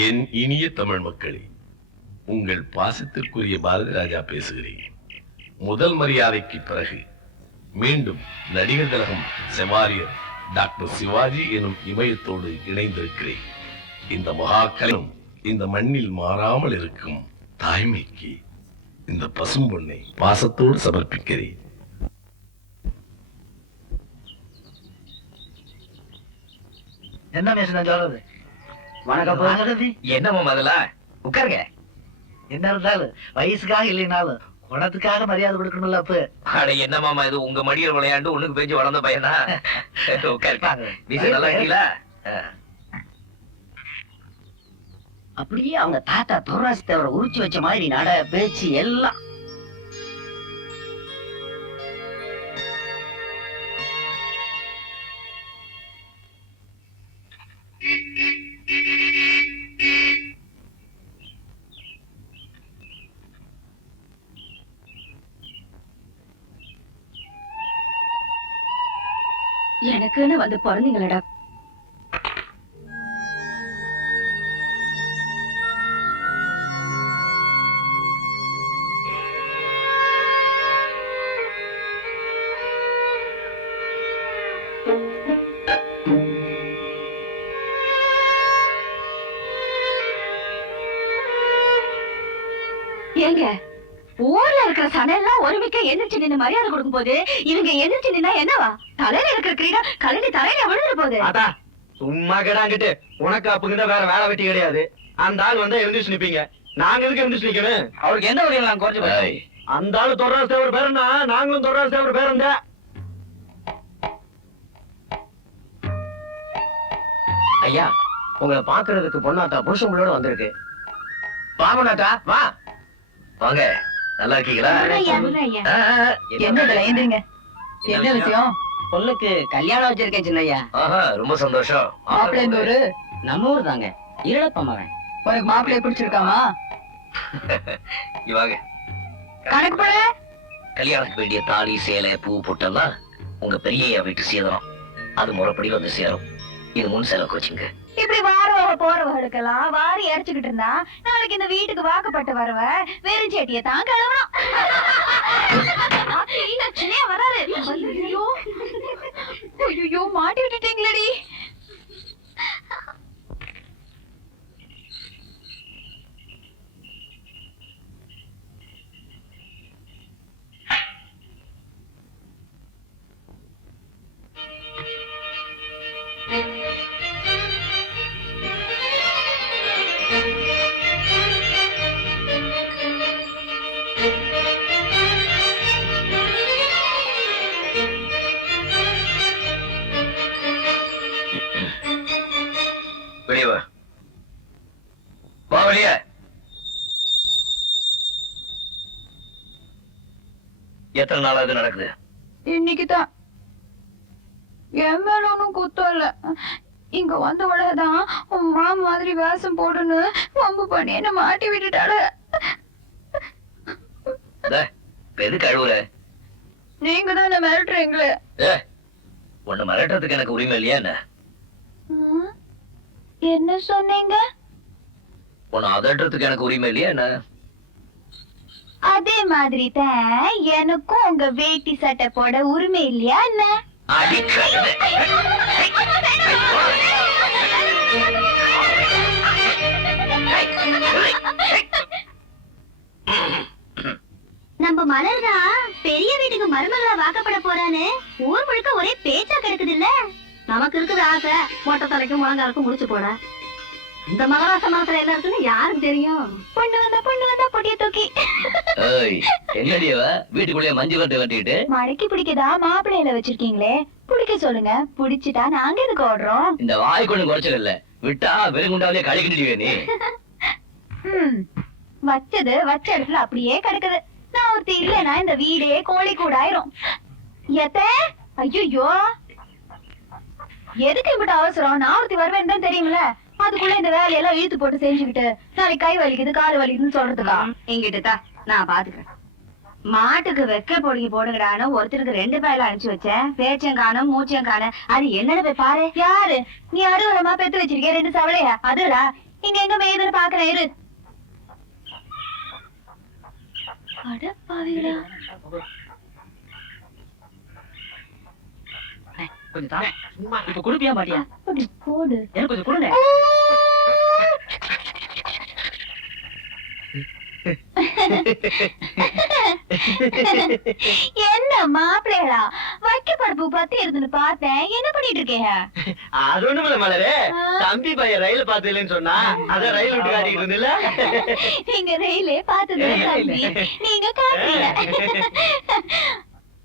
என் இனிய தமிழ் மக்களே, உங்கள் பாசத்திற்குரிய பாரதி ராஜா பேசுகிறேன். முதல் மரியாதைக்கு பிறகு மீண்டும் நடிகர் திலகம் செவாரியர் டாக்டர் சிவாஜி எனும் இமயத்தோடு இணைந்திருக்கிறேன். இந்த மகாக்கலையும் இந்த மண்ணில் மாறாமல் இருக்கும் தாய்மைக்கு இந்த பசும்பொன்னை பாசத்தோடு சமர்ப்பிக்கிறேன். என்ன பேசுன சொல்றது? வணக்கம். என்னமா முதல்ல உட்காருங்க. என்ன இருந்தாலும் வயசுக்காக இல்லைனாலும் குணத்துக்காக மரியாதை கொடுக்கணும்ல. அப்ப அட என்னமாமா இது உங்க மடியில் விளையாண்டு ஒண்ணுக்கு பேஞ்சு வளர்ந்த பையனா? நல்லா இருக்கீங்களா? அப்படியே அவங்க தாத்தா துர்ராசி தேவரை உரிச்சு வச்ச மாதிரி நட பேச்சு எல்லாம். எனக்குன்னு வந்து பிறந்தீங்களடா. ஏங்க ஊர்ல இருக்கிற சனையெல்லாம் ஒருமிக்க எந்திரிச்சு நின்று மரியாதை கொடுக்கும் போது இவங்க எந்திரிச்சு நின்னா என்னவா? தலையில இருக்கிற கிரீடா கலடி தலையில விழுந்துற போகுது. அதான் சும்மா கிடாங்கிட்டு உனக்கு அப்புங்கிட்ட வேற வேலை வெட்டி கிடையாது. அந்த ஆள் வந்தா எழுந்திரிச்சு நிப்பீங்க. நாங்க எதுக்கு எழுந்திரிச்சு நிக்கணும்? அவருக்கு எந்த வழியில் நான் குறைச்சு அந்த ஆளு தொர்ராசி தேவர் பேருன்னா நாங்களும் தொர்ராசி தேவர் பேருந்த. ஐயா, உங்களை பாக்குறதுக்கு பொண்ணாத்தா புருஷங்களோட வந்திருக்கு. வாங்கண்ணாத்தா வா. வாங்க, நல்லா இருக்கீங்களா? என்னதுல ஏந்திரிங்க. என்ன விஷயம்? பொண்ணுக்கு கல்யாணம் வச்சிருக்கேன் சின்னையா. ரொம்ப சந்தோஷம். மாப்பிள்ளை இந்த ஊரு நம்ம ஊர் தாங்க, இருளப்ப மகன். உனக்கு மாப்பிள்ளைய பிடிச்சிருக்காமா? வாங்க. கணக்கு போட கல்யாணத்துக்கு வேண்டிய தாலி சேலை பூ பொட்டெல்லாம் உங்க பெரிய வீட்டு சேதனம். அது முறைப்படி வந்து சேரும். இது முன் செலவுக்கு வச்சுங்க. இப்படி வாரவங்க போறவர்களுக்கெல்லாம் வாரி இறைச்சுக்கிட்டு இருந்தா நாளைக்கு இந்த வீட்டுக்கு வாக்கப்பட்டு வரவ வெறும் செட்டியை தான் கழுவணும். வராரு. ஐயோ மாட்டி விட்டுட்டீங்களடி. எத்தனை நாளா இது நடக்குது? இன்னைக்குதான். என் மேல ஒன்னும் குத்தம் இல்ல. இங்க வந்த உலகதான் உன் மாமா மாதிரி வேஷம் போடுன்னு வம்பு பண்ணி என்ன மாட்டி விட்டுட்டாள. எதுக்கு அழுவுற? நீங்க தான் என்ன மிரட்டுறீங்களே. உன்னை மிரட்டுறதுக்கு எனக்கு உரிமை இல்லையா என்ன? என்ன சொன்னீங்க? உன்னை அதட்டுறதுக்கு எனக்கு உரிமை இல்லையா என்ன? அதே மாதிரி தான் எனக்கும் உங்க வேட்டி சட்டை போட உரிமை இல்லையா என்ன? நம்ம மலர்தா பெரிய வீட்டுக்கு மருமகளா வாக்கப்பட போறான்னு ஊர் முழுக்க ஒரே பேச்சா கிடக்குது இல்ல? நமக்கு இருக்குது ஆசை, மொட்டை தலைக்கும் முழங்காலுக்கும் முடிச்சு போட. இந்த மகராச மரத்துல என்ன இருக்குன்னு யாருக்கு தெரியும்? பொண்ணு வந்தா பொட்டிய தூக்கி. என்னடியவ வீட்டுக்குள்ளே மஞ்சள் கட்டு கட்டிட்டு மடக்கி பிடிக்கதா மாப்பிள்ளையில வச்சிருக்கீங்களே, பிடிக்க சொல்லுங்க. பிடிச்சிட்டா நாங்க எதுக்கு ஓடுறோம்? இந்த வாய் கொண்டு குறைச்சல் இல்ல, விட்டா வெறுங்குண்டாவே கழிக்கிட்டுவே நீ. வச்சது வச்ச இடத்துல அப்படியே கிடக்குது. நான் ஒருத்தி இல்லைன்னா இந்த வீடே கோழி கூட ஆயிரும். ஐயோ எதுக்கு இப்படி அவசரம்? நான் ஒருத்தி வருவேன் தான் தெரியுமில்ல. அதுக்குள்ள இந்த வேலையெல்லாம் இழுத்து போட்டு செஞ்சுக்கிட்டு நாளைக்கு கை வலிக்குது கால் வலிக்குதுன்னு சொல்றதுக்கா? எங்கிட்டா நான் பாத்துக்கிறேன். மாட்டுக்கு வெக்க பொடுங்கி போடுங்கடான்னு ஒருத்தருக்கு 2 பேர்ல அனுப்பிச்சு வச்சேன். பேச்சம் காணும் மூச்சம் காணும். அது என்னன்னு போய் பாரு. யாரு நீ? அறுவரமா பெத்து வச்சிருக்கேன் 2 சவளையா? அதுடா இங்க எங்க மேய்துன்னு பாக்குறேன் இரு. அட பாவிகளா. கொஞ்சம் தானே இப்ப குடுப்பியா மாட்டியா அப்படி போடு. எனக்கு கொஞ்சம் கொடுங்க. என்ன மாப்பிள்ளையா வைக்கப்படப்பு பத்தி இருந்துன்னு பார்த்தேன். என்ன பண்ணிட்டு இருக்கீங்க? அது ஒண்ணும் இல்ல மலரே, தம்பி பையன் ரயில பாத்ததுன்னு சொன்னா அத ரயில் விட்டு காட்டிட்டு இருந்தில்ல. நீங்க ரயிலே பார்த்தது தம்பி, நீங்க காட்டுறீங்க.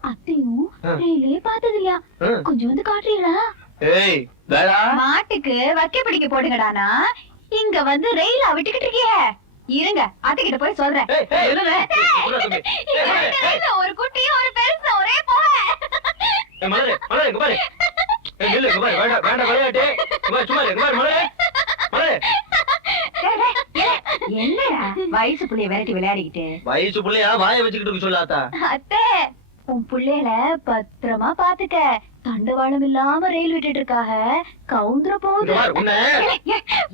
அத்தையும் ரயிலே பார்த்தது இல்லையா? கொஞ்சம் வந்து காட்டுறீங்களா? ஏய் வேடா, மாட்டுக்கு வைக்க பிடிக்க போடுங்கடானா இங்க வந்து ரயில விட்டுக்கிட்டு இருக்கீங்க. இருங்க அத்தை கிட்ட போய் சொல்றேன். ஒரு குட்டியும் ஒரு பெருசு ஒரே போக. மலரே மலரே இங்க பாரு, இல்ல இங்க பாரு, வேண்டாம் வேண்டாம் விளையாட்டு, சும்மா இங்க பாரு மலரே மலரே. என்னடா வயசு புள்ளைய விரட்டி விளையாடிக்கிட்டு? வயசு புள்ளையா வாயை வச்சுக்கிட்டு சொல்லாத்தா? அத்தை உன் புள்ளையில பத்திரமா பாத்துக்க. தண்டவாளம் இல்லாம ரயில் விட்டுட்டு இருக்காக. கவுந்துற போகுது.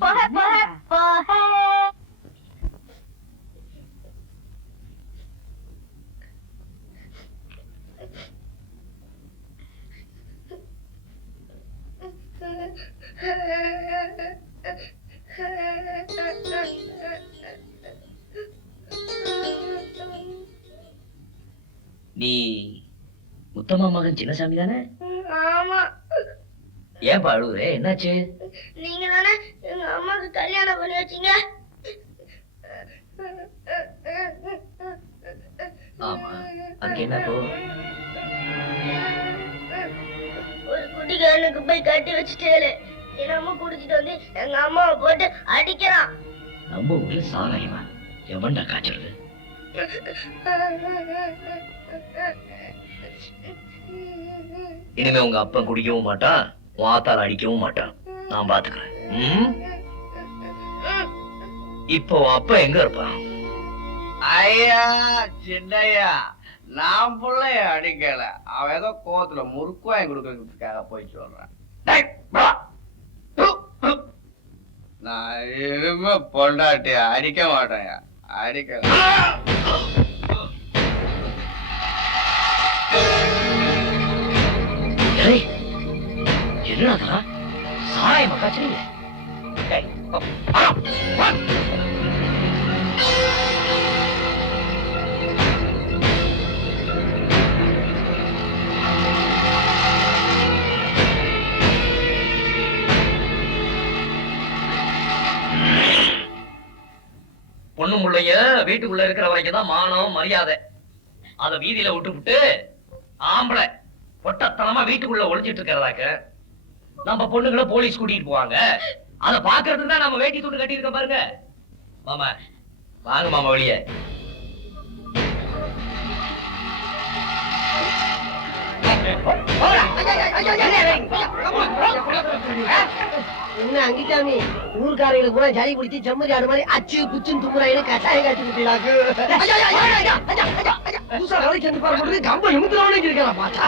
போக போக போக. நீ முத்தம்மா மகன் சின்னசாமி தானே? ஆமா, ஏன் அழுகுறே, என்னாச்சு? நீங்க தானே எங்க அம்மாக்கு கல்யாணம் பண்ணி வச்சீங்க. ஆமா, அதுக்கு என்ன இப்போ? ஒரு குட்டிக்காரனுக்கு போய் கட்டி வச்சுட்டேரு. என் அம்மா குடிச்சிட்டு வந்து எங்க அம்மாவை போட்டு அடிக்கிறான். நம்ம ஊர்ல சாராயமா எவன்டா காய்ச்சறது? இனிமே உங்க அப்பா குடிக்கவும் மாட்டான், உன் ஆத்தால அடிக்கவும் மாட்டான். நான் பாத்துக்கிறேன். இப்போ உன் அப்பா எங்க இருப்பான்? ஐயா சின்னையா, நான் புள்ளைய அடிக்கல, அவன் ஏதோ கோவத்துல முறுக்கு வாங்கி கொடுக்கறதுக்காக போய் சொல்றான். நான் இனிமே பொண்டாட்டிய அடிக்க மாட்டேன், அடிக்கல. என்னடா சாராயமா காய்ச்சறீங்க? பொண்ணு முள்ளைய வீட்டுக்குள்ள இருக்கிற வரைக்கும் தான் மானம் மரியாதை. அத வீதியில விட்டுவிட்டு ஆம்பளை பொட்டத்தனமா வீட்டுக்குள்ள ஒளிஞ்சிட்டு இருக்கிறதாக்க நம்ம பொண்ணுங்களை போலீஸ் கூட்டிட்டு போவாங்க. அத பாக்குறதுக்கு தான் நம்ம வேட்டி துண்டு கட்டி இருக்க பாருங்க. மாமா வாங்க மாமா வெளியே. என்ன அங்கிட்டாமி ஊர்காரங்களுக்கு பூரா ஜாலி பிடிச்சி செம்மறி ஆடு மாதிரி அச்சு புச்சுன்னு தும்புறாங்க. கட்டாயம் காய்ச்சி விட்டுறாங்க. புதுசா வேலைக்கு வந்து பாரு கம்ப நிமித்தவனே இருக்கலாம் பாத்தா.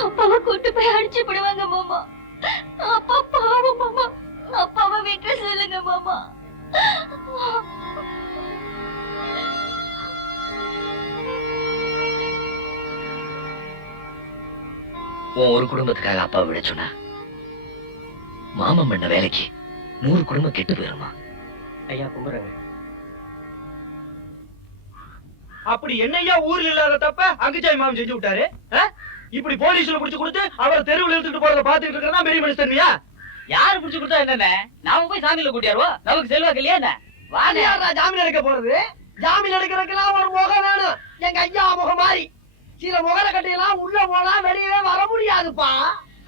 அப்பாவை கூட்டு போய் அடிச்சு விடுவாங்க மாமா. அப்பா பாவம் மாமா, அப்பாவை வீட்டுல சொல்லுங்க மாமா. உன் ஒரு குடும்பத்துக்காக அப்பா விட சொன்னா மாமன் பண்ண வேலைக்கு 100 குடும்பம் கெட்டு போயிருமா? ஐயா கும்பிடுறேங்க. அப்படி என்னையா ஊர்ல இல்லாத தப்ப அங்குச்சாமி மாமன் செஞ்சு விட்டாரு. இப்படி போலீஸ்ல புடிச்சு கொடுத்து அவரை தெருவில் இழுத்துட்டு போறத பாத்துட்டு இருக்கா பெரிய மனுஷன்யா? யாரு புடிச்சு கொடுத்தா என்ன? நாம போய் சாமியில கூட்டியாருவோம். நமக்கு செல்வாக்கு இல்லையா என்ன? வாங்க ஜாமீன் எடுக்க போறது. ஜாமீன் எடுக்கிறதுக்கெல்லாம் ஒரு முகம் வேணும். எங்க ஐயா முகம் மாதிரி சில முகர கட்டையெல்லாம் உள்ள போனா வெளியவே வர முடியாதுப்பா.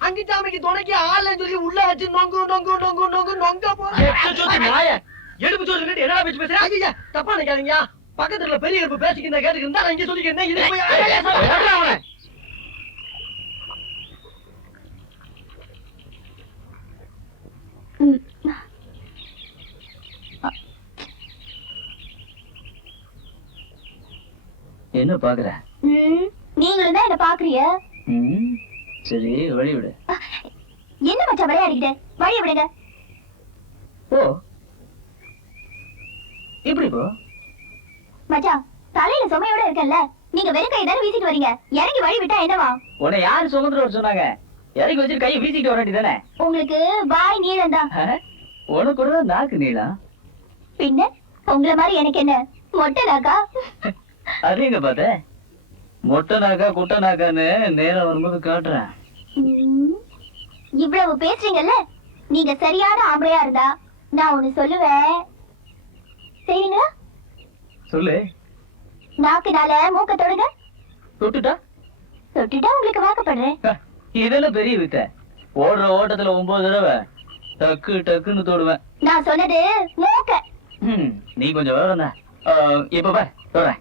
அங்கிச்சாமிக்கு துணைக்கு ஆள் சொல்லி உள்ள வச்சு நொங்கு நொங்கு நொங்கு நொங்கு நொங்க போறேன். எடுப்பு சொல்லி என்ன பேச்சு பேசுறேன்? ஐயா தப்பா நினைக்காதீங்க. பக்கத்துல பெரிய இருப்பு பேசிக்கிறேன் கேட்டுக்கிட்டு நான் இங்க சொல்லிக்கிறேன். இது போய் என்ன பாக்குற? நீங்களும் தான் என்ன பாக்குறிய? சரி வழி விடு. என்ன மச்சான் விளையாடிக்கிட்டு வழி விடுங்க. ஓ இப்படி போ. மச்சான் தலையில சுமையோட இருக்கல்ல, நீங்க வெறும் கை தானே வீசிட்டு வரீங்க, இறங்கி வழி விட்டா என்னவா? உன்னை யாரு சுமந்துட்டு வர சொன்னாங்க? இறக்கி வச்சுட்டு கையை வீசிட்டு வர வேண்டியதானே? உங்களுக்கு வாய் நீளம் தான். உனக்கு கூட நாக்கு நீளம். பின்ன உங்களை மாதிரி எனக்கு என்ன மொட்டை நாக்கா? அது எங்க பாத்த? மொட்டை நாக்கா குட்டை நாக்கான்னு நேரம் வரும்போது காட்டுறேன். இவ்வளவு பேசுறீங்கல்ல, நீங்க சரியான ஆம்பளையா இருந்தா நான் ஒண்ணு சொல்லுவேன், சரிங்களா? சொல்லு. நாக்குனால மூக்க தொடுங்க. தொட்டுட்டா? தொட்டுட்டா உங்களுக்கு வாக்கப்படுறேன். இதெல்லாம் பெரிய வித்த. ஓடுற ஓட்டத்துல 9 தடவை டக்கு டக்குன்னு தொடுவேன். நான் சொன்னது மூக்க. நீ கொஞ்சம் விவரம் தான். இப்ப பா தொடுறேன்.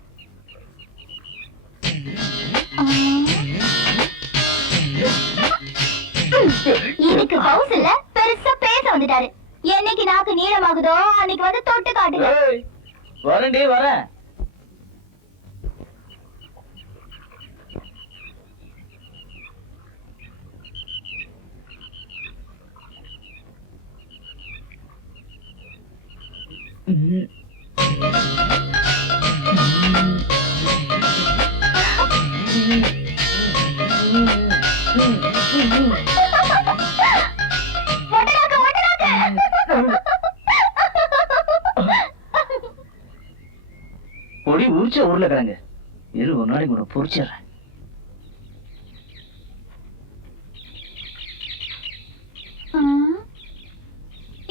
இதுக்கு பவுஸ் இல்ல, பெருசா பேச வந்துட்டாரு. என்னைக்கு நாக்கு நீளமாகுதோ அன்னைக்கு வந்து தொட்டு காட்டுங்க. வரேன்டி வரேன். பொடி உரிச்ச உருளைக்கிழங்கு இரு, ஒரு நாளைக்கு உன்னை பொரிச்சிடுறேன்.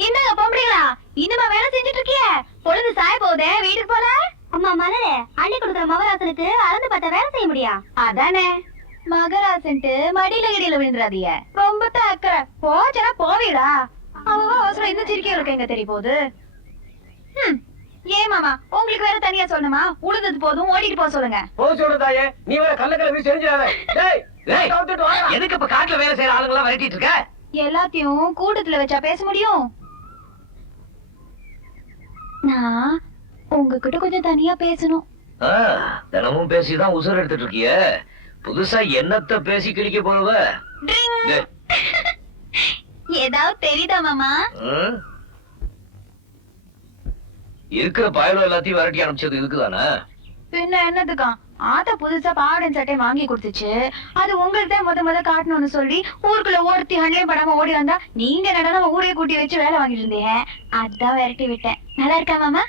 என்னங்க பொம்பளைங்களா, இன்னுமா வேலை செஞ்சுட்டு இருக்கிய? பொழுது சாய போதே, வீட்டுக்கு போல. அம்மா மலரே, அள்ளி கொடுக்குற மகராசனுக்கு அளந்து பார்த்த வேலை செய்ய முடியா? அதானே மகராசன்ட்டு மடியில கிடியில விழுந்துடாதீங்க. ரொம்ப தான் அக்கறை போச்சனா போவீடா. அவன் அவசரம் இன்னும் சிரிக்க இருக்கேங்க தெரிய போகுது. ஏன் மாமா, உங்களுக்கு வேற தனியா சொல்லணுமா? உழுந்தது போதும், ஓடிட்டு போக சொல்லுங்க. போக சொல்றதாயே, நீ வேற கல்லக்கல்ல வீசி எரிஞ்சிடாத. டேய் டேய், கவுத்துட்டு வாடா. எதுக்கு இப்ப காட்டுல வேலை செய்யற ஆளுங்களா விரட்டிட்டு இருக்க? எல்லாத்தையும் கூட்டத்துல வச்சா பேச முடியும்? நான் உங்ககிட்ட கொஞ்சம் தனியா பேசணும். தினமும் பேசிதான் உசுர் எடுத்துட்டு இருக்கிய. புதுசா என்னத்த பேசி கிழிக்க போறவ? ஏதாவது தெரியுதா மாமா? இருக்கிற பயலோ எல்லாத்தையும் விரட்டி அனுப்பிச்சது இதுக்குதானே? பின்ன என்னதுக்கா? ஆத்தா புதுசா பாவாடை சட்டை வாங்கி கொடுத்துச்சு, அது உங்களுக்கு தான் முத காட்டணும்னு சொல்லி ஊருக்குள்ள ஒருத்தி ஹண்ட்லையும் படாம ஓடி வந்தா, நீங்க நடன ஊரே கூட்டி வச்சு வேலை வாங்கிட்டு இருந்தீங்க, அதான் விரட்டி விட்டேன். நல்லா இருக்கா மாமா?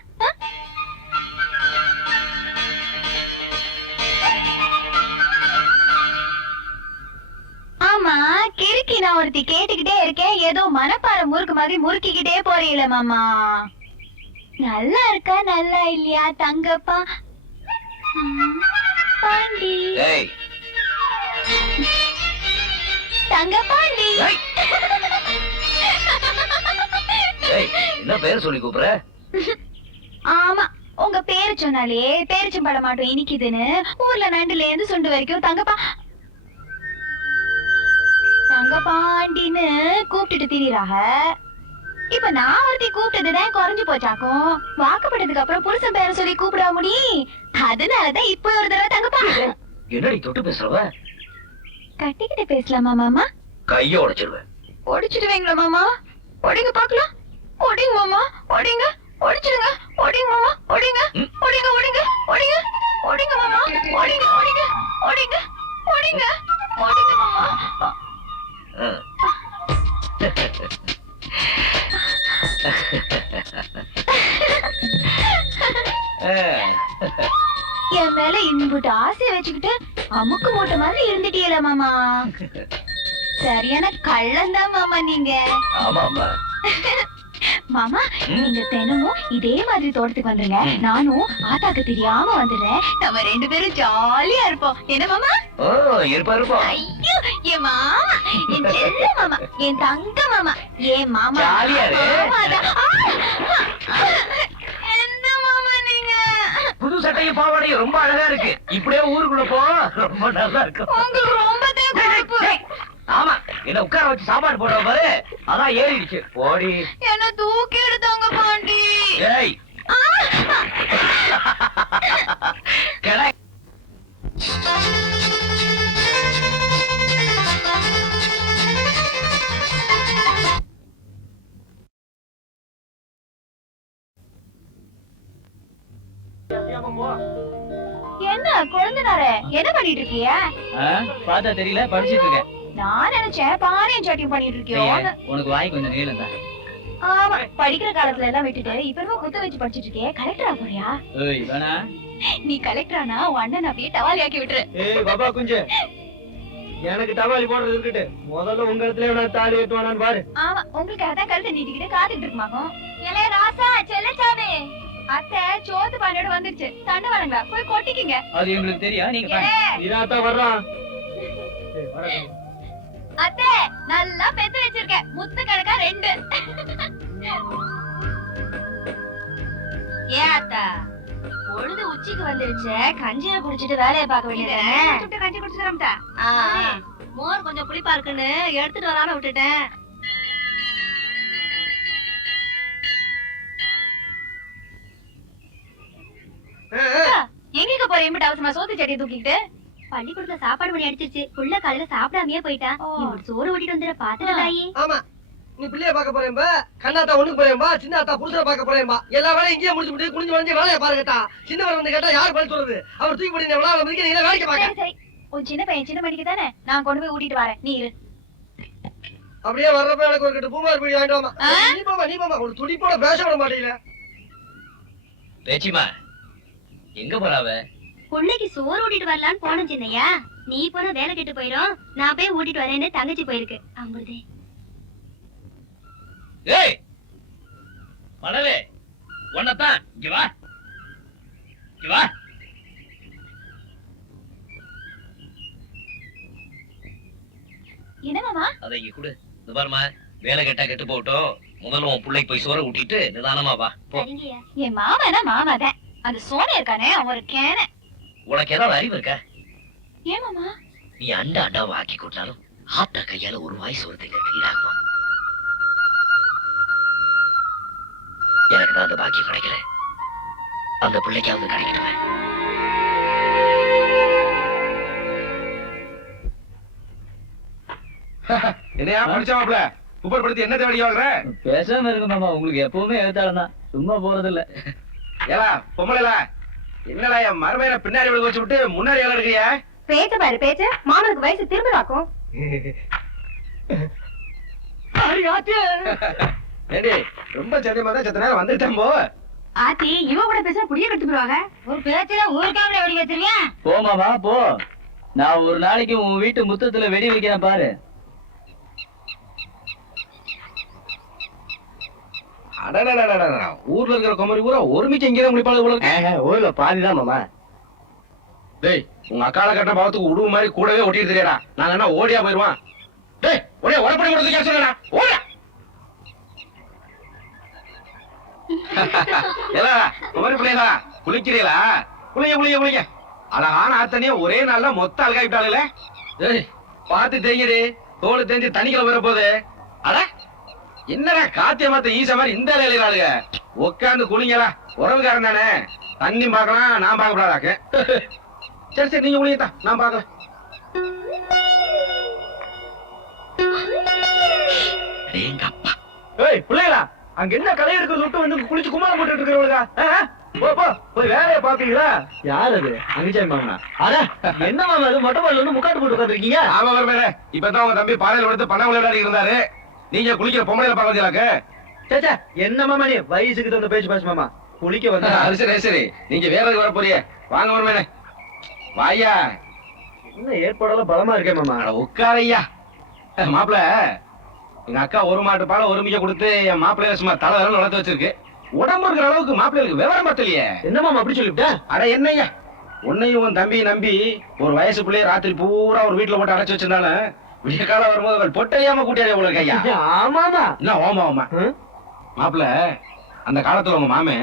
ஆமா கிறுக்கி, நான் ஒருத்தி கேட்டுக்கிட்டே இருக்கேன், ஏதோ மனப்பாறை முறுக்கு மாதிரி முறுக்கிக்கிட்டே போறீங்களே மாமா. நல்லா இருக்கா நல்லா இல்லையா தங்கப்பா பாண்டி? தங்கப்பாண்டி என்ன பேர் சொல்லி கூப்பிடுற? ஆமா, உங்க பேரு சொன்னாலே பேரிச்சம்பழம் மாட்டோம் இனிக்குதுன்னு ஊர்ல நண்டுல இருந்து சுண்டு வரைக்கும் தங்கப்பாண்டின்னு கூப்பிட்டுட்டு திரியறாக. இப்ப நான் ஒருத்தி கூப்பிட்டதுதான் குறைஞ்சு போச்சாக்கும். வாக்கப்பட்டதுக்கு அப்புறம் புருஷன் பேரை சொல்லி கூப்பிட முடி. அதனாலதான் இப்ப ஒரு தடவை தங்கப்பா. என்னடி தொட்டு பேசுறவ? கட்டிக்கிட்டு பேசலாமா மாமா? கைய உடைச்சிருவேன். ஒடிச்சிடுவீங்களா மாமா? ஒடிங்க பாக்கலாம். ஒடிங்க மாமா, ஒடிங்க, ஒடிச்சிடுங்க. ஒடிங்க மாமா, ஒடிங்க, ஒடிங்க, ஒடிங்க, ஒடிங்க, ஒடிங்க மாமா, ஒடிங்க, ஒடிங்க, ஒடிங்க, ஒடிங்க, ஒடிங்க மாமா. என் மேல இன்புட்டு ஆசைய வச்சுக்கிட்டு அமுக்கு மூட்டை மாதிரி இருந்துட்டீங்களா மாமா? சரியான கள்ளந்தான் மாமா நீங்க. ஆமாமா. மாமா நீங்க தினமும் இதே மாதிரி தோட்டத்துக்கு வந்துருங்க, நானும் ஆத்தாக்கு தெரியாம வந்துடுறேன். நம்ம 2 பேரும் ஜாலியா இருப்போம். என்ன மாமா? இருப்போம். ஐயோ என் மாமா, என் செல்ல மாமா, என் தங்க மாமா, என் மாமா. என்ன மாமா நீங்க? புது சட்டையும் பாவாடையும் ரொம்ப அழகா இருக்கு. இப்படியே ஊருக்குள்ள போ, ரொம்ப நல்லா இருக்கு. உங்களுக்கு ரொம்ப தேவை. ஆமா, என்ன உட்கார வச்சு சாப்பாடு போடுற பாரு, அதான் ஏறிடுச்சு. போடி. என்ன தூக்கி எடுத்தாங்க பாண்டி. ஏய் கடை என்ன குழந்தைனாரே என்ன பண்ணிட்டு இருக்கீங்க? பார்த்தா தெரியல, படிச்சிட்டு இருக்கேன். நான் நினைச்சேன் பாரியம் சாட்டிங் பண்ணிட்டு இருக்கியோ. உனக்கு வாய் கொஞ்சம் நீளம் தான். ஆமா, படிக்கிற காலத்துல எல்லாம் விட்டுட்டு இப்ப குத்த வச்சு படிச்சிட்டு இருக்கே. கலெக்டரா போறியா? ஏய் வேணா, நீ கலெக்டரானா உன் அண்ணன் அப்படியே டவாலி ஆக்கி விட்டுரு. ஏய் பாபா குஞ்சு, எனக்கு டவாலி போடுறது இருக்கட்டு, முதல்ல உங்க இடத்துல தாலி கட்டுவானான்னு பாரு. ஆமா, உங்களுக்காக தான் கழுத்தை நீட்டிக்கிட்டு காத்துட்டு இருக்குமாக்கும். இளைய ராசா செல்லச்சாமி, அத்தை சோத்து பானையோட வந்துருச்சு. தண்ணி வளங்களா போய் கொட்டிக்கிங்க. அது எங்களுக்கு தெரியும், நீங்க இதாத்தான் வர்றான். அத்தை நல்லா பெத்து வச்சிருக்கேன், முத்து கணக்கா 2. ஏன் அத்தா பொழுது உச்சிக்கு வந்துருச்சு, கஞ்சியை குடிச்சிட்டு வேலையை பார்க்க வேண்டியது. கஞ்சி குடிச்சிடறோம்டா. மோர் கொஞ்சம் புளிப்பா இருக்குன்னு எடுத்துட்டு வராம விட்டுட்டேன். எங்க போற இம்பிட்டு அவசரமா சோத்து சட்டியை தூக்கிட்டு? பள்ளிக்கூடத்துல சாப்பாடு மணி அடிச்சிருச்சு, புள்ள காலையில சாப்பிடாமயே போயிட்டான். இவரு சோறு ஓட்டிட்டு வந்துட பாத்துட்டு தாயி. ஆமா, நீ பிள்ளைய பாக்க போறேன்பா, கண்ணாத்தா ஒண்ணுக்கு போறேன்பா, சின்ன அத்தா புருஷனை பாக்க போறேன்பா. எல்லா வேலையும் இங்கேயே முடிச்சு விட்டு குனிஞ்சு வளைஞ்சு வேலையை பாருங்கட்டா. சின்னவர் வந்து கேட்டா யாரு பதில் சொல்றது? அவர் தூக்கி போட்டு விழாவில் வந்து நீங்க வேலைக்கு பாக்க. சரி சரி, உன் சின்ன பையன் சின்ன மணிக்கு தானே, நான் கொண்டு போய் ஊட்டிட்டு வரேன், நீ இரு. அப்படியே வர்றப்ப எனக்கு ஒரு கட்டு பூமார் பிடி வாங்கிட்டு வாமா. நீ போமா ஒரு துடிப்போட பேச விட மாட்டீங்களா? பேச்சிமா எங்க போறாவ? புள்ளைக்கு சோறு ஊட்டிட்டு வரலான்னு போன சின்னையா. நீ போன வேலை கெட்டு போயிரும், நான் போய் ஊட்டிட்டு வரேன்னு தங்கச்சி போயிருக்கு. அம்புதே ஏய் மணலே, உன்னதான் இங்க வா, இங்க வா. என்ன மாமா? அதை இங்க கொடு. இது பாருமா, வேலை கெட்டா கெட்டு போகட்டும், முதல்ல உன் பிள்ளைக்கு போய் சோற ஊட்டிட்டு நிதானமா வா. சரிங்கய்யா. என் மாமனா மாமாதான், அந்த சோனி இருக்கானே அவன் ஒரு கேன. உனக்கு ஏதாவது அறிவு இருக்கா? ஏன் மாமா? நீ அண்டா அண்டாவை ஆக்கி கொடுத்தாலும் ஆத்தா கையால ஒரு வாய் சோறு திங்கிறதுக்கு ஈடாகுமா? எனக்கு தான் அந்த பாக்கியம் கிடைக்கல, அந்த பிள்ளைக்காவது கிடைக்கட்டுமே. என்னையா படிச்சவாப்ல குப்பர் படுத்தி என்ன தேடி வாங்குற? பேசாம இருங்க மாமா, உங்களுக்கு எப்பவுமே எழுத்தாளம் தான், சும்மா போறது இல்ல. ஏலா பொம்பளைல என்னடா என் மருமையில பின்னாடி விழுக வச்சு விட்டு முன்னாடி ஏல எடுக்கிறியா? பேச்ச பாரு பேச்ச, மாமனுக்கு வயசு திரும்பலாக்கும். ஏண்டி ரொம்ப சத்தியமா தான் செத்த நேரம் வந்துட்டேன் போ. ஆத்தி இவ கூட பேச புடிய கட்டு போடுவாங்க. ஒரு பேச்சுல ஊருக்காமல வெடி வச்சிருவியா? போ மாமா போ, நான் ஒரு நாளைக்கு உன் வீட்டு முத்தத்துல வெடி வைக்கிறேன் பாரு. ஊர்ல இருக்கிற குமரி ஊரா ஒருமிச்சு எங்கேதான் முடிப்பாளு போல இருக்கு. ஊர்ல பாதிதான் மாமா. டேய் உங்க அக்கால கட்ட பாவத்துக்கு உடுவு மாதிரி கூடவே ஒட்டிட்டு தெரியாடா. நாங்க என்ன ஓடியா போயிருவான்? டேய் ஒரே உடப்படி கொடுத்து சொல்லுடா, ஓட. ஏலா குமரி பிள்ளைகளா குளிக்கிறீங்களா? குளிங்க குளிங்க குளிங்க. அழகான ஆத்தனிய ஒரே நாள்ல மொத்த அழகாயிட்டாளுல. டேய் பார்த்து தெரியுது, தோடு தெரிஞ்சு தண்ணிக்குள்ள வர போகுது. அட என்னடா காத்திய மாத்த ஈச மாதிரி இந்த இலையிலாளுங்க. உட்காந்து குளிங்களா, உறவுக்காரன் தானே, தண்ணி பார்க்கலாம் நான் பார்க்க கூடாதாக்கு. சரி சரி நீங்க குளிங்கத்தா, நான் பார்க்கல. ஏய் பிள்ளைகளா, அங்க என்ன களை எடுக்கிறது விட்டு வந்து குளிச்சு குமாரம் போட்டு இருக்கிறவளுக்கா? போ போ போய் வேலையை பாப்பீங்களா? யார் அது? அங்கச்சாமி மாமனா? அட என்ன மாமா அது மொட்டை மாடல வந்து முக்காட்டு போட்டு உட்காந்துருக்கீங்க? ஆமா வரமே, இப்பதான் உங்க தம்பி பாறையில எடுத்து பணம் விளையாடி இருந்தாரு. நீங்க குளிக்கிற பொம்பளையில பாக்கலாக்கு. சேச்சா என்ன மாமா நீ வயசுக்கு தகுந்த பேச்சு பேசு மாமா. குளிக்க வந்தா அது சரி சரி, நீங்க வேற வர போறிய வாங்க வரமே. வாயா, என்ன ஏற்பாடெல்லாம் பலமா இருக்கே மாமா. உட்காரையா மாப்பிள. எங்க அக்கா ஒரு மாட்டு பாலை ஒரு மிக்க கொடுத்து என் மாப்பிள்ளைய சும்மா தலை வளர்ந்து வளர்த்து வச்சிருக்கு. உடம்பு இருக்கிற அளவுக்கு மாப்பிள்ளைகளுக்கு விவரம் பத்தலையே. என்ன மாமா அப்படி சொல்லிவிட்டேன்? அட என்னய்யா, உன்னையும் உன் தம்பி நம்பி ஒரு வயசு பிள்ளைய ராத்திரி பூரா ஒரு வீட்டுல போட்டு அடைச்சு வச்சிருந்தாலும் விடிய காலம் வரும்போது அவள் பொட்டையாம கூட்டியாரே உங்களுக்கு ஐயா. ஆமாமா என்ன ஓமா ஓமா மாப்பிள. அந்த காலத்துல உங்க மாமே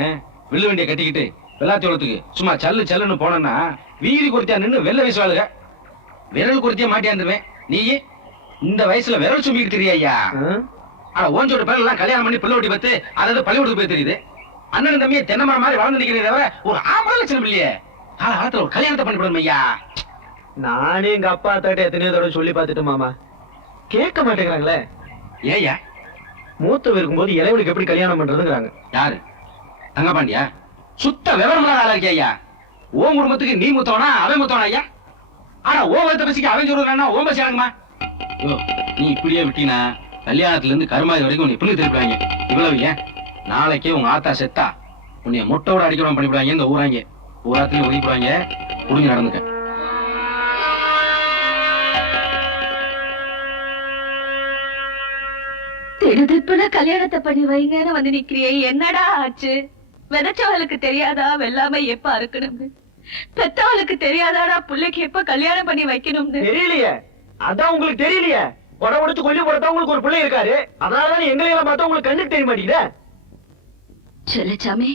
வில்லு வண்டியை கட்டிக்கிட்டு வெள்ளாத்தோளத்துக்கு சும்மா சல்லு சல்லுன்னு போனேன்னா வீதி கொடுத்தியா நின்னு வெள்ள வீசுவாளுங்க. விரல் கொடுத்தியா மாட்டியாந்துருவேன். நீ இந்த வயசுல விரல் சும்பிக்கிட்டு தெரியா ஐயா? ஆனா ஓஞ்சோட பேர் எல்லாம் கல்யாணம் பண்ணி பிள்ளை ஓட்டி பார்த்து அதாவது பள்ளிக்கூடத்துக்கு போய் தெரியுது. அண்ணன் தம்பியை தென்னை மரம் மாதிரி வளர்ந்து நிக்கிறீங்க தவிர ஒரு ஆம்பளை லட்சணம் இல்லையே. காலத்துல ஒரு கல்யாணத்தை பண்ணி விடணும் ஐயா. நானே எங்க அப்பா தாட்ட எத்தனையோ தடவை சொல்லி பார்த்துட்டு மாமா கேட்க மாட்டேங்கிறாங்களே. ஏயா மூத்தவ இருக்கும்போது இளைவனுக்கு எப்படி கல்யாணம் பண்றதுங்கிறாங்க. யாரு? தங்கபாண்டியா? சுத்த விவரமான ஆளா இருக்கே ஐயா. உன் குடும்பத்துக்கு நீ முத்தவனா அவன் முத்தவனா ஐயா? ஆனா ஓ வளர்த்த பசிக்கு அவன் சொல்றானா ஓ பசி ஆகுமா? நீ இப்படியே விட்டினா கல்யாணத்துல இருந்து கருமாதி வரைக்கும் உன்னை பிள்ளை திருப்பிடுவாங்க. இவ்வளவு ஏன் நாளைக்கே உங்க ஆத்தா செத்தா உன்னைய முட்டையோட அடிக்கணும் பண்ணிவிடுவாங்க. இந்த ஊராங்க ஊராத்துலயும் ஒதுக்கிடுவாங்க. புரிஞ்சு நடந்துக்க. திடுதிப்புல கல்யாணத்தை பண்ணி வைங்கன்னு வந்து நிக்கிறியே, என்னடா ஆச்சு? விதைச்சவளுக்கு தெரியாதா வெள்ளாமை எப்ப அறுக்கணும்னு? பெத்தவளுக்கு தெரியாதாடா பிள்ளைக்கு எப்ப கல்யாணம் பண்ணி வைக்கணும்னு? தெரியலையே. அதான் உங்களுக்கு தெரியலையே. உடம்புடிச்சு கொல்லி போடத்தான் உங்களுக்கு ஒரு பிள்ளை இருக்காரு. அதனாலதான் எங்களை எல்லாம் பார்த்தா உங்களுக்கு கண்ணுக்கு தெரிய மாட்டேங்குதே. செல்லச்சாமி,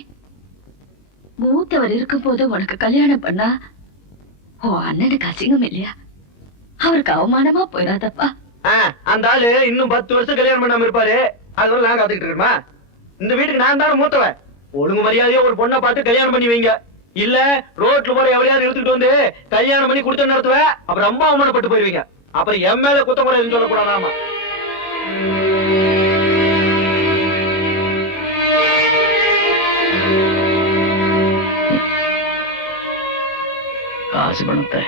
மூத்தவர் இருக்கும் போது உனக்கு கல்யாணம் பண்ணா உன் அண்ணனுக்கு அசிங்கம் இல்லையா? அவருக்கு அவமானமா போயிடாதப்பா. அந்த ஆளு இன்னும் 10 வருஷம் கல்யாணம் பண்ணாம இருப்பாரு. அதனால நான் காத்துக்கிட்டு இருக்கேமா? இந்த வீட்டுக்கு நான் தானே மூத்தவன். ஒழுங்கு மரியாதையா ஒரு பொண்ணை பார்த்து கல்யாணம் பண்ணி வைங்க. இல்ல ரோட்ல போற எவ்வளையாவது எடுத்துட்டு வந்து கல்யாணம் பண்ணி கொடுத்து நடத்துவேன். அப்புறம் அம்மா அவமானப்பட்டு போயிருவீங்க. அப்புறம் என் மேல குத்தம் எதுவும் சொல்லக்கூடாதாமா. காசு பணத்தை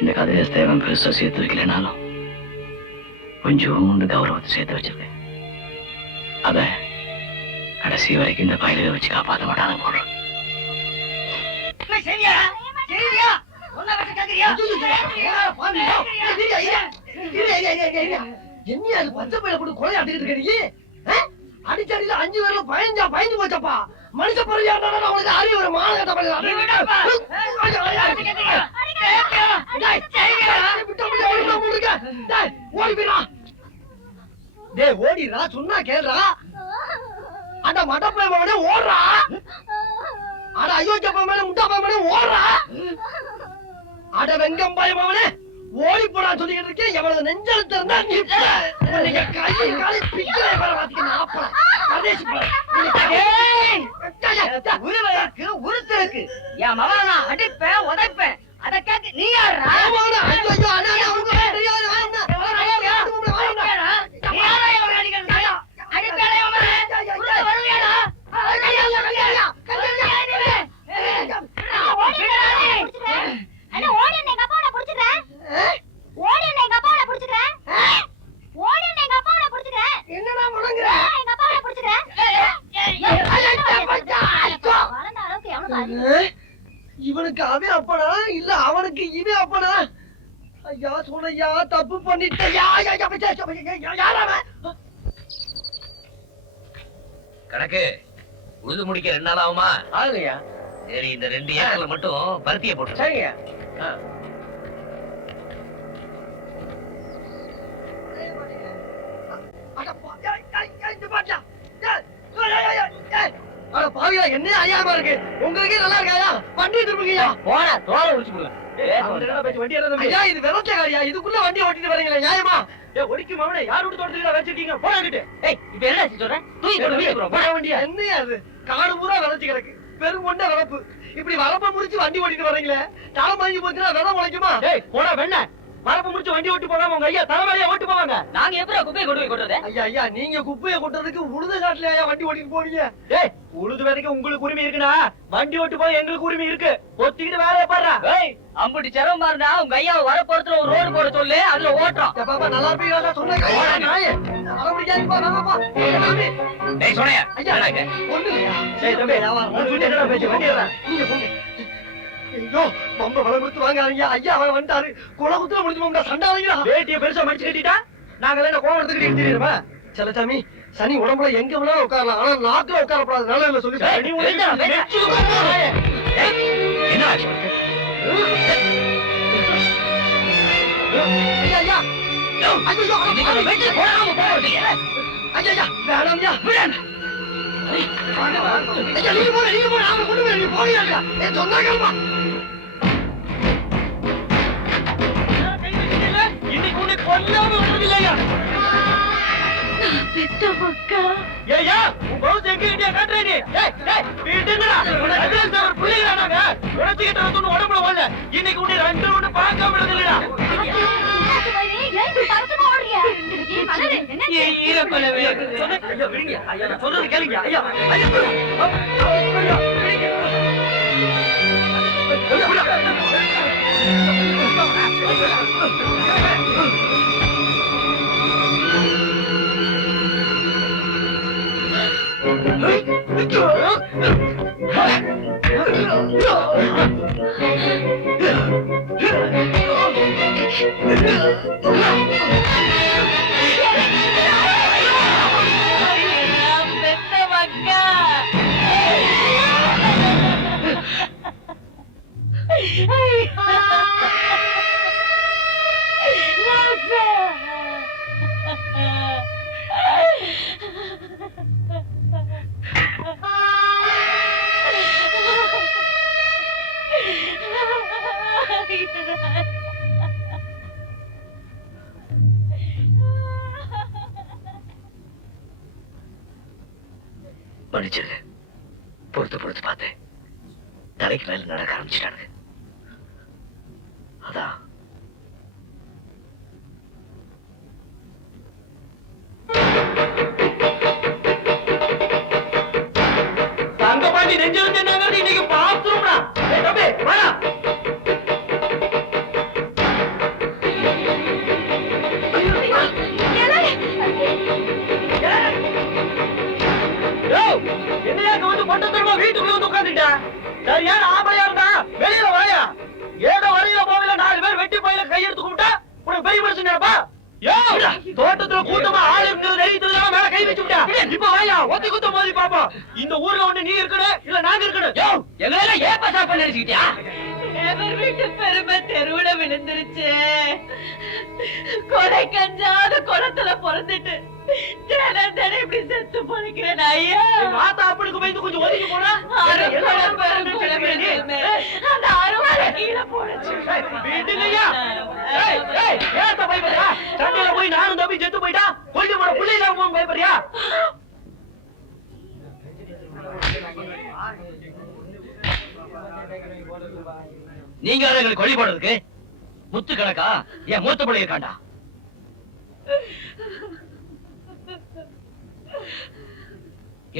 இந்த கதையை தேவன் பெருசா சேர்த்து வைக்கலனாலும் கொஞ்சம் கௌரவத்தை சேர்த்து வச்சிருக்கேன். அத கடைசி வரைக்கும் இந்த பயில வச்சு காப்பாற்ற மாட்டாங்க போடுறேன். அடிச்சடியில 5 பேர்ல பயந்து போச்சப்பா. மனுஷ பொருள் அவனுக்கு அறிவு ஒரு மாநகட்ட ஓடிடா, சொன்னா கேள்றா. அந்த மடப்பை மகனே ஓடுறா. அட அயோக்கிய பையன் முட்டா பையன் ஓடுறா. அட வெங்கம் பயமவனே ஓடி போடா சொல்லிக்கிட்டு இருக்கேன். எவ்வளவு நெஞ்செழுத்து இருந்தா நீங்க கை காலி பிக்கலை வர வாத்திக்க உருத்திருக்கு. என் மகனை நான் அடிப்பேன் உதைப்பேன். அதை கேட்க நீ யாரா? இவனுக்கு அவன் அப்பனா இல்ல அவனுக்கு இவன் அப்பனா? ஐயா சொன்னையா தப்பு பண்ணிட்டயா. கணக்கு உழுது முடிக்க 2 நாள் ஆகுமா? ஆகுங்கய்யா. சரி, இந்த 2 ஏக்கர்ல மட்டும் பருத்தியை போட்டு. சரிங்க. பாவியா என்ன அறியாம இருக்கு. உங்களுக்கே நல்லா இருக்காயா? வண்டி திருப்புங்கய்யா. போன தோலை உடிச்சு போடுங்க. இது விதச்ச காரியா? இதுக்குள்ள வண்டி ஓட்டிட்டு வரீங்களா? நியாயமா? ஒடிக்கு மவனே யார் விட்டு தோட்டத்துல வச்சிருக்கீங்க? போறாங்கிட்டு. இப்ப என்ன சொல்றேன்? என்னையா அது? காடு பூரா விளைச்சு கிடக்கு. பெரும் கொண்ட விளப்பு. இப்படி வரப்ப முடிச்சு வண்டி ஓட்டிட்டு வரீங்களே. தலை மறைஞ்சு போச்சுன்னா விதை முளைக்குமா? போடா வெண்ண. வரப்ப முடிச்சு வண்டி ஓட்டி போகாம உங்க ஐயா தலைமையில ஓட்டு போவாங்க. நாங்க எப்படி குப்பையை கொண்டு போய் கொட்டுறது? ஐயா நீங்க குப்பையை கொட்டுறதுக்கு உழுது காட்டுல வண்டி ஓட்டிட்டு போவீங்க. உழுது வரைக்கும் உங்களுக்கு உரிமை இருக்குன்னா வண்டி ஓட்டு போய் எங்களுக்கு உரிமை இருக்கு. ஒத்திக்கிட்டு வேலையை பாடுறா. அம்புட்டி சிரமம் பாருடா. உங்க ஐயா வர போறதுல ஒரு ரோடு போட சொல்லு, அதுல ஓட்டுறோம். பாப்பா நல்லா இருப்பீங்களா? சொன்ன வர முடியாதுப்பா. வாங்கப்பா. டேய் சோனையா ஐயா ஒண்ணு இல்லையா? சரி தம்பி என்னடா பேச்சு? வண்டி ஏறா. நீங்க போங்க. ஐயோ ரொம்ப வளம் கொடுத்து வாங்காதீங்க. ஐயா அவன் வந்துட்டாரு. குளகுத்துல முடிஞ்சுமா சண்டாதீங்களா? வேட்டியை பெருசா மடிச்சு கட்டிட்டா நாங்க என்ன கோவம் எடுத்துக்கிட்டு தெரியுமா? செல்லசாமி சனி உடம்புல எங்க வேணாலும் உட்காரலாம். ஆனா நாக்குல உட்காரப்படாது. நல்ல சொல்லி என்ன ஐயா இன்னைக்கு உன்னை 2 ஒண்ணு பார்க்க விடுறதில்லடா. சொல்றது கேளுங்க ஐயா. மன்னிச்சிருங்க. பொறுத்து பார்த்தேன். தலைக்கு மேல நடக்க ஆரம்பிச்சிட்டானுங்க. அதான் தங்கபாண்டி நெஞ்சிலிருந்து என்னங்கிறது இன்னைக்கு பாத்துரும்டா. தம்பி வாடா. என்னையா வந்து பொட்ட திரும்ப வீட்டுக்குள்ள வந்து உட்காந்துட்டா? சரியான ஆம்பளையா இருந்தா வெளியில வாயா. ஏதோ வரையில போகல 4 பேர் வெட்டி போயில கையெடுத்து கும்பிட்டா உனக்கு பெரிய மனுஷன் நினைப்பா? தோட்டத்துல கூட்டமா ஆள் இருக்கிறது தெரியுதுல மேல கை வச்சு விட்டா. இப்ப வாயா ஒத்தி குத்த மோதி பாப்போம். இந்த ஊர்ல ஒண்ணு நீ இருக்கணும் இல்ல நாங்க இருக்கணும். எங்களை ஏப்பா சாப்பா நினைச்சுக்கிட்டியா? வீட்டு பெருமை தெருவுல விழுந்துருச்சு. கொலை கஞ்சாத குளத்துல பிறந்துட்டு தினம் இப்படி செத்து பொழைக்கிறேன் ஐயா. மாத்தா அப்படிக்கு போய் கொஞ்சம் ஒதுக்கி போனா அந்த அருவாலை கீழே போடுச்சு. வீட்டுலையா ஏத்த பயப்படுறா? சண்டையில போய் நானும் தம்பி செத்து போயிட்டா கொஞ்சம் போட பிள்ளை இல்லாம பயப்படுறியா? நீங்க எங்களுக்கு கொலை போடுறதுக்கு முத்து கணக்கா என் மூத்த பிள்ளை இருக்காண்டா.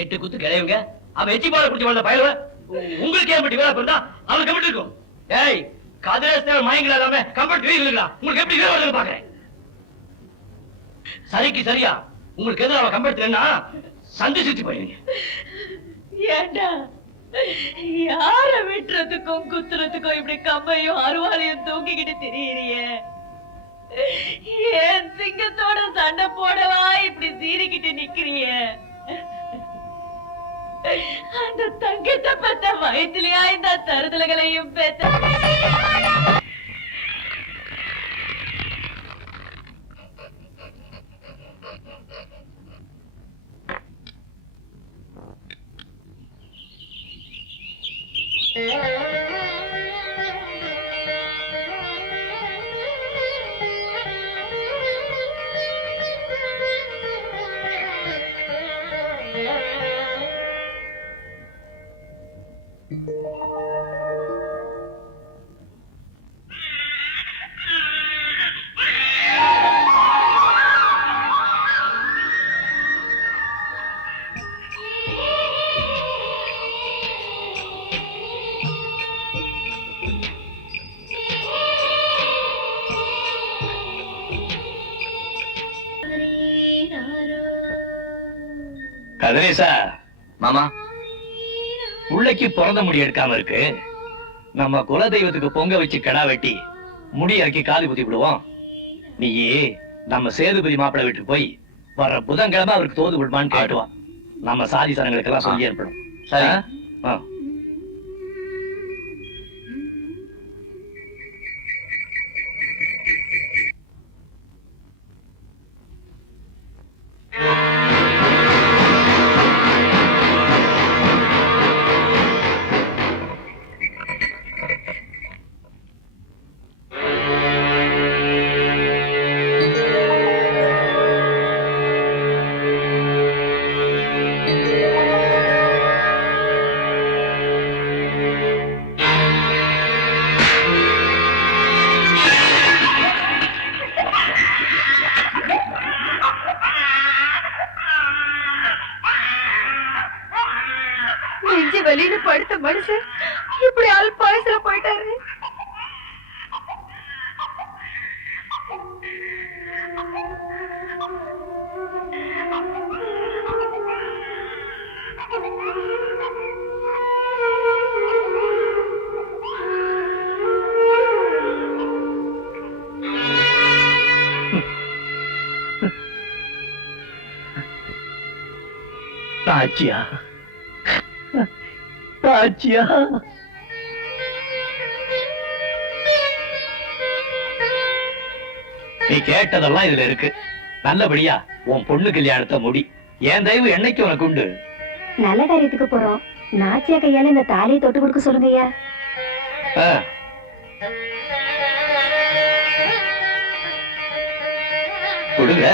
எட்டு குத்து கிளையுங்க அவன் எச்சி பாலை குடிச்சு வந்த பயலுவ உங்களுக்கு ஏற்பட்டு வேலை இருந்தா அவனுக்கு எப்படி இருக்கும்? ஏய் கதிரேசன் மயங்கல இல்லாம கம்பெட் வீரர்களா உங்களுக்கு எப்படி வீர வருது பாக்குறேன். சரிக்கு சரியா உங்களுக்கு எதிராக அவன் கம்பெடுத்துனா சந்திச்சு போயிருங்க. ஏண்டா யார வெட்டுறதுக்கும் குத்துறதுக்கும் இப்படி கம்பையும் அருவாளையும் தூக்கிக்கிட்டு திரியிறியே? ஏன் சிங்கத்தோட சண்டை போடவா இப்படி சீறிக்கிட்டு நிக்கிறிய? அந்த தங்கத்தை பெத்த வயிற்றுலயா இந்த தருதலைகளையும் பெத்த? கதிரேசா மாமா உள்ளக்கு பிறந்த முடி எடுக்காம இருக்கு. நம்ம குலதெய்வத்துக்கு பொங்க வச்சு கடா வெட்டி முடி இறக்கி காலி குத்தி விடுவோம். நீ நம்ம சேதுபதி மாப்பிள்ளை வீட்டுக்கு போய் வர்ற புதன்கிழமை அவருக்கு தோது விடுமான்னு கேட்டுவான். நம்ம சாதி சனங்களுக்கு எல்லாம் சொல்லி ஏற்படும். சரி. வெளியில படுத்த மனுஷன் இப்படி அல்பாயசுல போயிட்டாரு. ராஜ்யா ராஜ்யா நீ கேட்டதெல்லாம் இதுல இருக்கு. நல்லபடியா உன் பொண்ணு கல்யாணத்தை முடி. என் தயவு என்னைக்கு உனக்கு உண்டு. நல்ல காரியத்துக்கு போறோம். நாச்சியா கையால இந்த தாலியை தொட்டு கொடுக்க சொல்லுங்க ஐயா. கொடுங்க.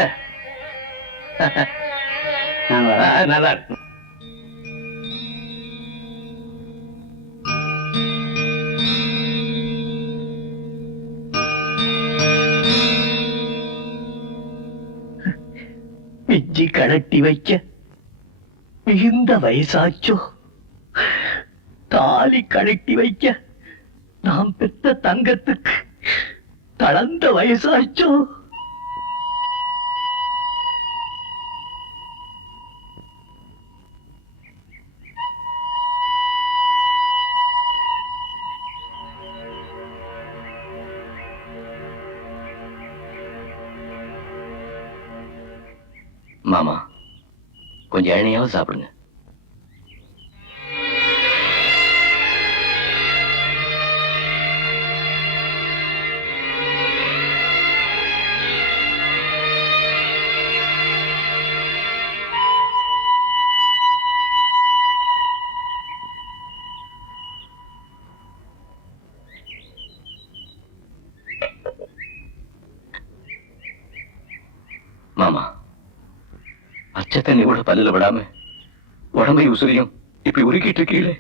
நல்லா இருக்கு. பிஞ்சி கழட்டி வைக்க மிகுந்த வயசாச்சோ, தாலி கழட்டி வைக்க நாம் பெற்ற தங்கத்துக்கு தளர்ந்த வயசாச்சோ. மாமா, கொஞ்சம் எண்ணெயாவது சாப்பிடுங்க. மாமா, பச்சை தண்ணி கூட பல்லுல விடாம உடம்பை உசுரியும் இப்படி உருக்கிட்டு இருக்கீங்களே.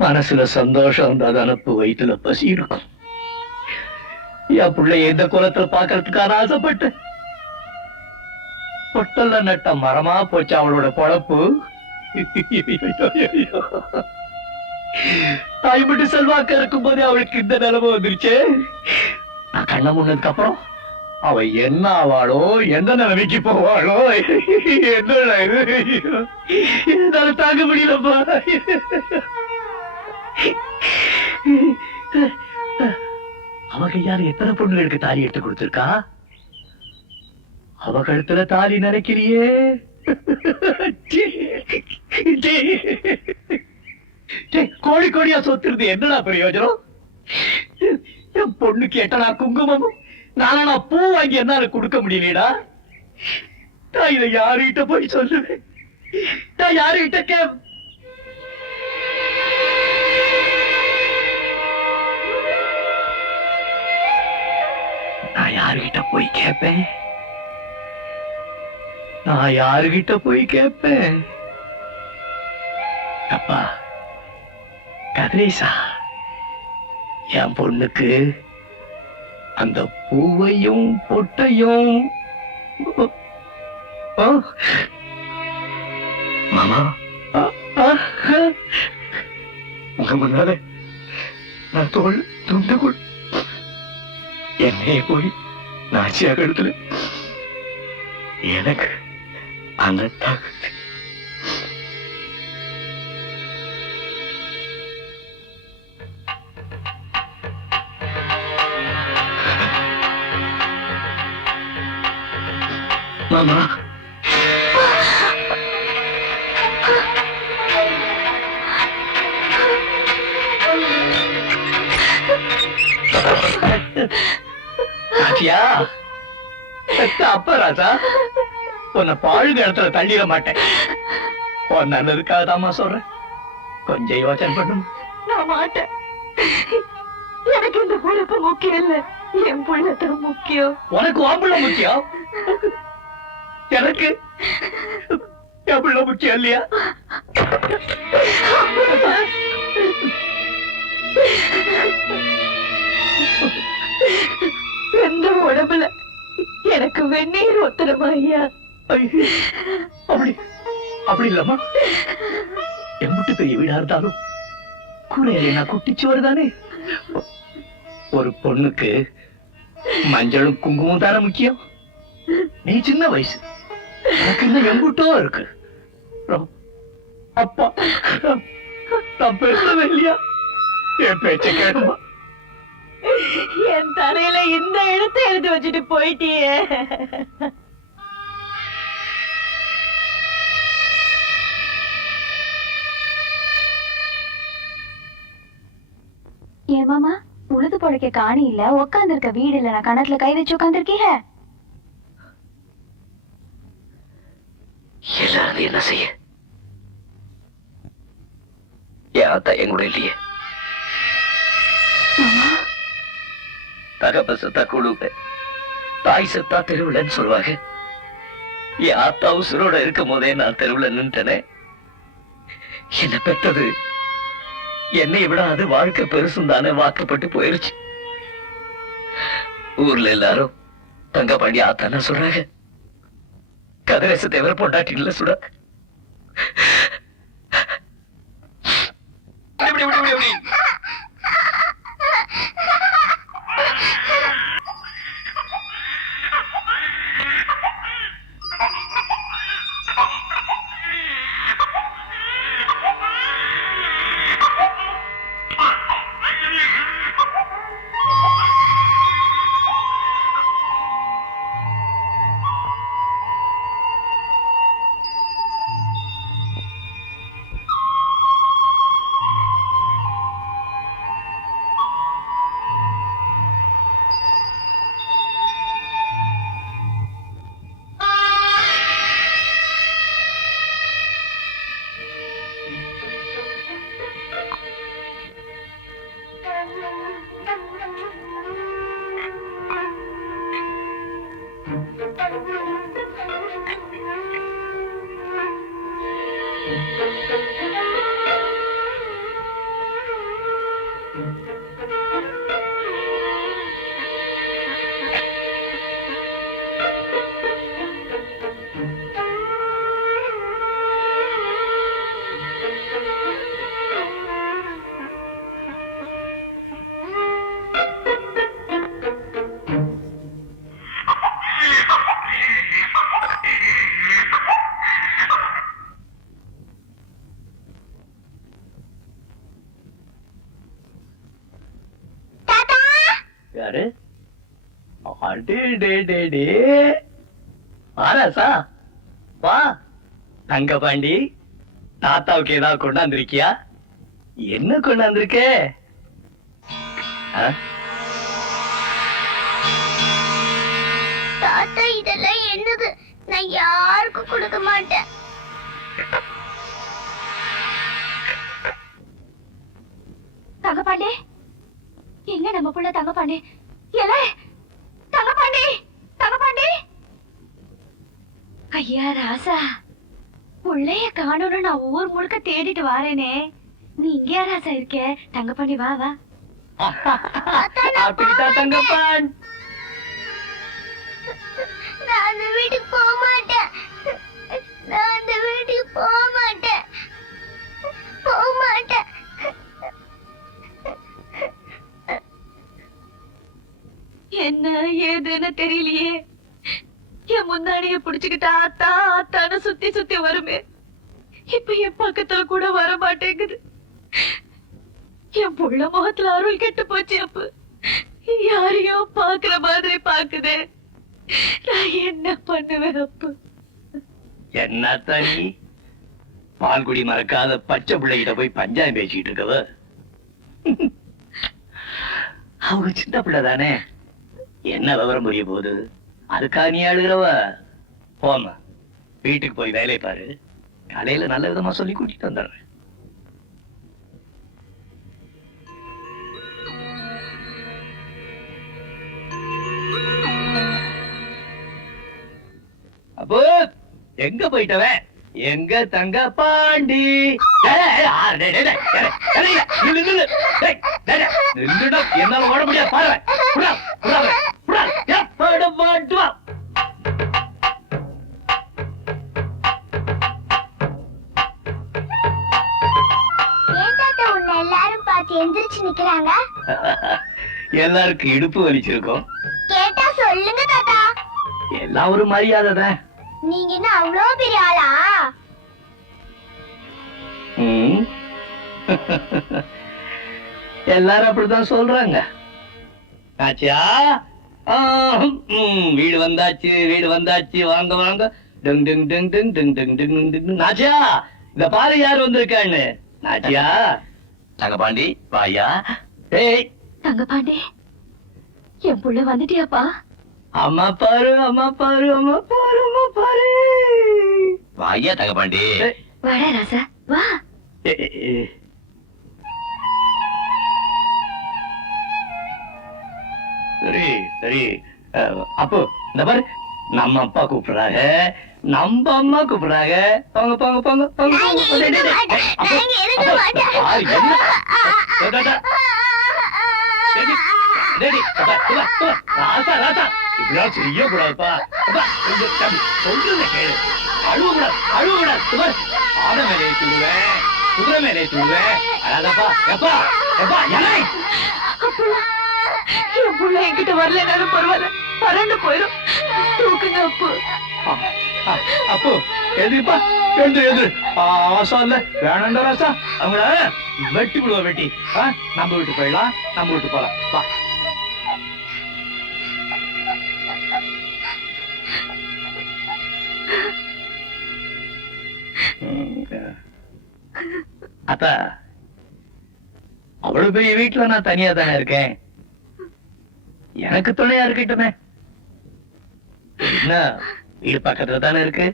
மனசுல சந்தோஷம் இருந்தா அனுப்பு, வயிற்றுல பசி இருக்கும். என் பிள்ளைய எந்த குலத்துல பாக்குறதுக்கான ஆசைப்பட்டு பொட்டல்ல நட்ட மரமா போச்சு அவளோட பொழப்பு. தாய்மட்டு செல்வாக்க இருக்கும் போதே அவளுக்கு இந்த நிலைமை வந்துருச்சு. நான் கண்ண முன்னதுக்கு அப்புறம் அவ என்ன ஆவாளோ, எந்த நிலைமைக்கு போவாளோ, என்ன என்னால தாங்க முடியலப்பா. அவ கையால எத்தனை பொண்ணுகளுக்கு தாலி எடுத்து கொடுத்திருக்கா. அவ கழுத்துல தாலி நினைக்கிறியே. கோழி கோழியா சொத்துறது என்னடா பிரயோஜனம்? என் பொண்ணு கேட்டனா குங்குமமும் நானா பூ வாங்கி என்னால கொடுக்க முடியலடா. நான் இதை யாருகிட்ட போய் சொல்லுவேன்? நான் யாருகிட்ட நான் யாருகிட்ட போய் கேட்பேன்? நான் யாருகிட்ட போய் கேட்பேன்? அப்பா கதிரேசா, என் பொண்ணுக்கு அந்த பூவையும் பொட்டையும். மாமா, உங்க முன்னால நான் தோல் துண்டு என்னைய போய் நாச்சியா கழுத்துல எனக்கு அந்த மாமா, அப்ப ராஜா உன்னை பாழுங்க இடத்துல தள்ளிட மாட்டேன். உன் நல்லதுக்காக தாமா சொல்றேன். கொஞ்சம் யோசனை பண்ணும். நான் மாட்டேன். எனக்கு இந்த பொழப்பு முக்கியம் இல்ல, என் புள்ளத்தான் முக்கியம். உனக்கு உன் புள்ள முக்கியம், எனக்கு என் புள்ள முக்கியம் இல்லையா? எந்த உடம்புல எனக்கு வெந்நீர் ஒத்தனமா ஐயா? அப்படி அப்படி இல்லம்மா. எம்பிட்டு பெரிய வீடா இருந்தாலும் கூரையில நான் குட்டிச்சுவர் தானே. ஒரு பொண்ணுக்கு மஞ்சளும் குங்குமம் தானே முக்கியம். நீ சின்ன வயசு, எனக்கு இன்னும் எம்புட்டோ இருக்கு. அப்பா நான் பெருசவே இல்லையா? என் பேச்ச கேடுமா. என் தலையில இந்த எழுத்து எழுதி வச்சுட்டு போயிட்டியே. ஏமாமா உழுது பொழைக்க காணி இல்ல, உட்கார்ந்து இருக்க வீடு இல்ல, நான் கணத்துல கை வச்சு உட்கார்ந்துருக்கீங்க. எல்லாரும் என்ன செய்ய? யாத்தா என் கூட இல்லையே. தகப்ப செத்தா குழுவ, தாய் செத்தா தெருவுலன்னு சொல்லுவாங்க. என் ஆத்தா உசுரோட இருக்கும் போதே நான் தெருவுல நின்ட்டனே. என்ன பெற்றது என்னை விட அது வாழ்க்கை பெருசும் தானே வாக்கப்பட்டு போயிருச்சு. ஊர்ல எல்லாரும் தங்க பாண்டி ஆத்தான சொல்றாங்க. கதிரேச தேவர பொண்டாட்டில சொல்றாங்க. யாரு? ஆராசா வா. தங்க பாண்டி, தாத்தாவுக்கு ஏதாவது கொண்டாந்துருக்கியா? என்ன கொண்டாந்துருக்க? தாத்தா இதெல்லாம் என்னது? நான் யாருக்கும் கொடுக்க மாட்டேன். தங்கப்பாண்டி, எங்க நம்ம புள்ள தங்கப்பாண்டி? ஏல தங்கப்பாண்டி, தங்கப்பாண்டி. ஐயா ராசா, புள்ளைய காணோன்னு நான் ஊர் முழுக்க தேடிட்டு வாரேனே. நீ இங்கேயா ராசா இருக்க? தங்கப்பாண்டி வா வா. அப்படித்தான் தங்கப்பான். நான் அந்த வீட்டுக்கு போக மாட்டேன். நான் அந்த வீட்டுக்கு போக மாட்டேன். போக மாட்டேன். என்ன ஏதுன்னு தெரியலையே. என் முன்னாடிய புடிச்சுக்கிட்டு ஆத்தா ஆத்தான்னு சுத்தி சுத்தி வருமே. இப்ப என் பக்கத்துல கூட வர மாட்டேங்குது. என் புள்ள முகத்துல அருள் கெட்டு போச்சு. அப்ப யாரையோ பாக்குற மாதிரி பாக்குதே. நான் என்ன பண்ணுவேன் அப்ப? என்ன தனி பால்குடி மறக்காத பச்சை பிள்ளைகிட்ட போய் பஞ்சாயம் பேசிட்டு இருக்கவ. அவங்க சின்ன பிள்ளை தானே, என்ன விவரம் புரிய போகுது? அதுக்கா நீ அழுகிறவ? போமா, வீட்டுக்கு போய் வேலையை பாரு. காலையில நல்ல விதமா சொல்லி கூட்டிட்டு வந்துடுறேன். அப்போ எங்க போயிட்டவன்? எங்க தங்க பாண்டி? என்னால ஓட முடியாது பாரு. எல்லாரும் பார்த்து எந்திரிச்சு நிக்கிறாங்க. எல்லாருக்கும் இடுப்பு வலிச்சிருக்கோம். கேட்டா சொல்லுங்க தாத்தா. எல்லாம் ஒரு மரியாதை தான். நீங்க என்ன அவ்வளோ பெரிய ஆளா? எல்லாரும் அப்படிதான் சொல்றாங்க. ஆச்சியா வீடு வந்தாச்சு வாங்க வாங்க டங் டங் டங் டங் டங் டங் டங் டங். நாச்சியா இந்த பாரு யார் வந்திருக்கான்னு. நாச்சியா தங்கபாண்டி வாயா. ஏய் தங்கபாண்டி, என் புள்ள வந்துட்டியாப்பா? அம்மா பாரு அம்மா பாரு அம்மா பாரு அம்மா பாரு. வாயா தங்கபாண்டி. வாடா ராசா வா. சரி சரி அப்போ இந்த பாரு நம்ம அப்பா கூப்பிடுறாங்க, நம்ம அம்மா கூப்பிடுறாங்க. போங்க போங்க போங்க போங்க. செய்யக்கூடாதுப்பா. சொல்றத கேளு. அழுவக்கூடாது அழுவக்கூடாது. ஆட மேலே சொல்லுவேன், குதிரை மேலே சொல்லுவேன். அதாப்பா எப்பா எப்பா என்ன என் புள்ள என்கிட்ட வரலனாலும் பரவாயில்ல, பறந்து போயிடும். தூக்குங்க அப்பு. அப்போ எதிர்ப்பா என்று எதிர் ஆசா இல்ல வேணாண்டா ராசா. அவங்கள வெட்டி விடுவா வெட்டி. நம்ம வீட்டு போயிடலாம், நம்ம வீட்டு போலாம் வா. அத்தா அவ்வளவு பெரிய வீட்டுல நான் தனியா தானே இருக்கேன், எனக்கு துணையா இருக்கட்டுமே. என்ன வீடு பக்கத்துல தானே இருக்கு,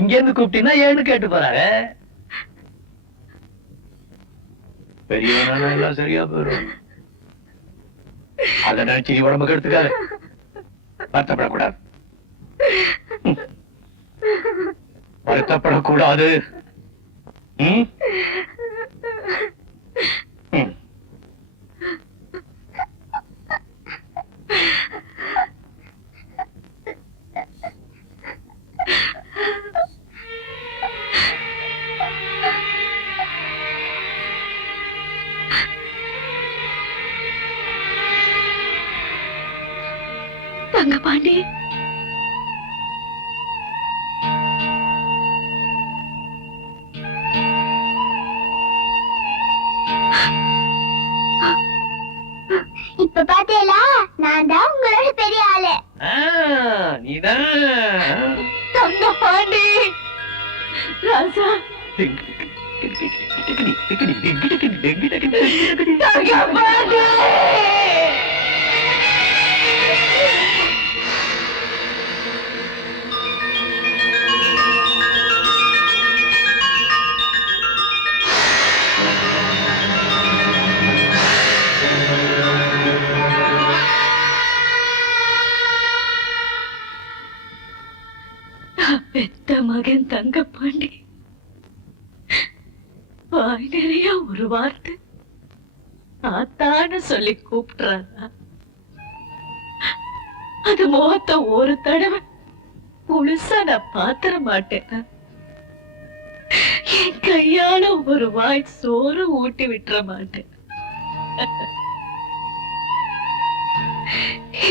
இங்க இருந்து கூப்பிட்டீங்கன்னா ஏன்னு கேட்டு போறாங்க. பெரியவனால எல்லாம் சரியா போயிடும். அத நினைச்சு நீ உடம்புக்கு எடுத்துக்காரு, வருத்தப்படக்கூடாது. வருத்தப்படக்கூடாது. தங்கபாண்டி, இப்ப பாத்தீங்களா, நான் தான் உங்களோட பெரிய ஆளு. நீதான் தங்கபாண்டி ராசா. தங்கபாண்டி பெத்த மகன் தங்கபாண்டி வாய் நிறைய ஒரு வார்த்தை ஆத்தான்னு சொல்லி கூப்பிடுறாரா? அது முகத்தை ஒரு தடவை முழுசா நான் பாத்திர மாட்டேன். என் கையால ஒரு வாய் சோறு ஊட்டி விட்டுற மாட்டேன்.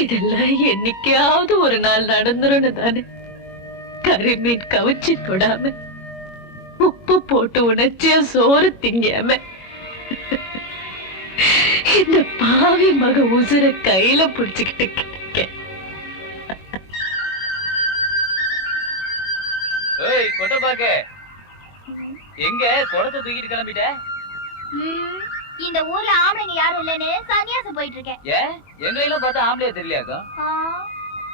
இதெல்லாம் என்னைக்காவது ஒரு நாள் நடந்துரும் தானே. கறிமீன் கவச்சி தொடாம, உப்பு போட்டு உடைச்சிய சோறு திங்காம, இந்த பாவி மக உசுர கையில புடிச்சுக்கிட்டு இருக்கேன். கொட்ட பாக்க எங்க குடத்தை தூக்கிட்டு கிளம்பிட்ட? இந்த ஊர்ல ஆம்பளைங்க யாரும் இல்லன்னு சன்னியாசம் போயிட்டு இருக்கேன். ஏன் எங்க பார்த்தா ஆம்பளையா தெரியலையாக்கா?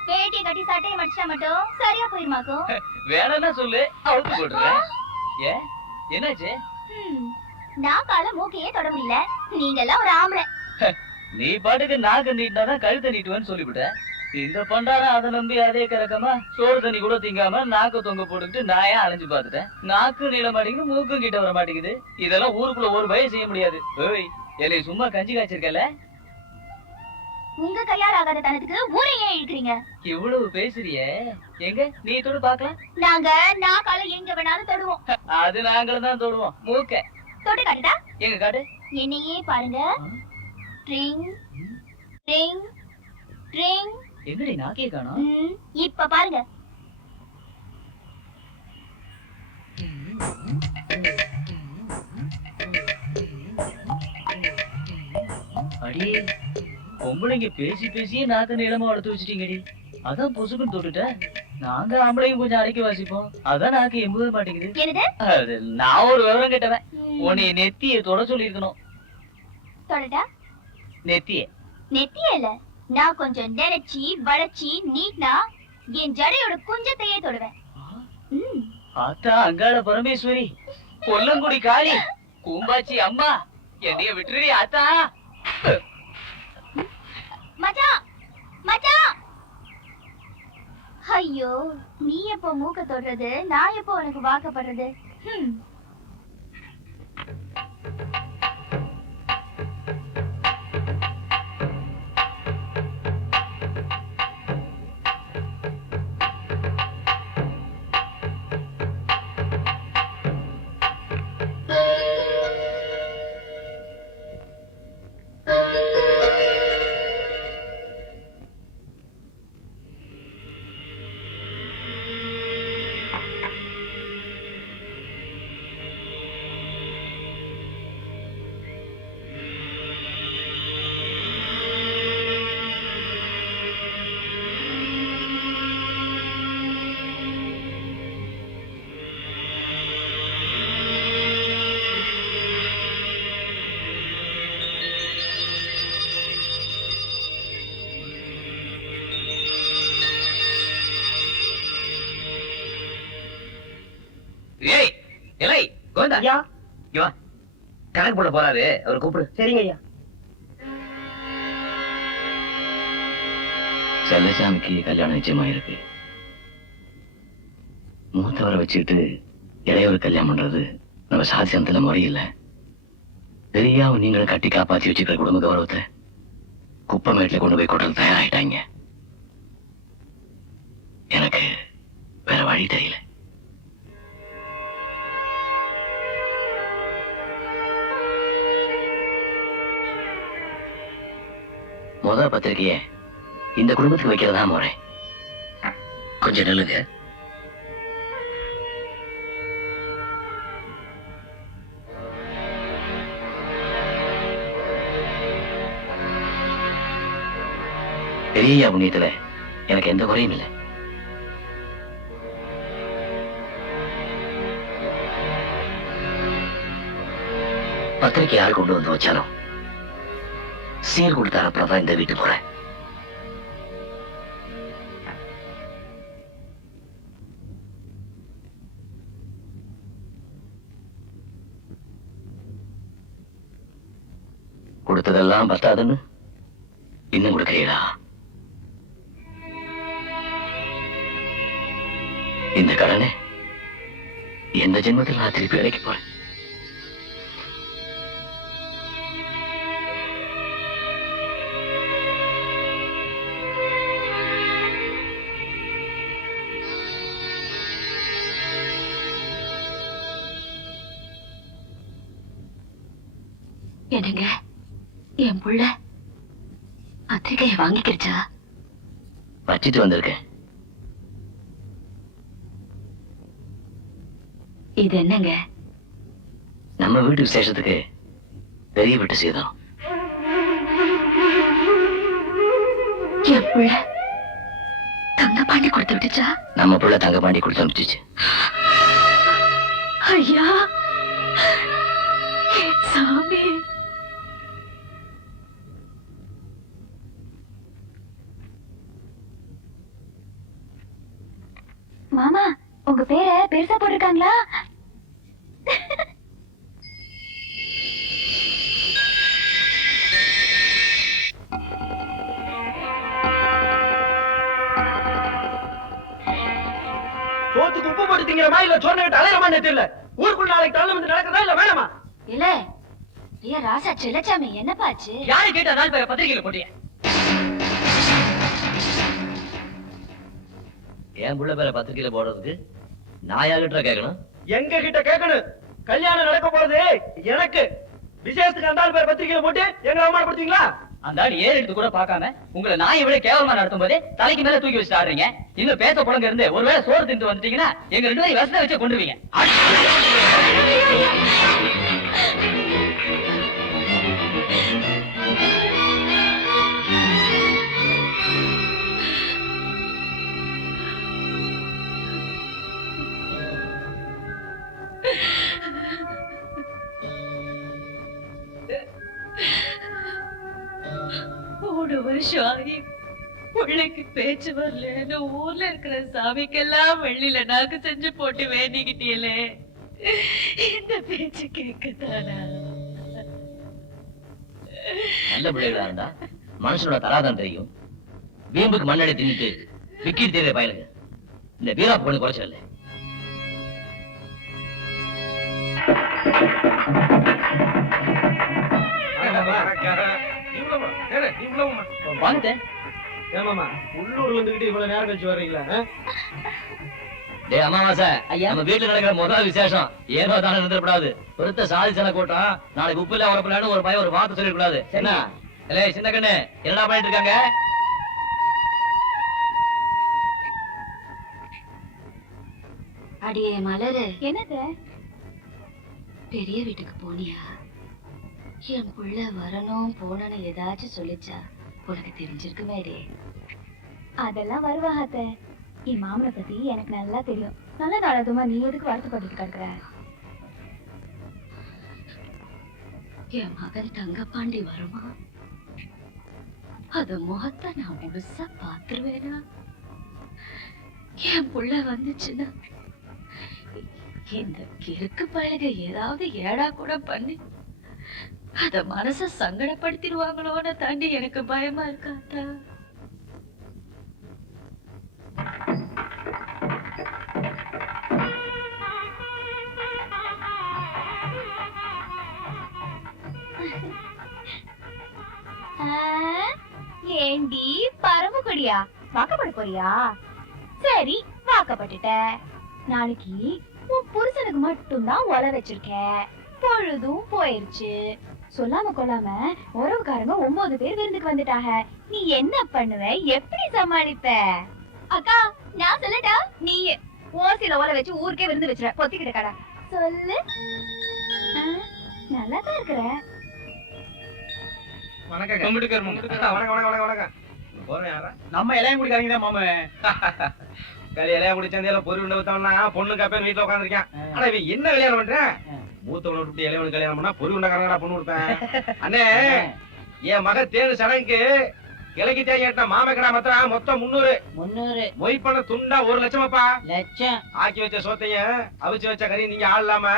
வேட்டி கட்டி சட்டையை மடிச்சா மட்டும் சரியா போயிருமாக்கும். வேணா சொல்லு, அவுத்து போட்டுறேன். ஏன் என்னாச்சு? நான் கால மூக்கையே தொட முடியல, நீங்க எல்லாம் ஒரு ஆம்பளை. நீ பாட்டுக்கு நாக்கு நீட்டாதான் கழுத்தை நீட்டுவேன்னு சொல்லிவிட்ட. இந்த பண்டாரம் அதை நம்பி அதே கறக்கமா சோறு தண்ணி கூட திங்காம நாக்கு தொங்க போட்டுக்கிட்டு நான் ஏன் அலைஞ்சு பாத்துட்டேன். நாக்கு நீள மாட்டேங்குது, மூக்கும் கிட்ட வர மாட்டேங்குது. இதெல்லாம் ஊருக்குள்ள ஒரு பயம் செய்ய முடியாது. ஏய் என்னை சும்மா கஞ்சி காய்ச்சிருக்கல. உங்க கையால் ஆகாத தனத்துக்கு ஊரை ஏன் இழுக்கிறீங்க? இவ்வளவு பேசுறியே, எங்க நீ தொடு பாக்கலாம். நாங்க நாக்கால எங்க வேணாலும் தொடுவோம். அது நாங்களும் தான் தொடுவோம். மூக்க தொட்டு காட்டுடா. எங்க காட்டு. என்னையே பாருங்க. Drink drink drink. எங்கடி நாக்கே காணோம்? இப்ப பாருங்க. அடி பொம்பளைங்க பேசி பேசியே நாக்க நீளமா வளர்த்து வச்சுட்டீங்கடி. அதான் பொசுக்குன்னு தொட்டுட்டேன். நாங்க ஆம்பளையும் கொஞ்சம் அடக்கி வாசிப்போம். அதான் நாக்கு எம்பவே மாட்டேங்குது. அது நான் ஒரு விவரம் கேட்டவன். உன்னை நெத்திய தொட சொல்லி இருக்கணும். தொடடா? நெத்திய நெத்திய இல்ல, நான் கொஞ்சம் நெரச்சி வளைச்சி நீட்னா என் ஜடையோட குஞ்சத்தையே தொடுவேன். ஆத்தா அங்காள பரமேஸ்வரி, கொல்லங்குடி காளி, கூம்பாச்சி அம்மா, என்னைய விட்டுருடி ஆத்தா. மச்சான் மச்சான், ஐயோ நீ எப்போ மூக்க தொடுறது, நான் எப்போ உனக்கு வாக்கப்படுறது? ஏய் இலை கோவிந்தா, இங்க வா. கணக்கு போட போறாரு, அவர் கூப்பிடு. சரிங்க ஐயா. செல்லசாமிக்கு கல்யாணம் நிச்சயமாயிருக்கு. மூத்தவரை வச்சுக்கிட்டு இளையவர் கல்யாணம் பண்றது நம்ம சாதிசனத்துல முறையில்லை. பெரியாவும் நீங்களும் கட்டி காப்பாத்தி வச்சுக்கிற குடும்ப கௌரவத்தை குப்பமேட்டில் கொண்டு போய் கொட்டல் தயாராயிட்டாங்க. எனக்கு வேற வழி தெரியல. முதல் பத்திரிகைய இந்த குடும்பத்துக்கு வைக்கிறதா முறை. கொஞ்சம் நில்லுங்க. பெரிய புண்ணியத்துல எனக்கு எந்த குறையும் இல்லை. பத்திரிக்கை யாரு கொண்டு வந்து வச்சாலும் சீர் கொடுத்த அப்புறம் இந்த வீட்டு போறேன். கொடுத்ததெல்லாம் பத்தாதுன்னு இன்னும் கொடுக்கிறீரா? இந்த கடனை எந்த ஜென்மத்தில் நான் திருப்பி அடைக்க போறேன். என்னங்க, என் புள்ள பத்திரிகையை வாங்கிக்கிடுச்சா? வச்சிட்டு வந்திருக்கேன். இது என்னங்க? நம்ம வீட்டு விசேஷத்துக்கு பெரிய வீட்டு சீதம். என் புள்ள தங்கப்பாண்டி கொடுத்து விட்டுச்சா? நம்ம புள்ள தங்கப்பாண்டி கொடுத்து அனுப்பிச்சிச்சு. ஐயா சாமி, மாமா உங்க பேரை பெருசா போட்டிருக்காங்களா? சோத்துக்கு உப்பு போட்டு திங்கிறமா இல்ல சொன்ன விட்டு அலையறமான்னு தெரியல. ஊருக்குள்ள நாளைக்கு தள்ள வந்து நடக்கிறதா இல்ல வேணாமா? இல்ல ஐயா ராசா செல்லச்சாமி, என்னப்பாச்சு? யாரை கேட்டா நாலு பேரை பத்திரிகையில போட்டிய? என் புள்ள பேரை பத்திரிகையில போடுறதுக்கு நான் யார்கிட்ட கேட்கணும்? எங்க கிட்ட கேட்கணும். கல்யாணம் நடக்க போறது எனக்கு. விசேஷத்துக்கு அந்த பேர் பத்திரிகையில போட்டு எங்களை அவமானப்படுத்தீங்களா? அந்த ஆள் ஏறு எடுத்து கூட பார்க்காம உங்களை நான் இவ்வளவு கேவலமா நடத்தும் போதே தலைக்கு மேல தூக்கி வச்சுட்டு ஆடுறீங்க. இன்னும் பேச புலங்க இருந்து ஒருவேளை சோறு தின்று வந்துட்டீங்கன்னா எங்க ரெண்டு பேரும் வசதி வச்சு கொண்டுருவீங்க. 3 வருஷம் ஆகி பிள்ளைக்கு பேச்சு வரலன்னு ஊர்ல இருக்கிற சாமிக்கெல்லாம் வெள்ளில நாக்கு செஞ்சு போட்டு வேண்டிக்கிட்டீங்களே, இந்த பேச்சு கேட்கத்தானா? நல்ல பிள்ளைகளா இருந்தா மனுஷனோட தராதான் தெரியும். வீம்புக்கு மண்ணடி தின்னுட்டு விக்கி தெரிய பயலுங்க இந்த வீராப்பு பண்ணி குறைச்சல. ஏமாமா உள்ளூர்ல இருந்துகிட்டு இவ்வளவு நேரம் கழிச்சு வர்றீங்களா? டேய் அமாவாசை, நம்ம வீட்டுல நடக்கிற முதல் விசேஷம் ஏதோ தானே இருந்துடக்கூடாது. ஒருத்த சாதிச்சன கூட்டம் நாளைக்கு உப்பு இல்ல உரப்பில்லான்னு ஒரு பையன் ஒரு வார்த்தை சொல்லிடக்கூடாது. என்ன இல்ல சின்ன கண்ணு என்னடா பண்ணிட்டு இருக்காங்க? அடியே மலரு, என்னது? பெரிய வீட்டுக்கு போனியா? என் புள்ள வரணும் போனன்னு ஏதாச்சும் சொல்லிச்சா? உனக்கு தெரிஞ்சிருக்குமேடே. அதெல்லாம் வருவாக. என் மாமனை பத்தி எனக்கு நல்லா தெரியும். நல்ல நாளதுமா நீ எதுக்கு வருத்தப்பட்டு கிடக்குற? என் மகன் தங்கப்பாண்டி வருமா? அத முகத்தை நான் முழுசா பாத்துருவேனா? என் புள்ள வந்துச்சுன்னா இந்த கிறுக்கு பழக ஏதாவது ஏடா கூட பண்ணி அத மனச சங்கடப்படுத்திடுவாங்களோன்னு தாண்டி எனக்கு பயமா இருக்காதா? ஏண்டி பரமக்குடியா வாக்கப்பட போறியா? சரி வாக்கப்பட்டுட்ட. நாளைக்கு உன் புருஷனுக்கு மட்டும்தான் ஒல வச்சிருக்க. பொழுதும் போயிருச்சு. சொல்லாம கொள்ளாம உறவுக்காரங்க 9 பேர் விருந்துக்கு வந்துட்டாங்க. நீ என்ன பண்ணுவ? எப்படி சமாளிப்ப? அக்கா நான் சொல்லட்டா? நீ ஓசில ஒல வச்சு ஊருக்கே விருந்து வச்சிர. பொத்திக்கிட்ட கடா சொல்லு. நல்லா தான் இருக்கிற. நம்ம இலையம் குடிக்காதீங்க மாமா. இலையா குடிச்சா பொறி உண்டை வித்தோம்னா பொண்ணு கப்பேன் வீட்டுல உட்காந்துருக்கேன். ஆனா இவன் என்ன கல்யாணம் பண்றேன்? மூத்தவனை விட்டு இளையவனுக்கு கல்யாணம் பண்ணா பொறி உண்டக்காரங்களா பொண்ணு கொடுப்பேன். அண்ணே என் மக தேடு சடங்குக்கு கிழக்கு தேங்கிட்ட மாமக்கடா மொத்தம் 300 மொய் பண்ண துண்டா 1 லட்சமாப்பா. ஆக்கி வச்ச சோத்தையும் அவிச்சு வச்ச கறி நீங்க ஆள் இல்லாம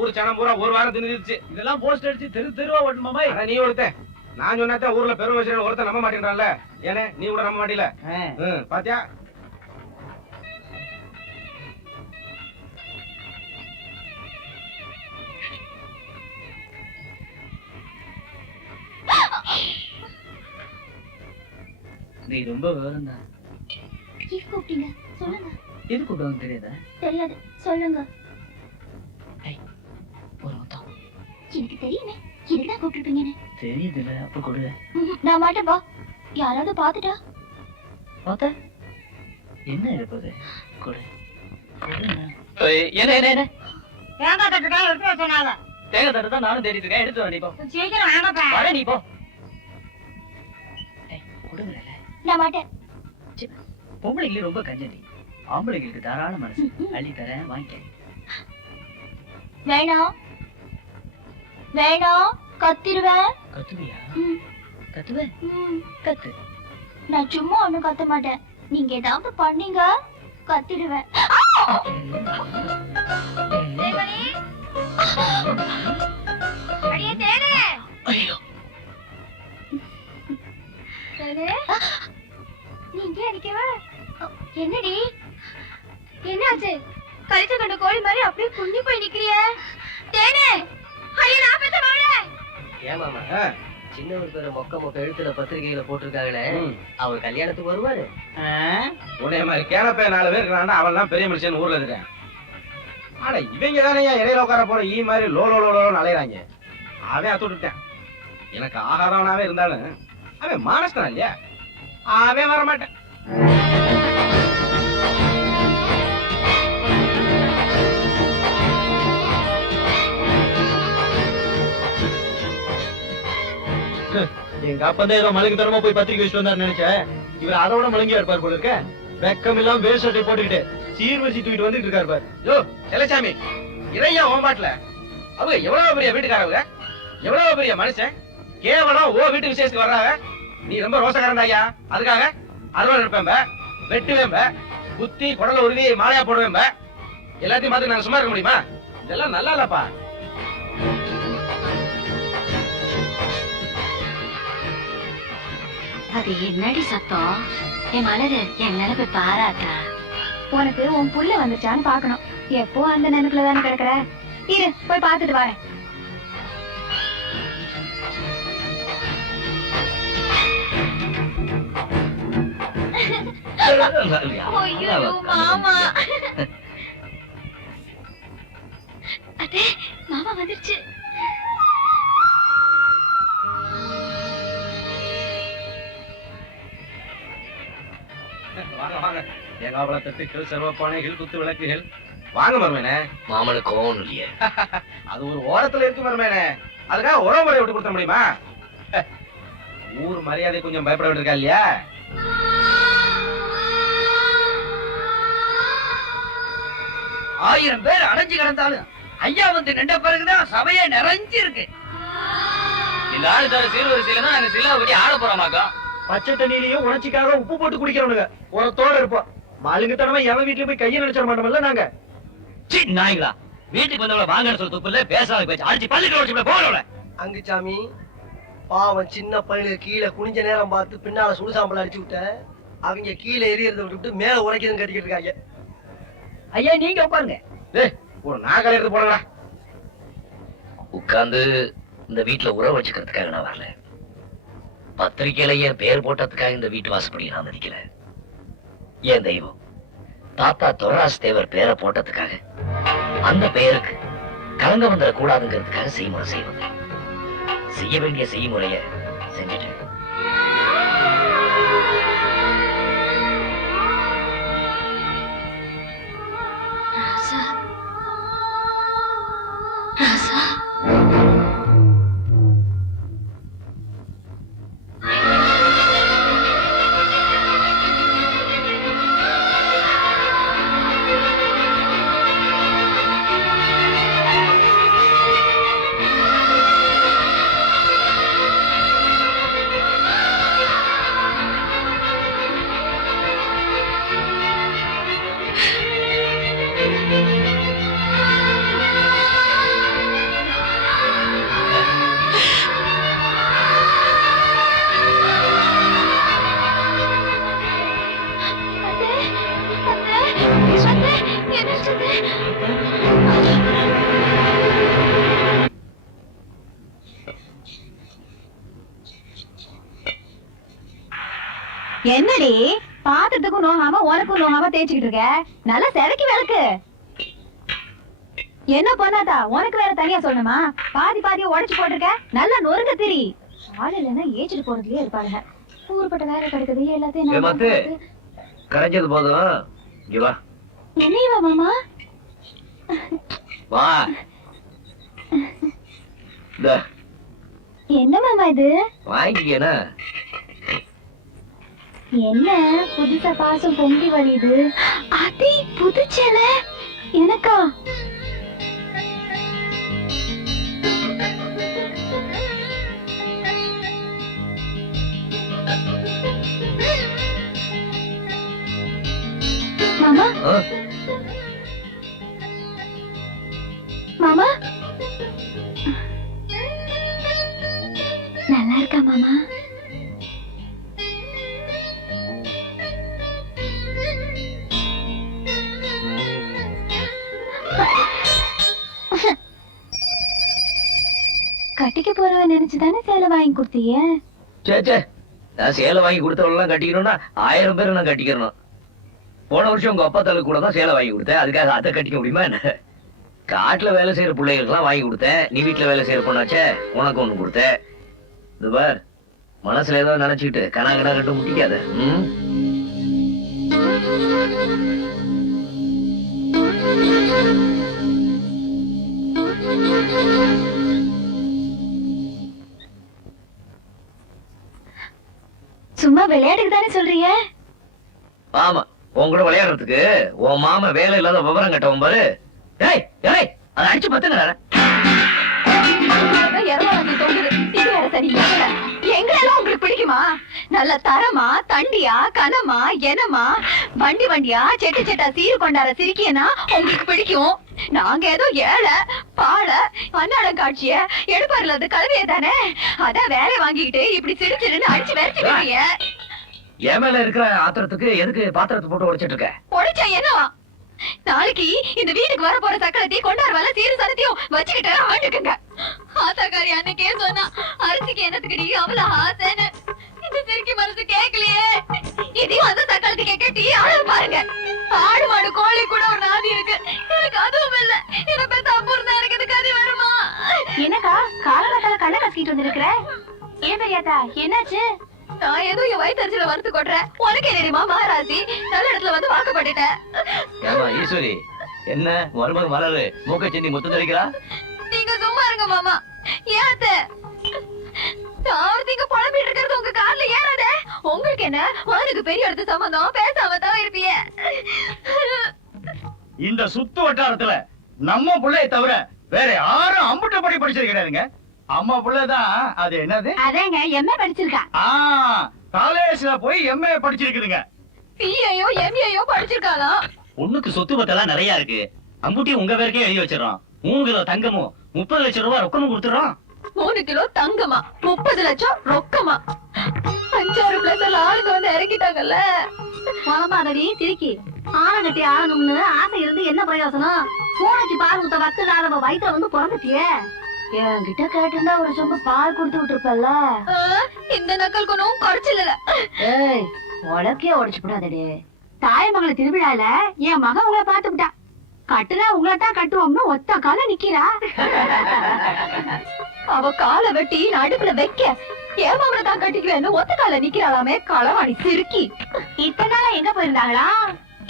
ஊர் சனம் பூரா 1 வாரம் தின்னுச்சு. இதெல்லாம் போஸ்ட் அடிச்சு தெருவா ஓட்டணுமா? நீ ஒருத்த நான் சொன்னாத்தான் ஊர்ல பெரும் வச்சு ஒருத்தர் நம்ப மாட்டேன்றான்ல. ஏனே நீ கூட நம்ப மாட்டீல? பாத்தியா? நீ ரொம்ப விவரம் தான். கூப்பிட்டீங்க சொல்லுங்க. எது கூப்பிடுவாங்க தெரியாதா? தெரியாது சொல்லுங்க. ஒரு மொத்தம் எனக்கு தெரியுமே. இதுதான் கூப்பிட்டுருப்பீங்கன்னு தெரியுதுல்ல. அப்ப கொடு. நான் மாட்டேன். பா யாராவது பாத்துட்டா? பார்த்தா என்ன இருப்பது? கொடு. என்ன என்ன என்ன தேங்காய் தட்டுக்கா எடுத்து சொன்னாங்க. தேங்காய் தட்டு தான் நானும் தேடிட்டு இருக்கேன். எடுத்து வரேன். இப்போ சீக்கிரம் வாங்கப்பா. வர நீ போ. கொடுங்கல. நான் மாட்டேன். பொம்பளைங்களுக்கு ரொம்ப கஞ்சடி. ஆம்பளைங்களுக்கு தாராள மனசு. அள்ளி தரேன் வாங்கிக்க. வேணாம் வேணாம் கத்திருவேன். கத்துவியா? கத்துவேன். கத்து. நான் சும்மா ஒண்ணும் கத்த மாட்டேன். நீங்க ஏதாவது பண்ணீங்க கத்திடுவேன். நீங்க அடிக்கவா? என்னடி என்னாச்சு? கழிச்ச கண்ட கோழி மாதிரி அப்படியே புண்ணி போய் நிக்கிறிய. தேனே ஐயா நான் பேச மாட்டே. ஏமாமா சின்னவர் பேர மொக்க எழுத்துல பத்திரிகையில போட்டிருக்காங்களே, அவர் கல்யாணத்துக்கு வருவாரு. உன்னைய மாதிரி கேனப்பே 4 பேர் இருக்கிறான். அவன் தான் பெரிய மனுஷன் ஊர்ல இருக்கிறேன். ஆனா இவங்க தானே இடையில உட்கார போற ஈ மாதிரி லோலோன்னு அலையிறாங்க. அவன் அத்துட்டான். எனக்கு ஆகாதவனாவே இருந்தாலும் அவன் மானஸ்தான் இல்லையா? அவன் வர மாட்டேன். எங்க அப்பதான் ஏதோ மலைக்கு தரமா போய் பத்திரிக்கை வச்சுட்டு வந்தாரு நினைச்சேன். இவர் அதோட மலங்கியா இருப்பார் போல இருக்க. வெக்கம் எல்லாம் வேஸ்ட் சட்டை போட்டுக்கிட்டு சீர்வரிசி தூக்கிட்டு வந்துட்டு இருக்காரு பாரு. யோ செல்லசாமி, இறையா ஓம்பாட்டுல அவங்க எவ்வளவு பெரிய வீட்டுக்காரவங்க, எவ்வளவு பெரிய மனுஷன், கேவலம் ஓ வீட்டு விசேஷத்துக்கு வர்றாங்க. நீ ரொம்ப ரோசக்காரன் ஐயா. அதுக்காக அறுவடை எடுப்பேன், வெட்டுவேன், குத்தி குடல உருவி மாலையா போடுவேன். எல்லாத்தையும் பார்த்து நாங்க சும்மா இருக்க முடியுமா? இதெல்லாம் நல்லா இல்லப்பா. அது என்னடி சத்தம்? என் மலரு என் நினைப்பை பாராட்டா. உனக்கு உன் புள்ள வந்துச்சான்னு பாக்கணும். எப்போ அந்த நினைப்புல தானே கிடக்குற. இரு போய் பாத்துட்டு வரேன். மாமா அடே மாமா வந்துருச்சு. வாங்க வாங்க. ஏகாவள தட்டுக்கள், சர்வப்பானைகள், குத்து விளக்குகள். வாங்க மருமேனே. மாமனுக்கு கோவம் இல்லையே. அது ஒரு ஓரத்துல இருக்கு மருமேனே. அதுக்காக உறவு முறையை விட்டு கொடுத்த முடியுமா? ஊர் மரியாதை கொஞ்சம் பயப்பட வேண்டியிருக்கா இல்லையா? ஆயிரம் பேர் அடைஞ்சு கிடந்தாலும் ஐயா வந்து நின்ற பிறகுதான் சபையே நிறைஞ்சு இருக்கு. இந்த ஆளு தர சீர்வரிசையில தான் நாங்க சில்லாபடி ஆட போறோமாக்கா. பச்சை தண்ணியிலையும் உணர்ச்சிக்காக உப்பு போட்டு குடிக்கிறவனுங்க உரத்தோட இருப்போம். மாலுங்கத்தனமா எவன் வீட்டுல போய் கையை நினைச்சிட மாட்டோம்ல நாங்க. நாய்களா வீட்டுக்கு வந்தவள வாங்கன்னு சொல்ல துப்புல பேசாத பேச்சு அடிச்சு பள்ளிக்கு வச்சு போறவள. அங்குச்சாமி பாவம் சின்ன பையனுக்கு கீழே குனிஞ்ச நேரம் பார்த்து பின்னால சுடுசாம்பல் அடிச்சு விட்ட. அவங்க கீழே எரியறத விட்டு மேல உரைக்கிறதுன்னு கட்டிக்கிட்டு இருக்காங்க. ஐயா நீங்க உட்காருங்க. டேய் ஒரு நாகல எடுத்து போடலாம். உட்கார்ந்து இந்த வீட்டுல உறவு வச்சுக்கிறதுக்காக நான் வரல. பத்திரிகையிலேயே பேர் போட்டதுக்காக இந்த வீட்டு வாசப்படி நான் மதிக்கல. என் தெய்வம் தாத்தா தொராஸ் தேவர் பேரை போட்டதுக்காக அந்த பெயருக்கு கலங்க வந்துட கூடாதுங்கிறதுக்காக செய்முறை செய்வது. செய்ய வேண்டிய செய்முறைய செஞ்சுட்டேன். ராசா ராசா என்னடி பாத்திரத்துக்கும் நோகாம உனக்கும் நோகாம தேய்ச்சிக்கிட்டு இருக்க. நல்லா செவக்கி விளக்கு. என்ன பண்ணாதா உனக்கு வேற தனியா சொல்லணுமா? பாதி பாதியா உடைச்சு போட்டிருக்க. நல்லா நொறுங்க திரி. ஆள் இல்லைன்னா ஏச்சிட்டு போறதுலயே இருப்பாங்க. ஊர்பட்ட வேலை கிடைக்குது எல்லாத்தையும் நான் பார்த்து. கரைஞ்சது போதும். இங்க வா. என்னையவா மாமா? வா. என்ன மாமா இது? வாங்கிக்கேனா? என்ன புதுசா பாசம் பொங்கி வழியுது. அதே புதுச்சேல எனக்கா? மாமா மாமா நல்லா இருக்கா மாமா? கட்டிக்க போறவ நினைச்சுதானே சேலை வாங்கி கொடுத்தீங்க? சே நான் சேலை வாங்கி கொடுத்தவெல்லாம் கட்டிக்கணும்னா 1000 பேரை நான் கட்டிக்கிறணும். போன வருஷம் உங்க அப்பா தலை கூட தான் சேலை வாங்கி கொடுத்தேன். அதுக்காக அதை கட்டிக்க முடியுமா என்ன? காட்டுல வேலை செய்யற பிள்ளைகளுக்கெல்லாம் வாங்கி கொடுத்தேன். நீ வீட்டுல வேலை செய்யற பொண்ணாச்சே உனக்கு ஒண்ணு கொடுத்தேன். இது பார் மனசுல ஏதோ நினைச்சுக்கிட்டு கணக்கடா கட்டு முட்டிக்காத. சும்மா விளையாட்டுக்கு தானே சொல்றீங்க? ஆமா உன் கூட விளையாடுறதுக்கு உன் மாமா வேலை இல்லாத விவரம் கட்டவும் பாரு. ஏய் ஏய் அதை அடிச்சு பத்துங்க. எங்க உங்களுக்கு உங்களுக்கு பிடிக்குமா? நல்ல தரமா, தண்டியா, கனமா, எனமா, வண்டி வண்டியா, செட்டு செட்டா சீர் கொண்டாட சிரிக்கியனா உங்களுக்கு பிடிக்கும். நாங்க ஏதோ ஏழை பாழ அன்னாடம் காட்சிய எடுப்பாருல அது கலவையே தானே. அதான் வேலை வாங்கிக்கிட்டு இப்படி சிரிச்சிருன்னு அடிச்சு வரைச்சுக்கிறீங்க. என் மேல இருக்கிற ஆத்திரத்துக்கு எதுக்கு பாத்திரத்தை போட்டு உடைச்சிட்டு இருக்க? உடைச்சா என்னவா? நாளைக்கு இந்த வீட்டுக்கு வர போற சக்கரத்தையும் கொண்டாடுவால சீரு சரத்தையும் வச்சுக்கிட்டு ஆண்டுக்குங்க. ஆத்தாக்காரி அன்னைக்கே சொன்னா அரிசிக்கு என்னத்துக்குடி அவ்வளவு ஆசைன்னு. இந்த சிரிக்கி மனசு கேட்கலையே. இதையும் அந்த சக்கரத்துக்கு கட்டி ஆளு பாருங்க. ஆடு மாடு கோழி கூட ஒரு நாதி இருக்கு. எனக்கு அதுவும் இல்ல. என்ன பேச அப்புறம் எனக்கு இது கதி வருமா? என்னக்கா காலகட்டால கண்ணை கசிக்கிட்டு வந்திருக்கிற? ஏன் பெரியாத்தா என்னாச்சு? நான் ஏதோ என் வயிற்றுல வறுத்து கொட்டுறேன். உனக்கு தெரியுமா மகாராசி நல்ல இடத்துல வந்து வாக்கப்பட்டுட்டேன். ஈஸ்வரி என்ன மருமக மலரு மூக்க சென்னி முத்து தெளிக்கிறா? நீங்க சும்மா இருங்க மாமா. ஏத்த நீங்க புலம்பிட்டு இருக்கிறது உங்க கார்ல ஏறாதே. உங்களுக்கு என்ன அவனுக்கு பெரிய இடத்து சம்பந்தம் பேசாம தான் இருப்பீங்க. இந்த சுத்து வட்டாரத்துல நம்ம பிள்ளைய தவிர வேற யாரும் அம்புட்ட படி படிச்சது கிடையாதுங்க. அம்மா பிள்ளைதான். அது என்னது? அதேங்க எம்ஏ படிச்சிருக்கா. காலேஜ்ல போய் எம்ஏ படிச்சிருக்குதுங்க. பிஏயோ எம்ஏயோ படிச்சிருக்காளாம். பொண்ணுக்கு சொத்து பத்தெல்லாம் நிறைய இருக்கு. அம்புட்டி உங்க பேருக்கே எழுதி வச்சிடறோம். 3 கிலோ தங்கமும் 30 லட்சம் ரூபாய் ரொக்கமும் கொடுத்துறோம். 3 கிலோ தங்கமா 30 லட்சம் ரொக்கமா? 5-6 பிளேஸ்ல ஆளுங்க வந்து இறங்கிட்டாங்கல்ல. புலம்பாதடி சிரிக்கி. ஆணை கட்டி ஆளணும்னு ஆசை இருந்து என்ன பிரயோசனம்? பூனைக்கு பால் ஊத்த வக்கு இல்லாதவ வயிற்ற வந்து பிறந்துட்டியே. என்கிட்ட கேட்டிருந்தா ஒரு சொம்பு பால் கொடுத்து விட்டுருப்பல்ல. இந்த நக்கல் குணம் குறைச்சல. ஏய் உலக்கே உடைச்சு விடாதடி. தாய் மகளை திருவிழால என் மகன் உங்களை பார்த்து விட்டா. கட்டுனா உங்களை தான் கட்டுவோம்னு ஒத்த கால நிக்கிறா. அவ காலை வெட்டி நடுப்புல வைக்க ஏமாமல தான் கட்டிக்குவேன்னு ஒத்த கால நிக்கிறாளாமே களவாணி சிறுக்கி. இத்தனை நாளா எங்க போயிருந்தாங்களா?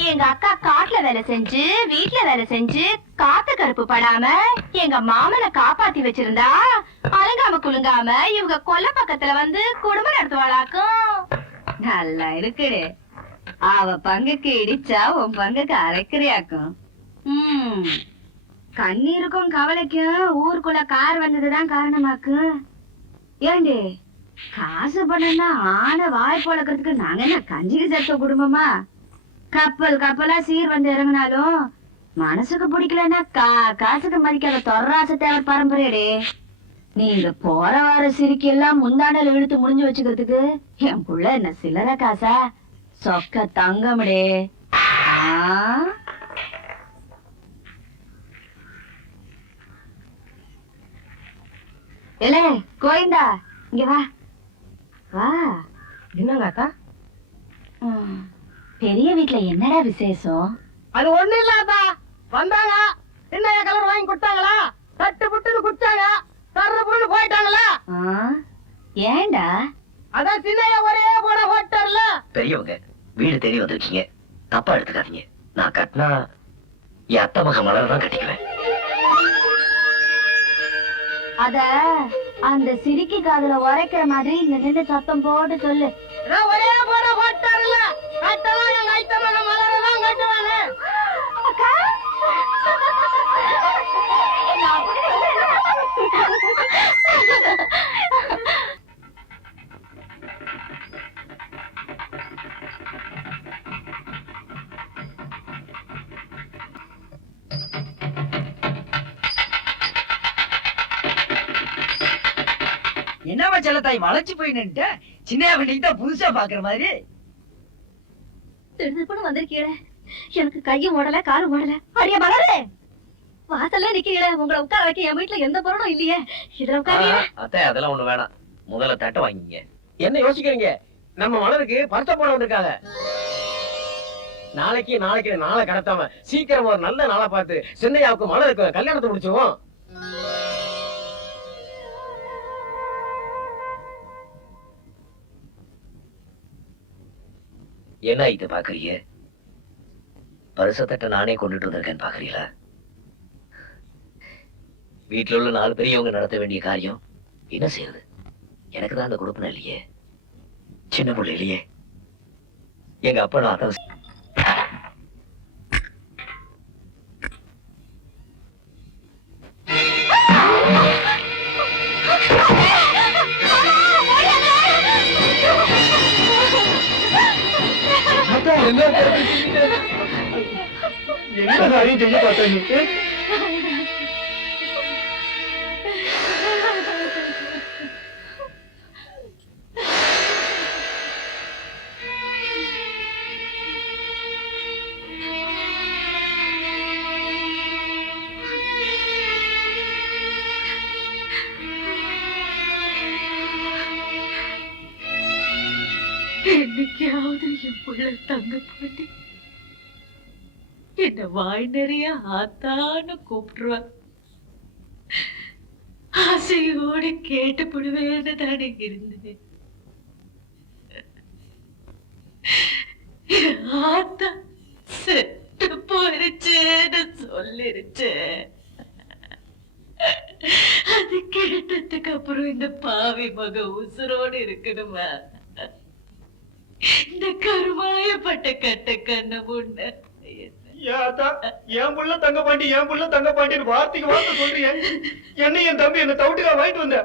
எங்க அக்கா காட்டுல வேலை செஞ்சு வீட்டுல வேலை செஞ்சு காத்து கருப்பு படாம எங்க மாமனை காப்பாத்தி வச்சிருந்தா அலங்காம குலுங்காம இவங்க கொல்ல பக்கத்துல வந்து குடும்பம் நடத்துவாளாக்கும். நல்லா இருக்குடு. அவ பங்குக்கு இடிச்சா உன் பங்குக்கு அரைக்கிறியாக்கும். கண்ணீருக்கும் கவலைக்கும் ஊருக்குள்ள கார் வந்ததுதான் காரணமாக்கும். ஏண்டி காசு பண்ணா ஆன வாய் பழக்கிறதுக்கு நாங்க என்ன கஞ்சிக்கு சேர்த்த குடும்பமா? கப்பல் கப்பலா சீர் வந்து இறங்கினாலும் மனசுக்கு பிடிக்கலன்னா காசுக்கு மதிக்காத தொர்ராச தேவர் பரம்பரையடே. நீங்க போற வார சிரிக்கி எல்லாம் முந்தாண்டல் இழுத்து முடிஞ்சு வச்சுக்கிறதுக்கு என் புள்ள என்ன சில்லற காசா? சொக்க தங்கமடே. இல்ல கோயந்தா இங்க வா வா. என்னங்க அக்கா? பெரிய வீட்டுல என்னடா விசேஷம்? அது ஒண்ணு இல்லாதா. வந்தாங்க சின்ன கலர் வாங்கி கொடுத்தாங்களா? தட்டு புட்டுன்னு குடிச்சாங்க. தர்ற பொருள் போயிட்டாங்களா? ஏண்டா? அதான் சின்னையா ஒரே போன ஹோட்டல்ல. பெரியவங்க வீடு தேடி வந்திருக்கீங்க, தப்பா எடுத்துக்காதீங்க. நான் கட்டினா என் அத்தை மக மலர் தான் கட்டிக்குவேன். அத அந்த சிரிக்கி காதுல உரைக்கிற மாதிரி இங்க நின்று சத்தம் போட்டு சொல்லு. ஒரே போன ஹோட்டல்ல கட்டலாம் எங்க ஐத்த மக மலர் தான் கட்டுவாங்க. அக்கா என்னவா செல்லத்தாய் மலைச்சு போய் நின்னுட்ட? சின்ன வண்டிக்கு தான் புதுசா பாக்குற மாதிரி. திடுதிப்புன்னு வந்திருக்கீங்களே. எனக்கு கையும் ஓடல காலும் ஓடல. அடிய மலரு வாசல்ல நிக்கிறீங்களே. உங்களை உட்கார வைக்க என் வீட்டுல எந்த பொருளும் இல்லையே. இதுல உட்காரீங்க. அத்தை அதெல்லாம் ஒண்ணு வேணாம், முதல்ல தட்டை வாங்கிங்க. என்ன யோசிக்கிறீங்க? நம்ம மலருக்கு பரிச போட வந்திருக்காங்க. நாளைக்கு நாளை கடத்தாம சீக்கிரம் ஒரு நல்ல நாளா பார்த்து சின்னையாவுக்கு மலருக்கு கல்யாணத்தை முடிச்சிருவோம். என்ன இது பாக்குறீங்க? பரிச தட்டை நானே கொண்டுட்டு வந்திருக்கேன்னு பாக்குறீங்களா? வீட்டுல உள்ள 4 பெரியவங்க நடத்த வேண்டிய காரியம் என்ன செய்யுது? எனக்கு தான் அந்த கொடுப்பன இல்லையே, சின்ன பிள்ளை இல்லையே. எங்க அப்பா நான் அதான் என்ன காரியம் செஞ்சு பார்த்தா நீ? என்னைக்காவது என் புள்ள தங்க பாட்டி என்ன வாய் நிறைய ஆத்தான்னு கூப்பிடுவா. ஆசையோடு கேட்டு புடுவேன்னு தானே இருந்தேன். ஆத்தா செத்து போயிருச்சேன்னு சொல்லிருச்சு. அது கேட்டதுக்கு அப்புறம் இந்த பாவி மக உசுரோடு இருக்கணுமா? இந்த கருமாயப்பட்ட கட்ட கண்ண முன்ன என் புள்ள தங்க பாண்டி என் புள்ள தங்க பாண்டின்னு வார்த்தைக்கு வார்த்தை சொல்றீங்க. என்ன என் தம்பி என்ன தவிட்டுக்கா வாங்கிட்டு வந்த.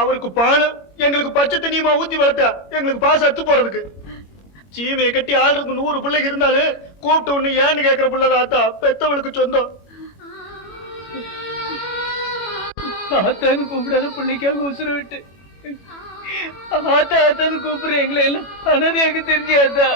அவருக்கு பாலம் எங்களுக்கு பச்சை தண்ணியமா ஊத்தி வளர்த்தா எங்களுக்கு பாசம் எடுத்து போறதுக்கு. சீமையை கட்டி ஆளுக்கு 100 பிள்ளைங்க இருந்தாலும் கூப்பிட்டு ஒண்ணு ஏன்னு கேட்கிற பிள்ளை ஆத்தா பெத்தவளுக்கு சொந்தம். ஆத்தான்னு கூப்பிடாத பிள்ளைக்காக உசுறு விட்டு ஆத்தா ஆத்தான்னு கூப்பிடுற எங்களை எல்லாம் அனதையாக தெரிஞ்சாதா?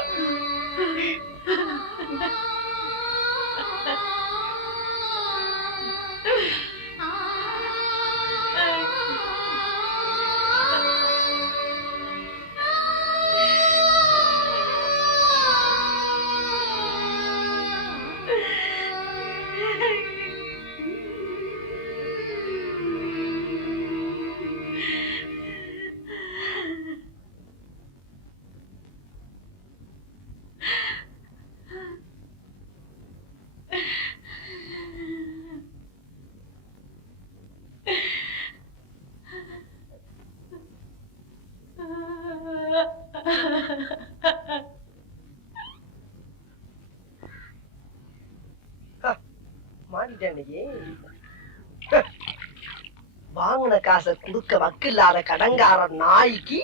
வாங்கின காசை குடுக்க வக்கில்லாத கடங்கார நாய்க்கு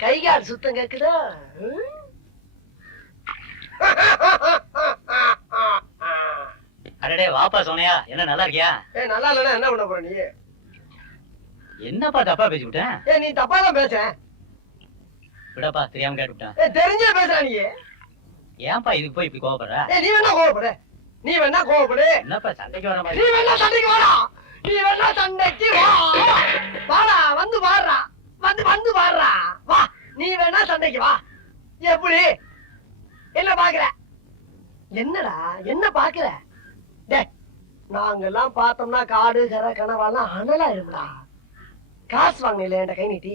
கைகால் சுத்தம் கேக்குதா? அடடே வாப்பா சோனையா, என்ன நல்லா இருக்கியா? நல்லா இல்லன்னா என்ன பண்ண போற நீ? என்னப்பா தப்பா பேசி விட்டேன்? நீ தப்பா தான் பேச. விடப்பா, தெரியாம கேட்டு விட்டேன். தெரிஞ்சே பேசுற நீ. ஏன்பா இதுக்கு போய் இப்படி கோவப்படுற? நீ வேணா கோவப்படு, நீ வேணா கோவப்படு. என்னப்பா சண்டைக்கு வர மாதிரி? நீ வேணா சண்டைக்கு வாடா, நீ வேணா சண்டைக்கு வா. வாடா, வந்து பாடுறா, வந்து பாடுறா, வா. நீ வேணா சண்டைக்கு வா. எப்படி என்ன பாக்குற? என்னடா என்ன பாக்குற? நாங்கெல்லாம் பார்த்தோம்னா காடு கரை கனவாலாம் அனலாயிரும்டா. காசு வாங்கினீங்களே என்கிட்ட கை நீட்டி.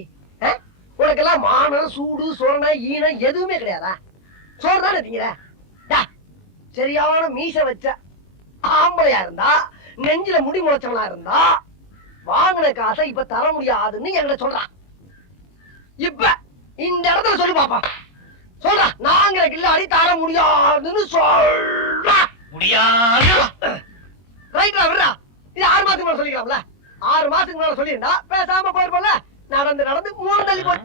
உனக்கெல்லாம் மானம் சூடு சொரணை ஈனம் எதுவுமே கிடையாதா? சோறு தானே திங்கிற? சரியான மீச வச்ச ஆம்பளையா இருந்தா, நெஞ்சில முடி முளைச்சவனா இருந்தா வாங்கின காசை இப்ப தர முடியாதுன்னு என்கிட்ட சொல்றான். இப்ப இந்த இடத்துல சொல்லு பாப்பா, சொல்றா. நாங்க கில்லாடி தர முடியாதுன்னு சொல்றா. முடியாது. ரைட்டா விடுறா. இது 6 மாசத்துக்கு மேல சொல்லிக்கலாம்ல. 6 மாசத்துக்கு மேல சொல்லியிருந்தா பேசாம போயிருப்போம்ல. நடந்து 3 தள்ளி போய்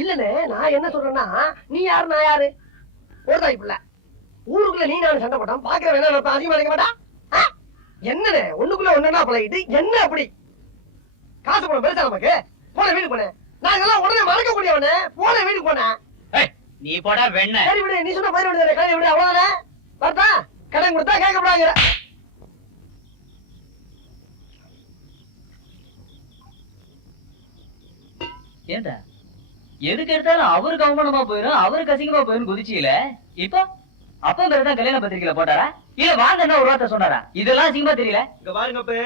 இல்லன்னு நான் என்ன சொல்றேன்னா, நீ யாரு நான் யாரு? ஒரு தாய் பிள்ளை. ஊருக்குள்ள நீ நானும் சண்டை போட்டான் பாக்குற வேணா அதிகமா நினைக்க மாட்டா? என்னன்னு ஒண்ணுக்குள்ள ஒண்ணுன்னா பழகிட்டு என்ன அப்படி? காசு பணம் பெருசா நமக்கு? போன வீடு போனேன். நாங்கெல்லாம் உடனே மறக்க கூடியவனே. போன வீட்டுக்கு போனேன். நீ போடா வெண்ண. சரி விடு, நீ சொன்ன பயிர் விடுதே கடை விடு, அவ்வளவுதானே. பார்த்தா கடன் கொடுத்தா கேட்கப்படாங்கிற. ஏண்டா எதுக்கு எடுத்தாலும் அவருக்கு அவமானமா போயிரும், அவருக்கு அசிங்கமா போயிரும் குதிச்சியில. இப்ப அப்பா பேருதான் கல்யாண பத்திரிக்கையில போட்டாரா இல்ல வாங்க ஒரு வார்த்தை சொன்னாரா? இதெல்லாம் அசிங்கமா தெரியல. இங்க பாருங்க,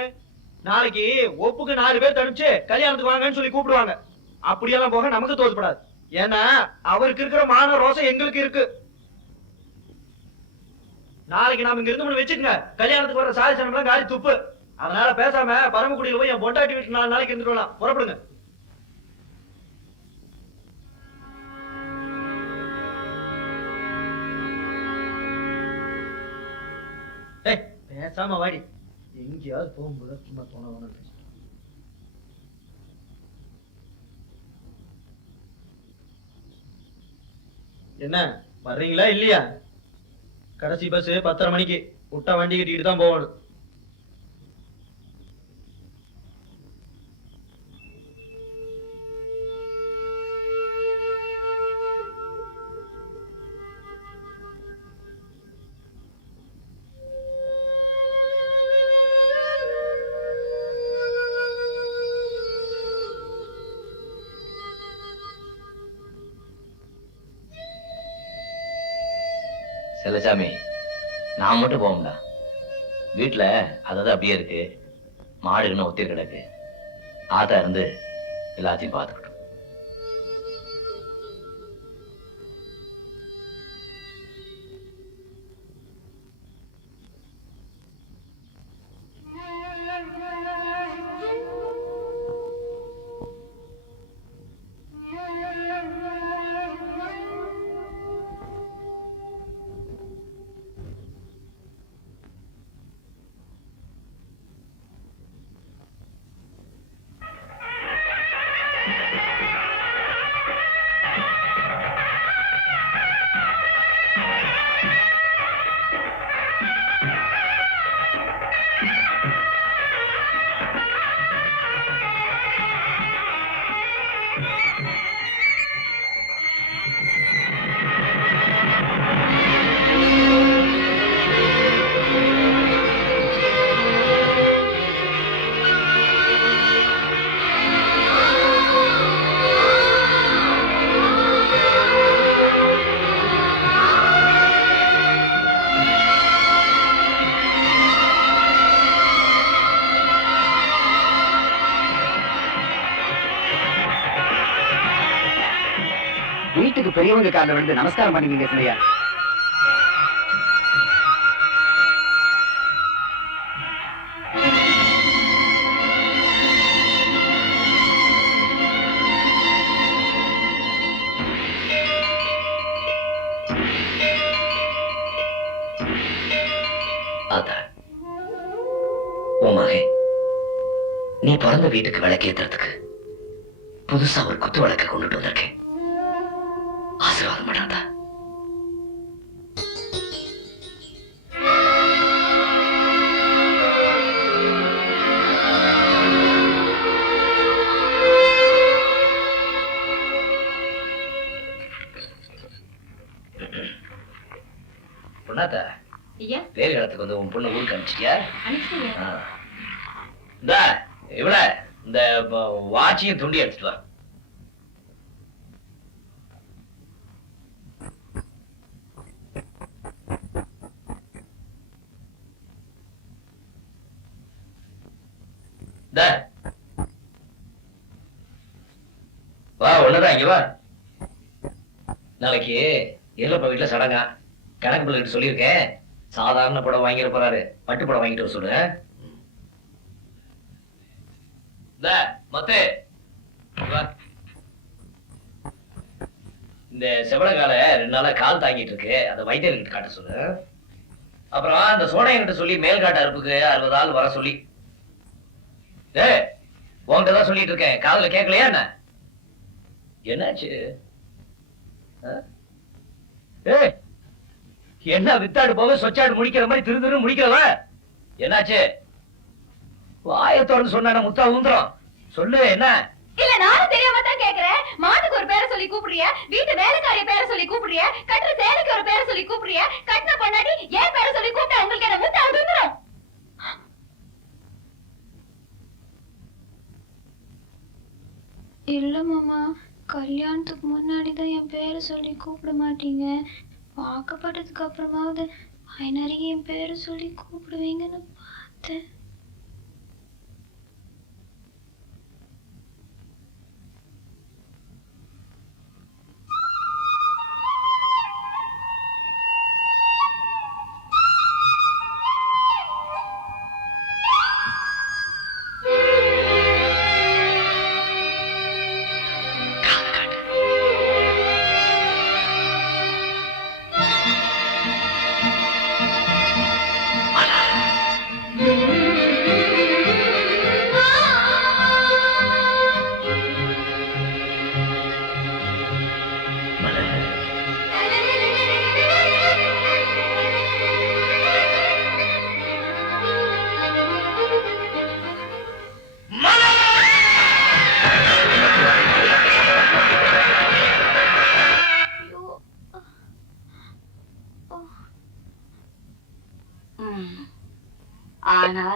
நாளைக்கு ஒப்புக்கு 4 பேர் தடுச்சு கல்யாணத்துக்கு வாங்கன்னு சொல்லி கூப்பிடுவாங்க. அப்படியெல்லாம் போக நமக்கு தோதுப்படாது. ஏன்னா அவருக்கு இருக்கிற மான ரோசம் எங்களுக்கு இருக்கு. நாளைக்கு நாம இங்க இருந்து வச்சுக்கங்க, கல்யாணத்துக்கு வர சாதி சனம்லாம் காரி துப்பு. அதனால பேசாம பரமக்குடியில போய் என் பொண்டாட்டி வீட்டு 4 நாளைக்கு இருந்துட்டு வரலாம். புறப்படுங்க. பேசாம வாடி. எங்கேயாவது போகும்போது சும்மா தோண என்ன வர்றீங்களா இல்லையா? கடைசி பஸ் 10:30 மணிக்கு. விட்டா வண்டி கட்டிட்டு தான் போகணும். செல்லசாமி, நான் மட்டும் போகும்டா. வீட்டுல அதாவது அப்படியே இருக்கு. மாடுன்னு ஒத்தி கிடக்கு. ஆத்தா இருந்து எல்லாத்தையும் பார்த்துக்கிட்டோம். வீட்டுக்கு பெரியவங்க காலில் விழுந்து நமஸ்காரம் பண்ணுவீங்க சிலையா. உன் மகன் நீ பிறந்த வீட்டுக்கு விளக்கேத்துறதுக்கு புதுசா ஒரு குத்து விளக்க கொண்டுட்டு வந்திருக்கேன். ஆசீர்வாதம் பண்ணாதா? பொண்ணாத்தா, வேறு காலத்துக்கு வந்து உன் பொண்ணு ஊருக்கு அனுப்பிச்சிட்டியா? இந்த இவள இந்த வாட்சியும் துண்டி எடுத்துட்டு வா. வா, ஒண்ணுதான் இங்க வா. நாளைக்கு எல்லப்பா வீட்டுல சடங்கா. கணக்கு பிள்ளைகிட்ட சொல்லியிருக்கேன். சாதாரண படம் வாங்கிட போறாரு. பட்டு படம் வாங்கிட்டு வர சொல்லு. மத்தே இந்த செவலகால 2 நாளா கால் தாங்கிட்டு இருக்கு. அதை வைத்தியர்கிட்ட காட்ட சொல்லு. அப்புறம் அந்த சோனையன்கிட்ட சொல்லி மேல்காட்டு அறுப்புக்கு 60 ஆள் வர சொல்லி. உன்கிட்ட தான் சொல்லிட்டு இருக்கேன். காதுல கேட்கலையா என்ன? என்னாச்சு? என்ன வித்தாடு போக சொச்சாடு முடிக்கிற மாதிரி திரு முடிக்கிறவ என்னாச்சு? வாய திறந்து சொன்ன முத்தா ஊந்துரும். சொல்லு என்ன? இல்ல, நானும் தெரியாம தான் கேக்குறேன். மாட்டுக்கு ஒரு பேரை சொல்லி கூப்பிடுறிய, வீட்டு வேலைக்காரிய பேரை சொல்லி கூப்பிடுறிய, கட்டுற சேலைக்கு ஒரு பேரை சொல்லி கூப்பிடுறிய, கட்டின பொண்டாட்டி ஏன் பேரை சொல்லி கூப்பிட்டா உங்களுக்கு என்ன முத்தா ஊந்துரும்? இல்ல மாமா, கல்யாணத்துக்கு முன்னாடிதான் என் பேரை சொல்லி கூப்பிட மாட்டீங்க. வாக்கப்பட்டதுக்கு அப்புறமாவது நிறைய என் பேரை சொல்லி கூப்பிடுவீங்கன்னு பார்த்தேன்.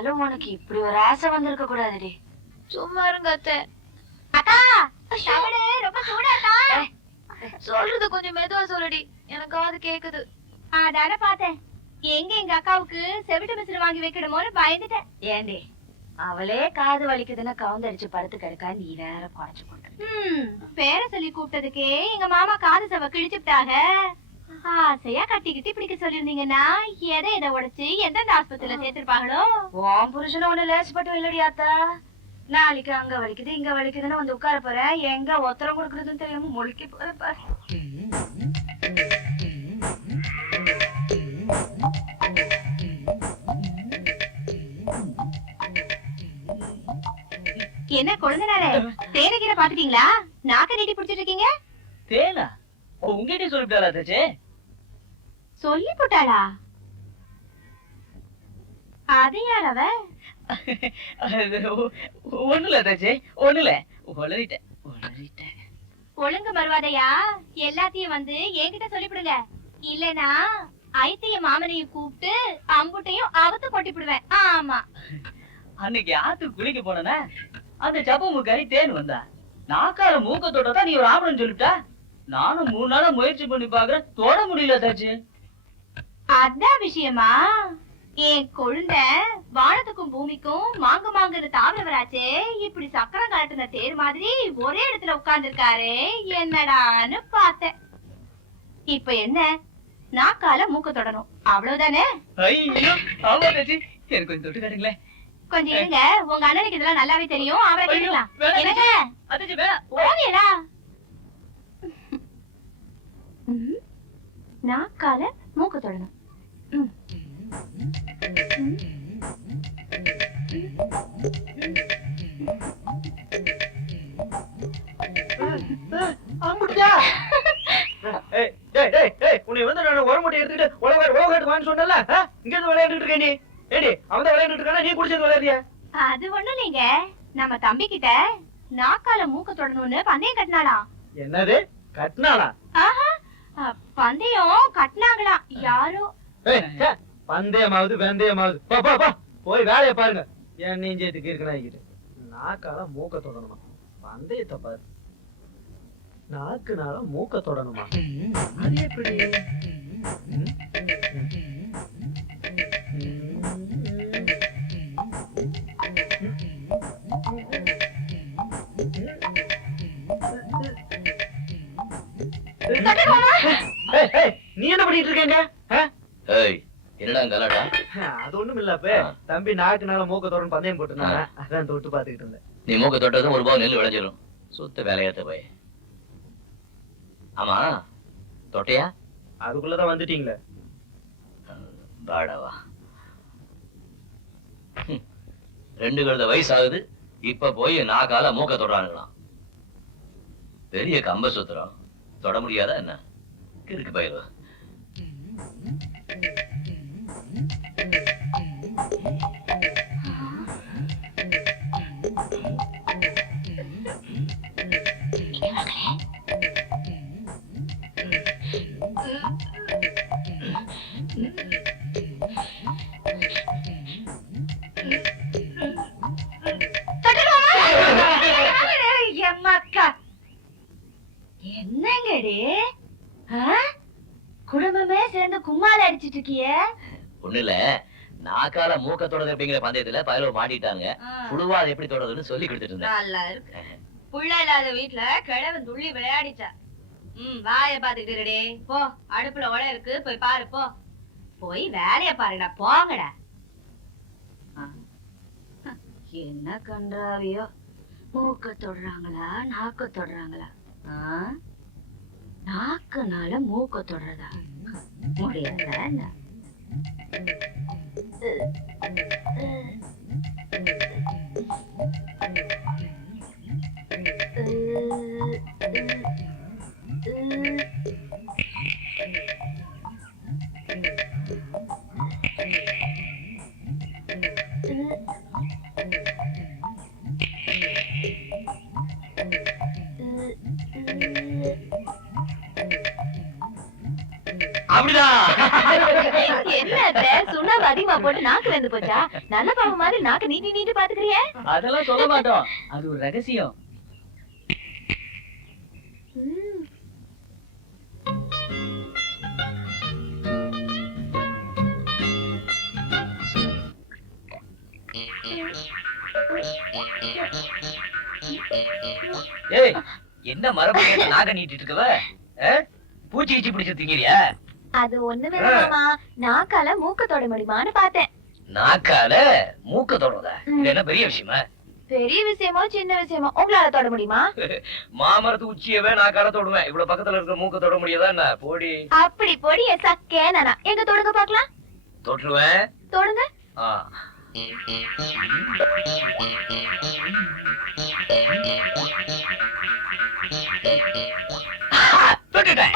இருந்தாலும் உனக்கு இப்படி ஒரு ஆசை வந்திருக்க கூடாதுடி. சும்மா இருங்க அத்தை. அக்கா சாப்பிடு, ரொம்ப சூடாக்கா. சொல்றது கொஞ்சம் மெதுவா சொல்லுடி, எனக்கு அது கேக்குது. அதான பார்த்தேன். எங்க அக்காவுக்கு செவிட்டு மிசிறு வாங்கி வைக்கணுமோன்னு பயந்துட்டேன். ஏண்டி அவளே காது வலிக்குதுன்னு கவுந்தடிச்சு படுத்து கிடக்கா, நீ வேற குறைச்சு கொடுத்து. பேரை சொல்லி கூப்பிட்டதுக்கே எங்க மாமா காது செவ கிழிச்சுட்டாங்க. ஆசையா கட்டிக்கிட்டு பிடிக்க சொல்லிருந்தீங்கன்னா எதை உடைச்சு எந்தெந்த ஆஸ்பத்திரியில சேர்த்திருப்பாங்களோ. உன் புருஷன ஒண்ணு லேசுப்பட்டு இல்லடி ஆத்தா. நாளைக்கு அங்க வலிக்குது இங்க வலிக்குதுன்னு வந்து உட்கார போறேன். எங்க ஒத்தரம் கொடுக்கறதுன்னு தெரியாம முழுக்கி போற பாரு. என்ன குழந்தைனாரே, தேனகீரை பாத்துட்டீங்களா? நாக்க நீட்டி பிடிச்சிட்டு இருக்கீங்க. தேனா உங்ககிட்ட சொல்லிட்டாளா தச்சே? சொல்லி போட்டாளா? அது யார் அவ? ஒண்ணுல தச்சே, ஒண்ணுல உளறிட்டேன். ஒழுங்கு மறுவாதையா எல்லாத்தையும் வந்து என்கிட்ட சொல்லிவிடுங்க. இல்லனா ஐத்தைய மாமனையும் கூப்பிட்டு அம்புட்டையும் அவுத்து கொட்டிவிடுவேன். ஆமா, அன்னைக்கு ஆத்து குளிக்க போனா அந்த சப்ப முக்காரி தேன் வந்தா. நாக்கால மூக்கத்தோட தான் நீ ஒரு ஆம்பளம் சொல்லிட்டா. நானும் 3 நாளா முயற்சி பண்ணி பாக்குறேன், தொட முடியல தச்சு. அதான் விஷயமா? என் குழந்தை வானத்துக்கும் பூமிக்கும் மாங்குற தாவரவராச்சே, இப்படி சக்கரம் காட்டுன தேர் மாதிரி ஒரே இடத்துல உட்கார்ந்து இருக்காரு. என்னடான்னு பார்த்தேன். இப்ப என்ன, நாக்கால மூக்க தொடணும், அவ்வளவுதானே? ஐயோ ஆமா தச்சு, எனக்கு கொஞ்சம் தொட்டு காட்டுங்களேன். கொஞ்சம் இருங்க, உங்க அண்ணனுக்கு இதெல்லாம் நல்லாவே தெரியும், அவரை கேட்கலாம். என்னங்க அத்தச்சி வேணா. ஓகேடா. நாக்கால மூக்க தொடணும். உன்னை வந்து நான் ஒரு மூட்டை எடுத்துட்டு உலகாட்டு வான்னு சொன்னல, இங்க இருந்து விளையாண்டுட்டு இருக்க நீ. ஏடி அவன் விளையாண்டுட்டு இருக்கானா, நீ குடிச்சது விளையாடுறியா? அது ஒண்ணும் இல்லைங்க, நம்ம தம்பி கிட்ட நாக்கால மூக்க தொடணும்னு பந்தயம் கட்டினாலாம். என்னது கட்டினாளா? பந்தயம் கட்டினாங்களாம் யாரோ. பந்தயமாவது வெந்தயமாவது போய் வேலையை பாருங்க. என் நெஞ்சத்துக்கு இருக்கணும். நாக்கால மூக்க தொடணுமா? பந்தயத்தை பாரு. நாக்குனால மூக்க தொடணுமா? அது எப்படி? நீ என்ன பண்ணிட்டு இருக்கீங்க? என்னடா கலாட்டா? அது ஒண்ணும் இல்ல. தம்பி நாக்குனால மூக்க தொடர்ந்து பந்தயம் போட்டுனாங்க, அதான் தொட்டு பாத்துக்கிட்டு இருந்தேன். நீ மூக்க தொட்டதும் 1 பாவம் நெல் விளைஞ்சிடும். சுத்த வேலையாத்த போய். ஆமா தொட்டையா? அதுக்குள்ளதான் வந்துட்டீங்களே. பாடவா 2 கழுத வயசு ஆகுது, இப்ப போய் நாக்கால மூக்க தொடுறானுங்களாம். பெரிய கம்ப சுத்துறோம், தொட முடியாதா என்ன? இருக்கு பயிர். என்னங்கடி குடும்பமே சேர்ந்து கும்மால அடிச்சிட்டு இருக்கிய? ஒண்ணு இல்ல, நாக்கால மூக்க தொடர்ந்து அப்படிங்கிற பந்தயத்துல பயில மாட்டிட்டாங்க. புழுவா அதை எப்படி தொடர்றதுன்னு சொல்லி கொடுத்துட்டு இருந்தேன். நல்லா இருக்கு. புள்ள இல்லாத வீட்டுல கிழவன் துள்ளி விளையாடிச்சா. வாய பாத்துக்கிட்டு போ, அடுப்புல உலை இருக்கு, போய் பாரு. போ போய் வேலைய பாருடா, போங்கடா. என்ன கண்டாவியோ, மூக்க தொடுறாங்களா நாக்க தொடுறாங்களா? நாக்குனால மூக்க தொடுறதா முடியாத? என்ன சுண்ணாம்பு மிளகு அதிகமா போட்டு நாக்கு வெந்து போச்சா? நல்ல பாம்பு மாதிரி நாக்கு நீட்டி நீட்டி பாத்துக்கிறியே. அதெல்லாம் சொல்ல மாட்டோம், அது ஒரு ரகசியம். ஏய், என்ன மரபு நாக நீட்டிட்டு இருக்கவ? பூச்சி கீச்சி பிடிச்சு திங்கிறியா? அது ஒண்ணு வேணாமா, நாக்கால மூக்க தொட முடியுமான்னு பார்த்தேன். நாக்கால மூக்க தொடறதா? இது என்ன பெரிய விஷயமா? பெரிய விஷயமோ சின்ன விஷயமோ உங்களால தொட முடியுமா? மாமரத்து உச்சியவே நாக்கால தொடுவேன், இவ்வளவு பக்கத்துல இருக்க மூக்க தொட முடியாதா என்ன? போடி. அப்படி பொடி சக்கே நானா. எங்க தொடுங்க பாக்கலாம். தொட்டுருவேன். தொடுங்க. தொட்டுட்டேன்.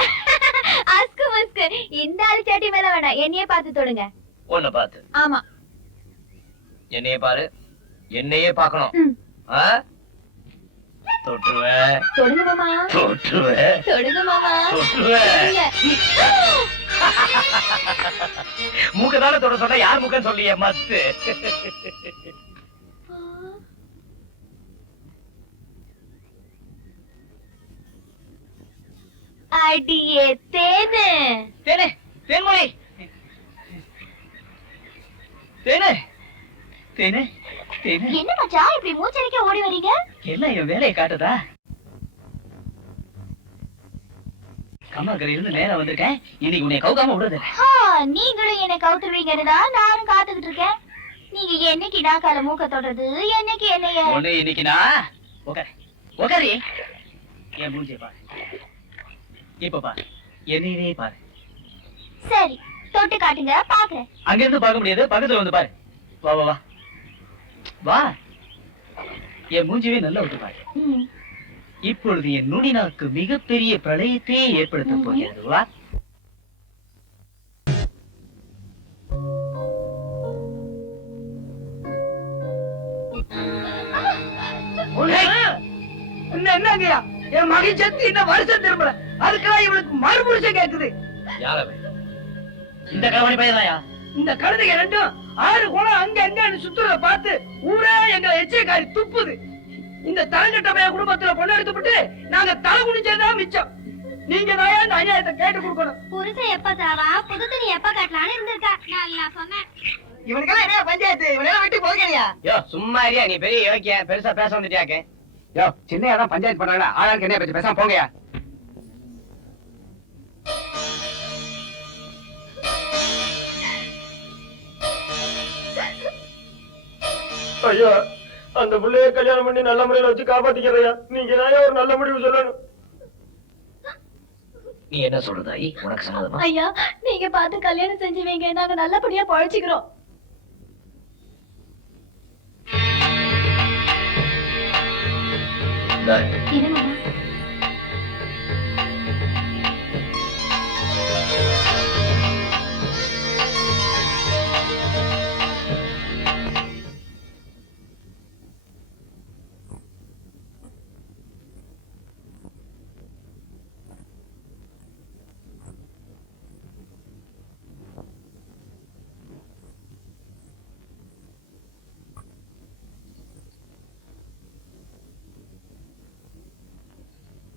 அஸ்கு முஸ்கு, இந்த ஆளு சட்டி மேல வேணாம், என்னையே பார்த்து தொடுங்க. உன்னை பார்த்து? ஆமா. என்னையே பாரு, என்னையே பார்க்கணும். தொட்டுருவேன். தொடுங்க மாமா. தொட்டுருவேன். தொடுங்க மாமா. தொட்டுருவேன். மூக்கதான தொட சொன்னா யார் மூக்கன்னு சொல்லியே மத்து. அடியே தேனு. தேனு, தேன்மொழி. தேனு, தேனு, தேனு. என்ன மச்சா இப்படி மூச்சரிக்க ஓடி வரீங்க? எல்லாம் என் வேலையை காட்டுதா? கம்மாக்கரையில இருந்து நேரம் வந்திருக்கேன், இன்னைக்கு உன்னை கவுக்காம விடுறது. நீங்களும் என்னை கவுத்துருவீங்கடா, நானும் காத்துக்கிட்டு இருக்கேன். நீங்க என்னைக்கு நாக்கால மூக்க தொடுறது, என்னைக்கு என்னைய ஒண்ணு இன்னைக்கு நான் உக்காரி என் மூஞ்சிய பாரு, இப்ப பாரு, என்னையே பாரு. சரி, தொட்டு காட்டுங்க பாக்குறேன். அங்க இருந்து பார்க்க முடியாது, பக்கத்துல வந்து பாரு. வா வா வா வா, என் மூஞ்சிவே நல்லா விட்டு பாரு. இப்பொழுது என் நுனி நாக்கு மிகப்பெரிய பிரளயத்தையே ஏற்படுத்த போகிறது. வா. என்னங்கய்யா, என் மகன் செத்து இன்னும் வருஷம் திரும்பல, அதுக்கெல்லாம் இவளுக்கு மறுபுருஷம் கேக்குது. யாரவே? இந்த கவனி பையனாயா? இந்த கழுதைங்க ரெண்டும் 6 குளம் அங்க அங்கன்னு சுத்துறத பார்த்து ஊரே எங்களை எச்சரிக்காரி துப்புது. இந்த தரங்கட்டமைய குடும்பத்துல பொண்ணு எடுத்துட்டு நாங்க தலை குடிச்சதுதான் மிச்சம். நீங்க தான் இந்த அநியாயத்தை கேட்டு கொடுக்கணும். புருஷன் எப்ப சாவா, புது துணி எப்ப கட்டலான்னு இருந்திருக்கா. நான் சொன்னேன். இவனுக்கெல்லாம் என்ன பஞ்சாயத்து, இவனெல்லாம் வெட்டி போகலையா? யோ சும்மா இருயா, நீ பெரிய யோக்கிய பெருசா பேச வந்துட்டியாக்க. யோ சின்னையா தான் பஞ்சாயத்து பண்றாங்க, ஆளாளுக்கு என்ன பேச்சு பேசாம போங்கயா. ஐயா, அந்த பிள்ளைய கல்யாணம் பண்ணி நல்ல முறையில வச்சு காப்பாத்திக்கிறையா, நீங்க தான் ஒரு நல்ல முடிவு சொல்லணும். நீ என்ன சொல்றதாயி, உனக்கு சம்மதமா? ஐயா, நீங்க பார்த்து கல்யாணம் செஞ்சு வைங்க, நாங்க நல்லபடியா பழச்சிக்கிறோம். என்ன மாமா?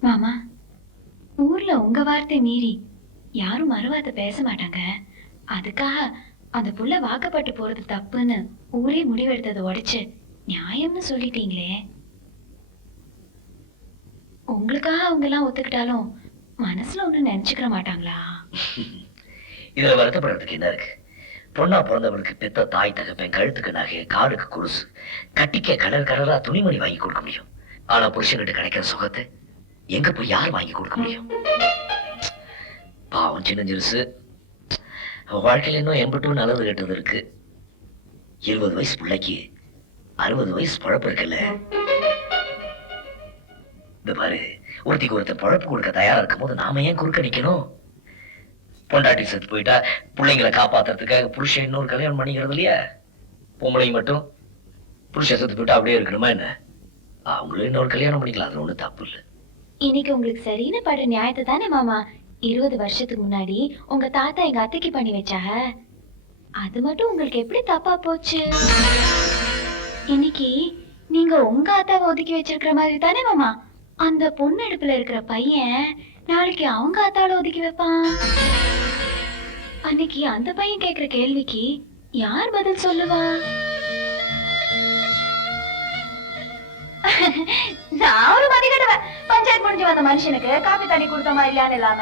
மாமா, ஊர்ல உங்க வார்த்தை மீறி யாரும் மறுவார்த்தை பேச மாட்டாங்க. அதுக்காக அந்த புள்ள வாக்கப்பட்டு போறது தப்புன்னு ஊரே முடிவெடுத்ததை உடைச்சு நியாயம்னு சொல்லிட்டீங்களே. உங்களுக்காக அவங்க எல்லாம் ஒத்துக்கிட்டாலும் மனசுல ஒண்ணு நினைச்சுக்கிற மாட்டாங்களா? இதுல வருத்தப்படுறதுக்கு என்ன இருக்கு? பொண்ணா பிறந்தவனுக்கு பெத்த தாய் தகப்பன் கழுத்துக்கு நகை, காலுக்கு குருசு, கட்டிக்க கடல் கடலா துணிமணி வாங்கி கொடுக்க முடியும். ஆனா புருஷன்கிட்ட கிடைக்கிற சுகத்தை எங்க போய் யார் வாங்கி கொடுக்க முடியும்? பாவம் சின்ன சிறுசு வாழ்க்கையில் இன்னும் எம்பட்டும் நல்லது கெட்டது இருக்கு. 20 வயசு பிள்ளைக்கு 60 வயசு பழப்பு இருக்குல்ல. இந்த பாரு, ஒருத்திக்கு ஒருத்தர் பழப்பு கொடுக்க தயாரா இருக்கும் போது நாம ஏன் குறுக்க நிக்கணும்? பொண்டாட்டி செத்து போயிட்டா பிள்ளைங்களை காப்பாத்துறதுக்காக புருஷன் இன்னொரு கல்யாணம் பண்ணிக்கிறது இல்லையா? பொம்பளைங்க மட்டும் புருஷன் செத்து போயிட்டா அப்படியே இருக்கணுமா என்ன? அவங்களும் இன்னொரு கல்யாணம் பண்ணிக்கலாம், அது ஒண்ணும் தப்பு இல்லை. இன்னைக்கு உங்களுக்கு சரின்னு படுற நியாயத்தை தானே மாமா 20 வருஷத்துக்கு முன்னாடி உங்க தாத்தா எங்க அத்தைக்கு பண்ணி வச்சாக. அது மட்டும் உங்களுக்கு எப்படி தப்பா போச்சு? இன்னைக்கு நீங்க உங்க ஆத்தாவை ஒதுக்கி வச்சிருக்கிற மாதிரி தானே மாமா அந்த பொண்ணு அடுப்புல இருக்கிற பையன் நாளைக்கு அவங்க ஆத்தாவை ஒதுக்கி வைப்பான். அன்னைக்கு அந்த பையன் கேக்குற கேள்விக்கு யார் பதில் சொல்லுவா? நான் ஒரு மதி கட்டுவேன். பஞ்சாயத்து முடிஞ்சு வந்த மனுஷனுக்கு காப்பி தண்ணி கொடுத்த மாதிரி இல்லன்னு இல்லாம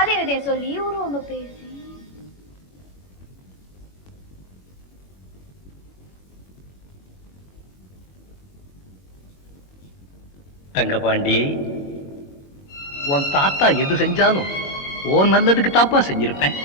அதே இதைய சொல்லி ஒரு பேசி தங்கபாண்டி, உன் தாத்தா எது செஞ்சாலும் ஓ நல்லதுக்கு தாப்பா செஞ்சிருப்பேன்.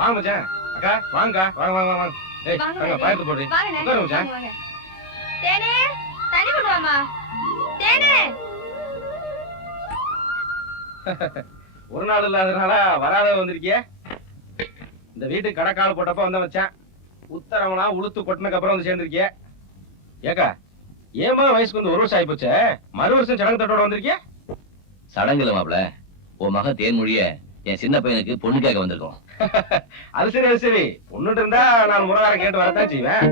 வாங்க மச்சான். அக்கா வாங்கக்கா, வாங்க வாங்க வாங்க. ஏய் வாங்க பாயத்து போடு. உட்காரு மச்சான். தேனே தண்ணி கொண்டு வாமா. தேனே ஒரு நாள் இல்லாதனால வராத வந்திருக்கிய. இந்த வீட்டுக்கு கடைக்கால போட்டப்ப வந்த மச்சான். உத்தரவனா உளுத்து கொட்டினக்கு அப்புறம் வந்து சேர்ந்திருக்கிய. ஏக்கா ஏமா வயசுக்கு வந்து ஒரு வருஷம் ஆயிப்போச்சே, மறு வருஷம் சடங்கு தட்டோட வந்திருக்கிய? சடங்குல மாப்ள உன் மக தேன்மொழிய என் சின்ன பையனுக்கு பொண்ணு கேட்க வந்திருக்கோம். அது சரி அது சரி. பொண்ணுட்டு இருந்தா நான் முறையாரம் கேட்டு வரத்தான் செய்வேன்.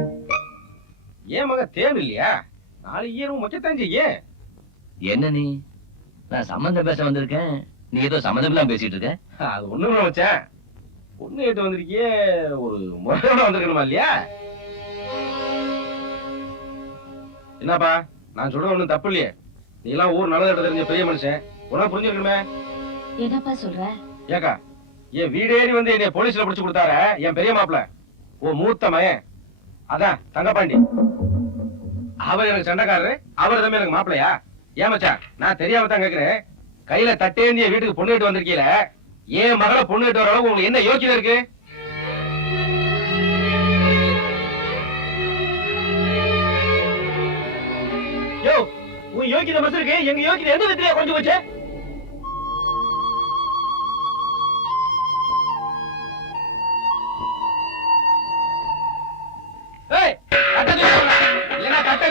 ஏன் மக தேன் இல்லையா? நாலு ஈரும் முச்சத்தான் செய்ய. என்ன நீ? நான் சம்பந்தம் பேச வந்திருக்கேன், நீ ஏதோ சம்பந்தம் எல்லாம் பேசிட்டு இருக்க. அது ஒண்ணுமே வச்சேன். பொண்ணு கேட்டு வந்திருக்கிய, ஒரு முறையோட வந்திருக்கணுமா இல்லையா? என்னப்பா நான் சொல்றது ஒண்ணும் தப்பு இல்லையே. நீ எல்லாம் ஊர் நல்ல இடத்துல தெரிஞ்ச பெரிய மனுஷன், உனக்கு புரிஞ்சுக்கணுமே. என்னப்பா சொல்ற? ஏக்கா என் வீடேறி வந்து என்னைய போலீஸ்ல பிடிச்சு கொடுத்தார என் பெரிய மாப்பிள்ள, ஓ மூத்த மகன், அதான் தங்கப்பாண்டி. அவர் எனக்கு சண்டைக்காரரு, அவர் தான் எனக்கு மாப்பிள்ளையா? ஏன் மச்சான் நான் தெரியாம தான் கேக்குறேன். கையில தட்டேந்திய வீட்டுக்கு பொண்ணு கிட்டு வந்திருக்கீல, ஏன் மகளை பொண்ணு கிட்டு வர அளவுக்கு உங்களுக்கு என்ன யோக்கியம் இருக்கு? யோ உன் யோக்கியத மனசு இருக்கு, எங்க யோக்கியத எந்த விதத்திலே கொஞ்சம் போச்சு?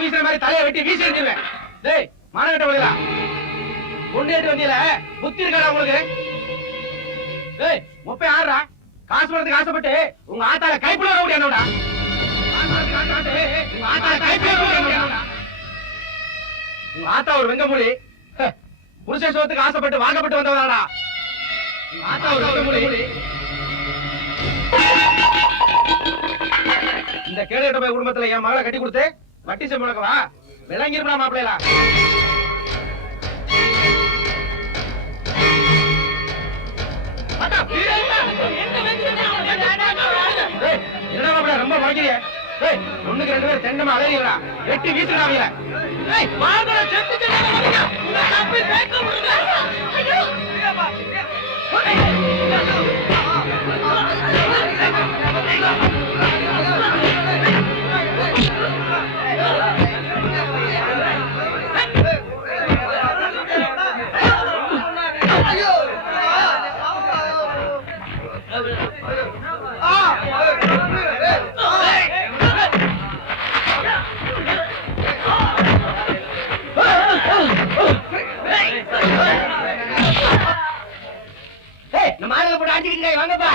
வீசுற மாதிரி தலையை வெட்டி வீசி எறிஞ்சிருவேன். டேய் மானகட்ட வழியா பொண்ணேட்டு வண்டியில புத்தி இருக்காடா உங்களுக்கு? டேய் மொப்பை ஆடுறா, காசு வரதுக்கு ஆசைப்பட்டு உங்க ஆத்தால கைப்புல வர முடியாதோடா. உங்க ஆத்தால கைப்புல வர முடியாதோடா. உங்க ஆத்தா ஒரு வெங்கமூலி, புருஷ சோத்துக்கு ஆசைப்பட்டு வாங்கப்பட்டு வந்தவதாடா. உங்க ஆத்தா ஒரு வெங்கமூலி. இந்த கேடுகட்ட போய் குடும்பத்துல என் மகளை கட்டி கொடுத்து வட்டி சம்பளக்கவா விளங்கிருப்பா மாப்பிள்ளையா? என்ன மாப்பிள்ள ரொம்ப வளர்க்கிறிய? ஒண்ணுக்கு ரெண்டு பேரும் தென்னமா அலையிறா, வெட்டி வீசுறாங்க. நம்ம ஆளுங்க போட்டு அடிச்சுக்கிட்டு வாங்கப்பா.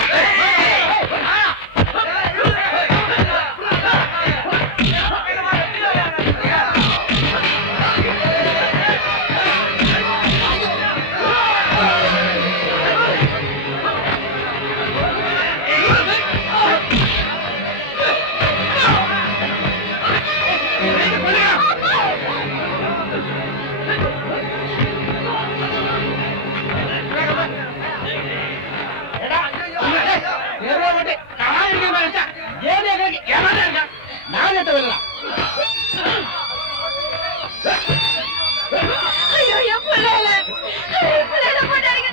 ஐயோ என் பிள்ளைல போட்டாருங்க.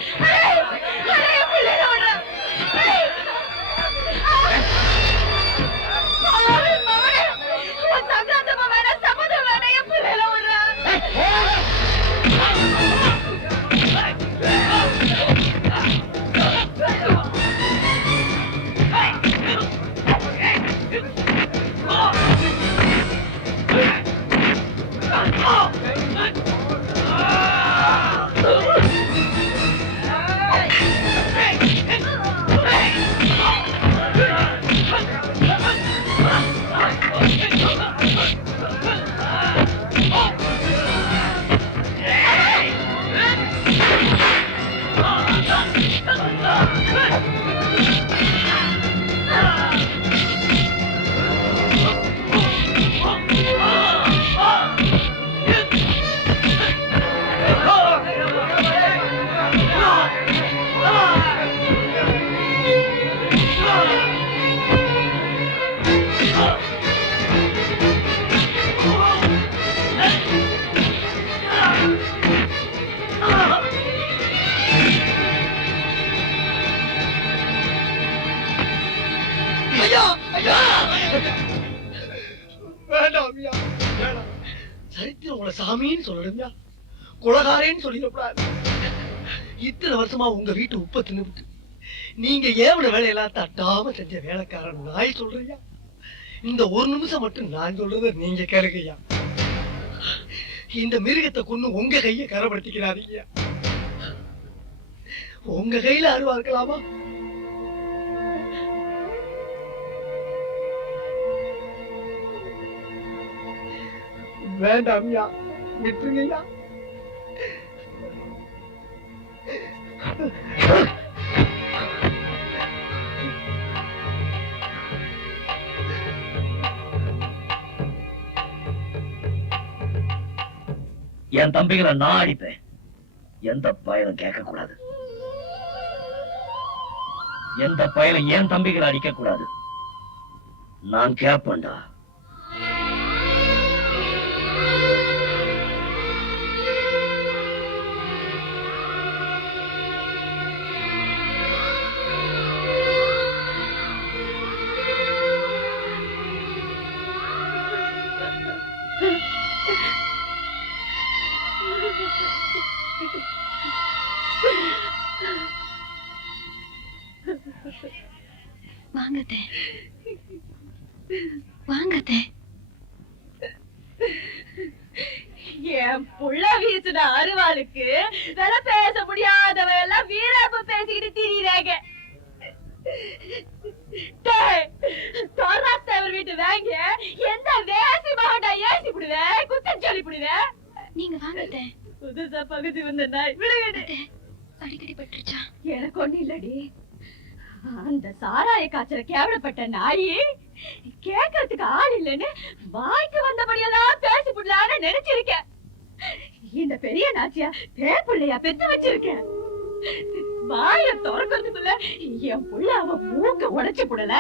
சரித்திரம் உங்களை சாமின்னு சொல்லணும்யா, குலகாரேன்னு சொல்லிடக்கூடாது. இத்தனை வருஷமா உங்க வீட்டு உப்ப தின்னுட்டு நீங்க ஏவன வேலையெல்லாம் தட்டாம செஞ்ச வேலைக்காரன் நாய் சொல்றியா. இந்த ஒரு நிமிஷம் மட்டும் நான் சொல்றத நீங்க கேளுங்கய்யா. இந்த மிருகத்தை கொண்டு உங்க கைய கரப்படுத்திக்கிறாதீங்க. உங்க கையில அருவா இருக்கலாமா? வேண்டாம்யா, விட்டுருங்கய்யா. என் தம்பிகளை நான் அடிப்பேன், எந்த பயனும் கேட்க கூடாது. எந்த பயனும் என் தம்பிகளை அடிக்க கூடாது. நான் கேட்பேன்டா. வாங்கத்தே, வாங்கத்தே. என் புள்ள வீசுன அருவாளுக்கு வேலை பேச முடியாதவ எல்லாம் வீரப்பு பேசிக்கிட்டு திரியிறாங்க. தோராத்தவர் வீட்டு வாங்க எந்த வேசி மகண்டா ஏசி விடுவேன், குத்தம் சொல்லி விடுவேன். நீங்க வாங்கத்தே. புதுசா பகுதி வந்த நாய் விடுவேன். அடிக்கடி பட்டுருச்சா? எனக்கு ஒண்ணு இல்லடி. அந்த சாராய காய்ச்சல கேவலப்பட்ட நாயி கேட்கறதுக்கு ஆள் இல்லைன்னு வாய்க்கு வந்தபடியெல்லாம் பேசி புடலான்னு நினைச்சிருக்கேன். இந்த பெரிய நாச்சியா தேப்புள்ளையா பெத்து வச்சிருக்கேன். வாய திறக்கிறதுக்குள்ள என் புள்ள அவன் மூக்க உடைச்சு புடல.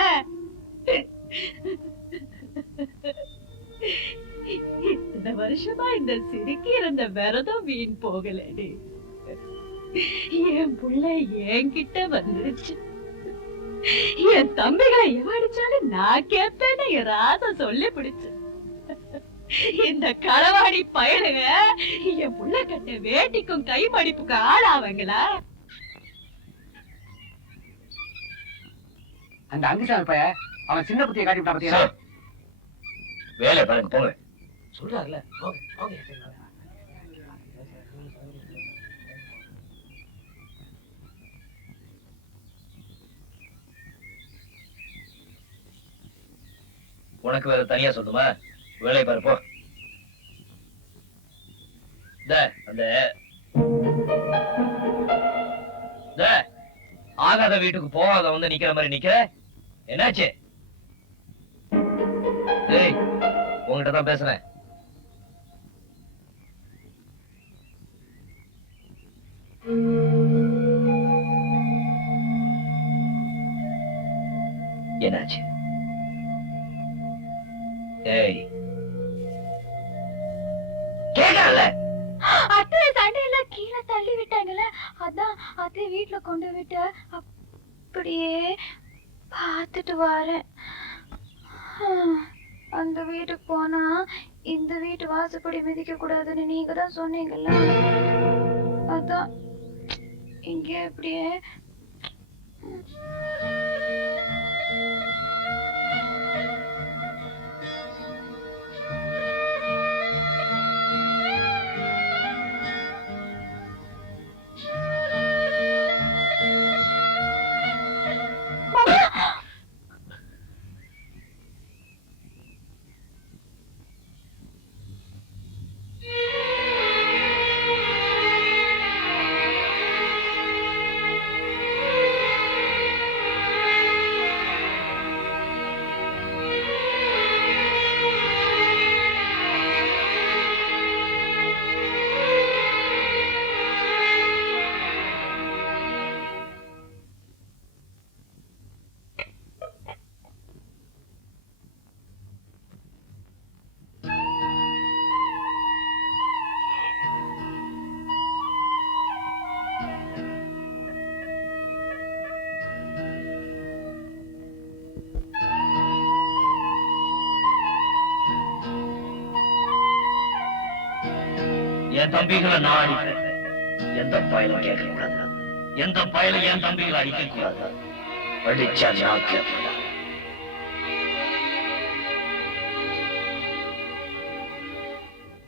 இத்தனை வருஷமா இந்த சிரிக்கி இருந்த விரதம் வீண் போகலடி. என் புள்ள என்கிட்ட வந்துருச்சு. என் தம்பிகளை எவாடிச்சாலும் நான் கேட்பேன்னு என் ராசா சொல்லி பிடிச்சு. இந்த களவாடி பயலுங்க என் புள்ள கட்ட வேட்டிக்கும் கை மடிப்புக்கும் ஆளாவங்களா? அந்த அங்குசாமி பைய அவன் சின்ன புத்தியை காட்டிவிட்டா பத்தியா? வேலை பாருங்க போங்க. சொல்றாருல உனக்கு வேற தனியா சொல்லுமா? வேலை பாரு போ. அந்த ஆகாத வீட்டுக்கு போகாத வந்து நிக்கிற மாதிரி நிக்கிற, என்னாச்சு? ஏய், உங்ககிட்ட தான் பேசுறேன். என்னாச்சு? ஏய், கேட்கல. அத்தை சண்டையில கீழே தள்ளி விட்டாங்கல்ல, அதான் அத்தை வீட்டுல கொண்டு விட்டு அப்படியே பார்த்துட்டு வரேன். அந்த வீட்டுக்கு போனா இந்த வீட்டு வாசப்படி மிதிக்க கூடாதுன்னு நீங்க தான் சொன்னீங்கல்ல, அதான் இங்க அப்படியே என் தம்பிகளை நான் அடிப்பேன். எந்த பயலும் கேட்க கூடாது. எந்த பயலும் என் தம்பிகளை அடிக்க கூடாது. அடிச்சா நான் கேட்பேன்.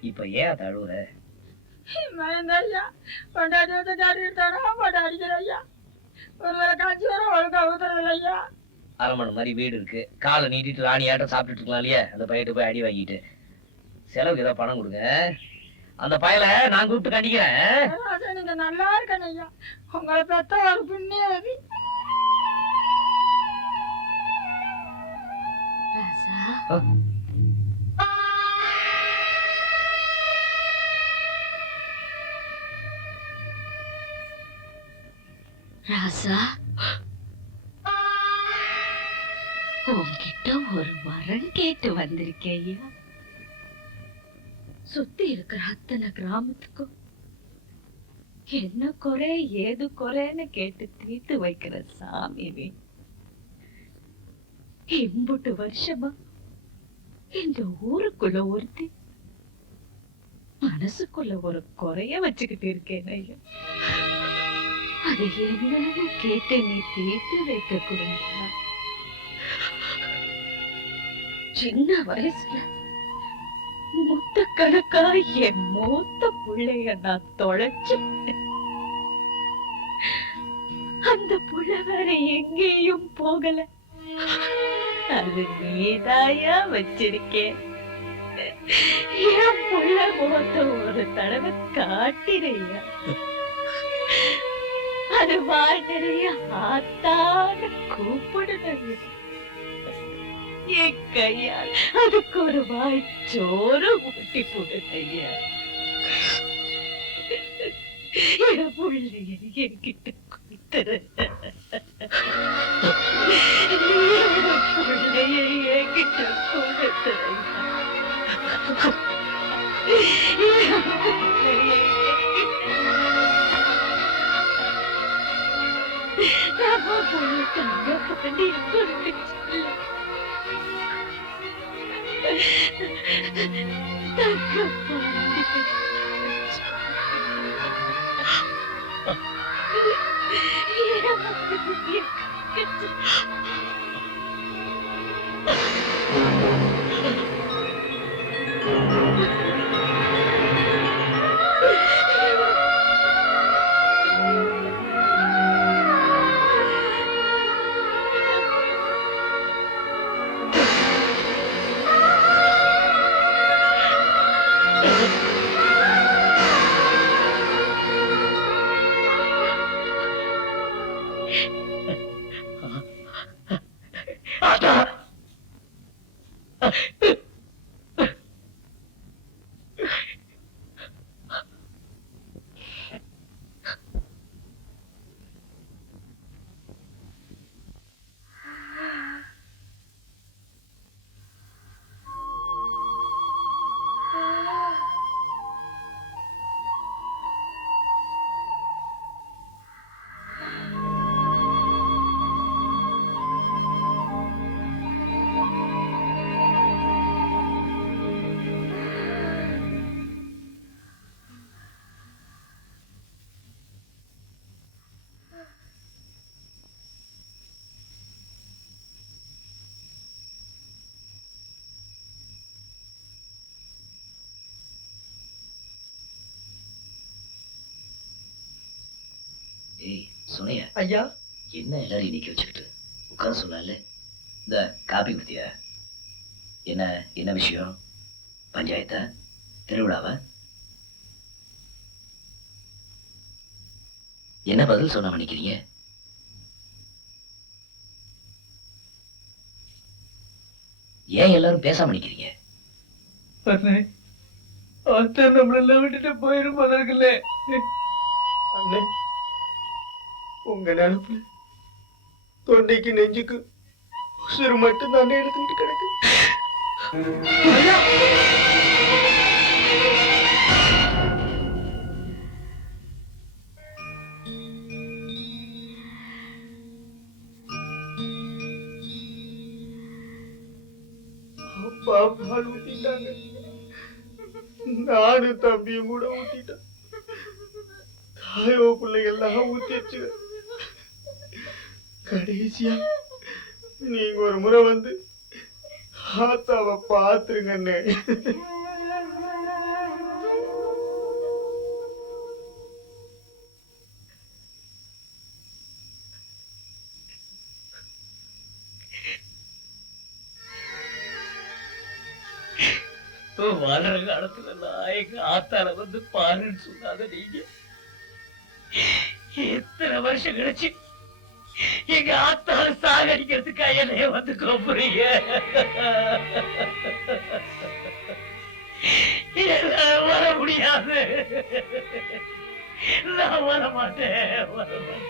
இப்ப ஏன் அதை அழுவுற? மறந்தா கொண்டாடி தானா கொண்டாடிக்கிற ஐயா. ஒரு வேலை காட்சி வர ஒழுங்கா ஊத்துறது ஐயா. அரமணை மாதிரி வீடு இருக்கு. காலை நீட்டிட்டு ராணியாட்டம் சாப்பிட்டுட்டு இருக்கலாம் இல்லையா? அந்த பையிட்டு போய் அடி வாங்கிட்டு செலவுக்கு ஏதாவது பணம் கொடுங்க. அந்த பயலை நான் கூப்பிட்டு கண்டிக்கிறேன். நீங்க நல்லா இருக்கணும் ஐயா. உங்களை பெத்த ஒரு புண்ணியவதி. ராசா, உன்கிட்ட ஒரு வரம் கேட்டு வந்திருக்கேன் ஐயா. சுத்தி இருக்கிற அத்தனை கிராமத்துக்கும் என்ன குறை ஏது குறைன்னு கேட்டு தீர்த்து வைக்கிற சாமி. இம்புட்டு வருஷமா இந்த ஊருக்குள்ள ஒருத்தி மனசுக்குள்ள ஒரு குறைய வச்சுக்கிட்டு இருக்கேன் ஐயா. அது என்னன்னு கேட்டு நீ தீர்த்து வைக்க கூடாதா? சின்ன வயசுல மூத்த கணக்கா என் மூத்த புள்ளைய நான் தொலைச்சிட்டேன். அந்த புள்ள வேற எங்கேயும் போகல. அது நீதாயா வச்சிருக்கேன். என் புள்ள முகத்த ஒரு தடவை காட்டினையா. அது வாழ்நிலைய ஆத்தான்னு கூப்பிடுனையா. என் கையால் அதுக்கு ஒரு வாய் சோறு ஊட்டி போடுனையா. என் புள்ளைய என்கிட்ட கொடுத்துரு. புள்ளைய என்கிட்ட கொடுத்துறையா. நம்ம புள்ள தங்க பண்ணி கொண்டு தங்க பண்ணி ஏய் சுனையா, ஐயா என்ன எல்லாரையும் நிக்க வச்சுக்கிட்டு உட்கார சொல்லல. இந்த காப்பி குடித்தியா? என்ன என்ன விஷயம்? பஞ்சாயத்தா, திருவிழாவா? என்ன பதில் சொன்ன நினைக்கிறீங்க? ஏன் எல்லாரும் பேசாம நிக்கிறீங்க? அத்தை நம்மளெல்லாம் விட்டுட்டு போயிரும் போல இருக்குல்ல. அண்ணே, உங்க நினைப்புல தொண்டைக்கு நெஞ்சுக்கு உசுறு மட்டும் தானே எடுத்துக்கிட்டு கிடக்கு. அப்பா பால் ஊத்திட்டாங்க, நானும் தம்பியும் கூட ஊத்திட்டேன். தாயோ பிள்ளைகள்லாம் ஊத்திடுச்சு. கடைசியா நீங்க ஒரு முறை வந்து ஆத்தாவை பாத்துருங்கண்ணே. வளர காலத்துல நான் எங்க ஆத்தால வந்து பாருன்னு சொன்னாத நீங்க எத்தனை வருஷம் கழிச்சு எங்க ஆத்தால சாகடிக்கிறதுக்கா என்னைய வந்து கூப்பிடுறீங்க? என்னால வர முடியாது, நான் வர மாட்டேன், வர மாட்டேன்.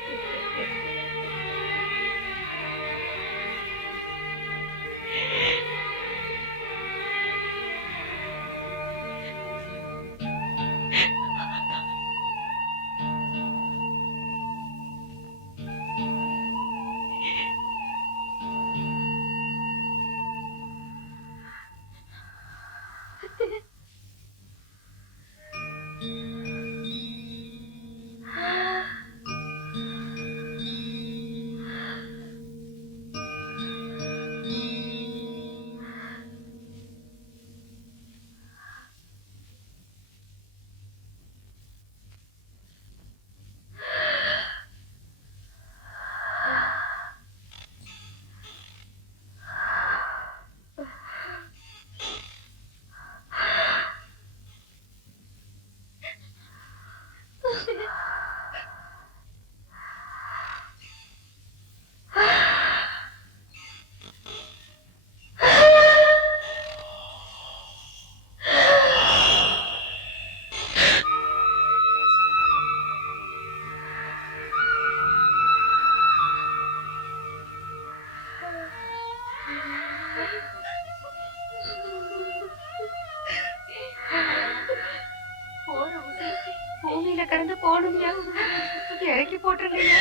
பூமியில கடந்து போகணும்யா, இறக்கி போட்டுருங்க.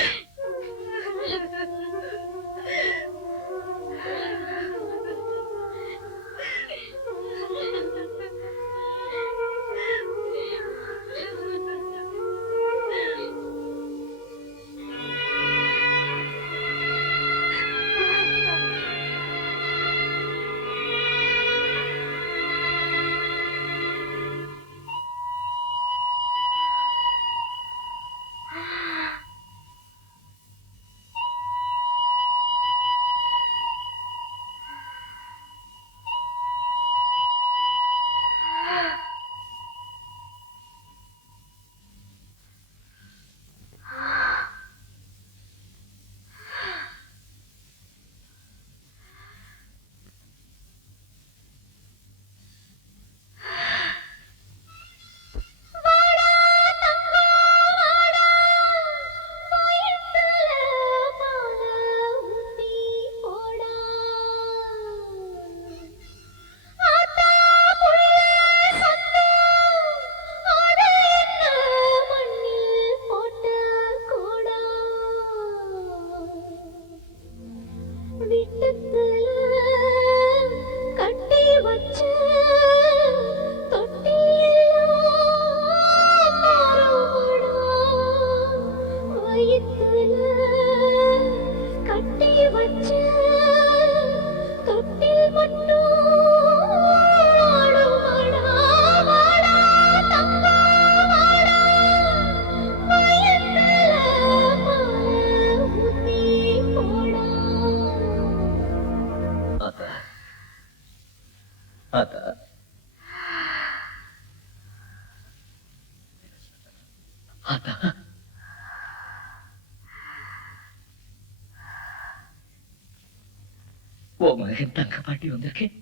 ஓ மகன் தங்க பாட்டி வந்திருக்கேன்.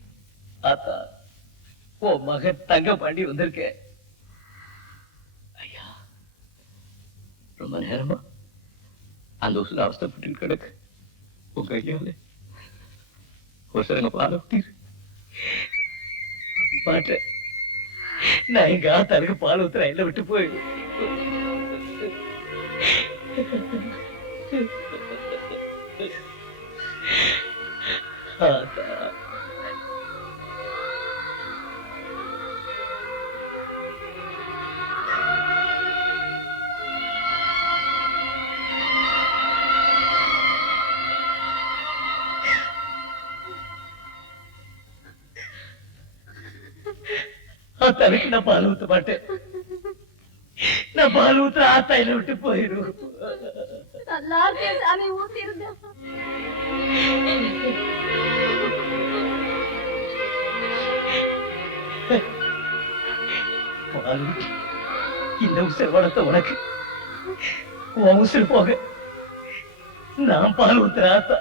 ஆத்தா, ஓ மகன் தங்க பாட்டி வந்திருக்கேன். ஐயா, ரொம்ப நேரமா அந்த உசுல அவஸ்தப்பட்டு கிடக்கு. உங்க ஐயாவில் ஒரு சிலங்க பால ஊத்திரு பாட்டேன். நான் எங்க ஆத்தாளுக்கு பால் ஊத்துறேன், என்ன விட்டு போய் ஆத்தா. ஆத்தாளுக்கு நான் பால் ஊத்த மாட்டேன். நான் பால் ஊத்துற ஆத்தா என்ன விட்டு போயிடும். நல்லா இருக்கேன் சாமி, ஊத்தி இருந்தேன். பால் ஊத்தி இந்த உசிர் வளர்த்த உனக்கு உன் உசிர் போக நான் பால் ஊத்துற ஆத்தா.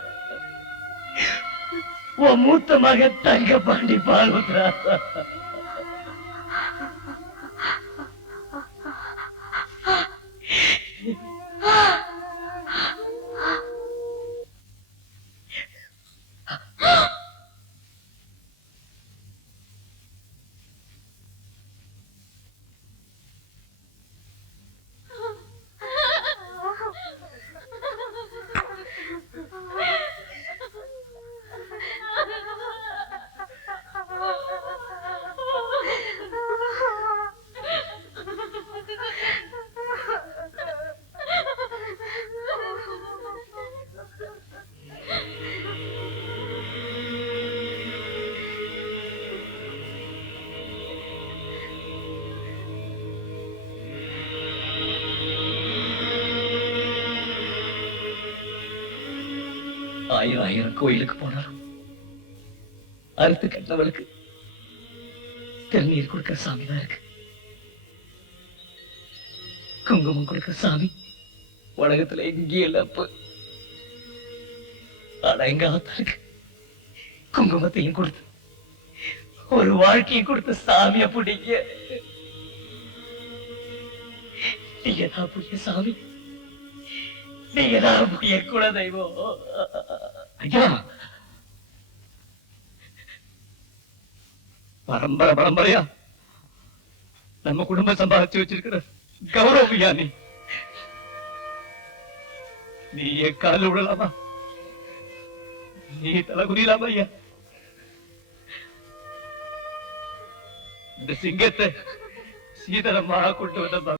உன் மூத்த மகன் தங்க பாண்டி பால் ஊத்துற ஆத்தா. ஆயிரம் ஆயிரம் கோயிலுக்கு போனாலும் அறுத்து கட்டினவளுக்கு திருநீர் கொடுக்கிற சாமி தான் இருக்கு. குங்குமம் கொடுக்கிற சாமி உலகத்துல எங்கேயும் இல்ல. அப்ப ஆனா எங்க ஆத்தாருக்கு குங்குமத்தையும் கொடுத்து ஒரு வாழ்க்கையை கொடுத்த சாமிய பிடிக்க நீங்கதான் புரிய சாமி, நீங்கதான் புரிய குலதெய்வம். ஐயா, பரம்பரை பரம்பரையா நம்ம குடும்பம் சம்பாதிச்சு வச்சிருக்கிற கௌரவியா நீ என் காலில் விடலாமா? நீ தலை குதியலாமா? ஐயா, இந்த சிங்கத்தை சீதனமாக கொண்டு வந்த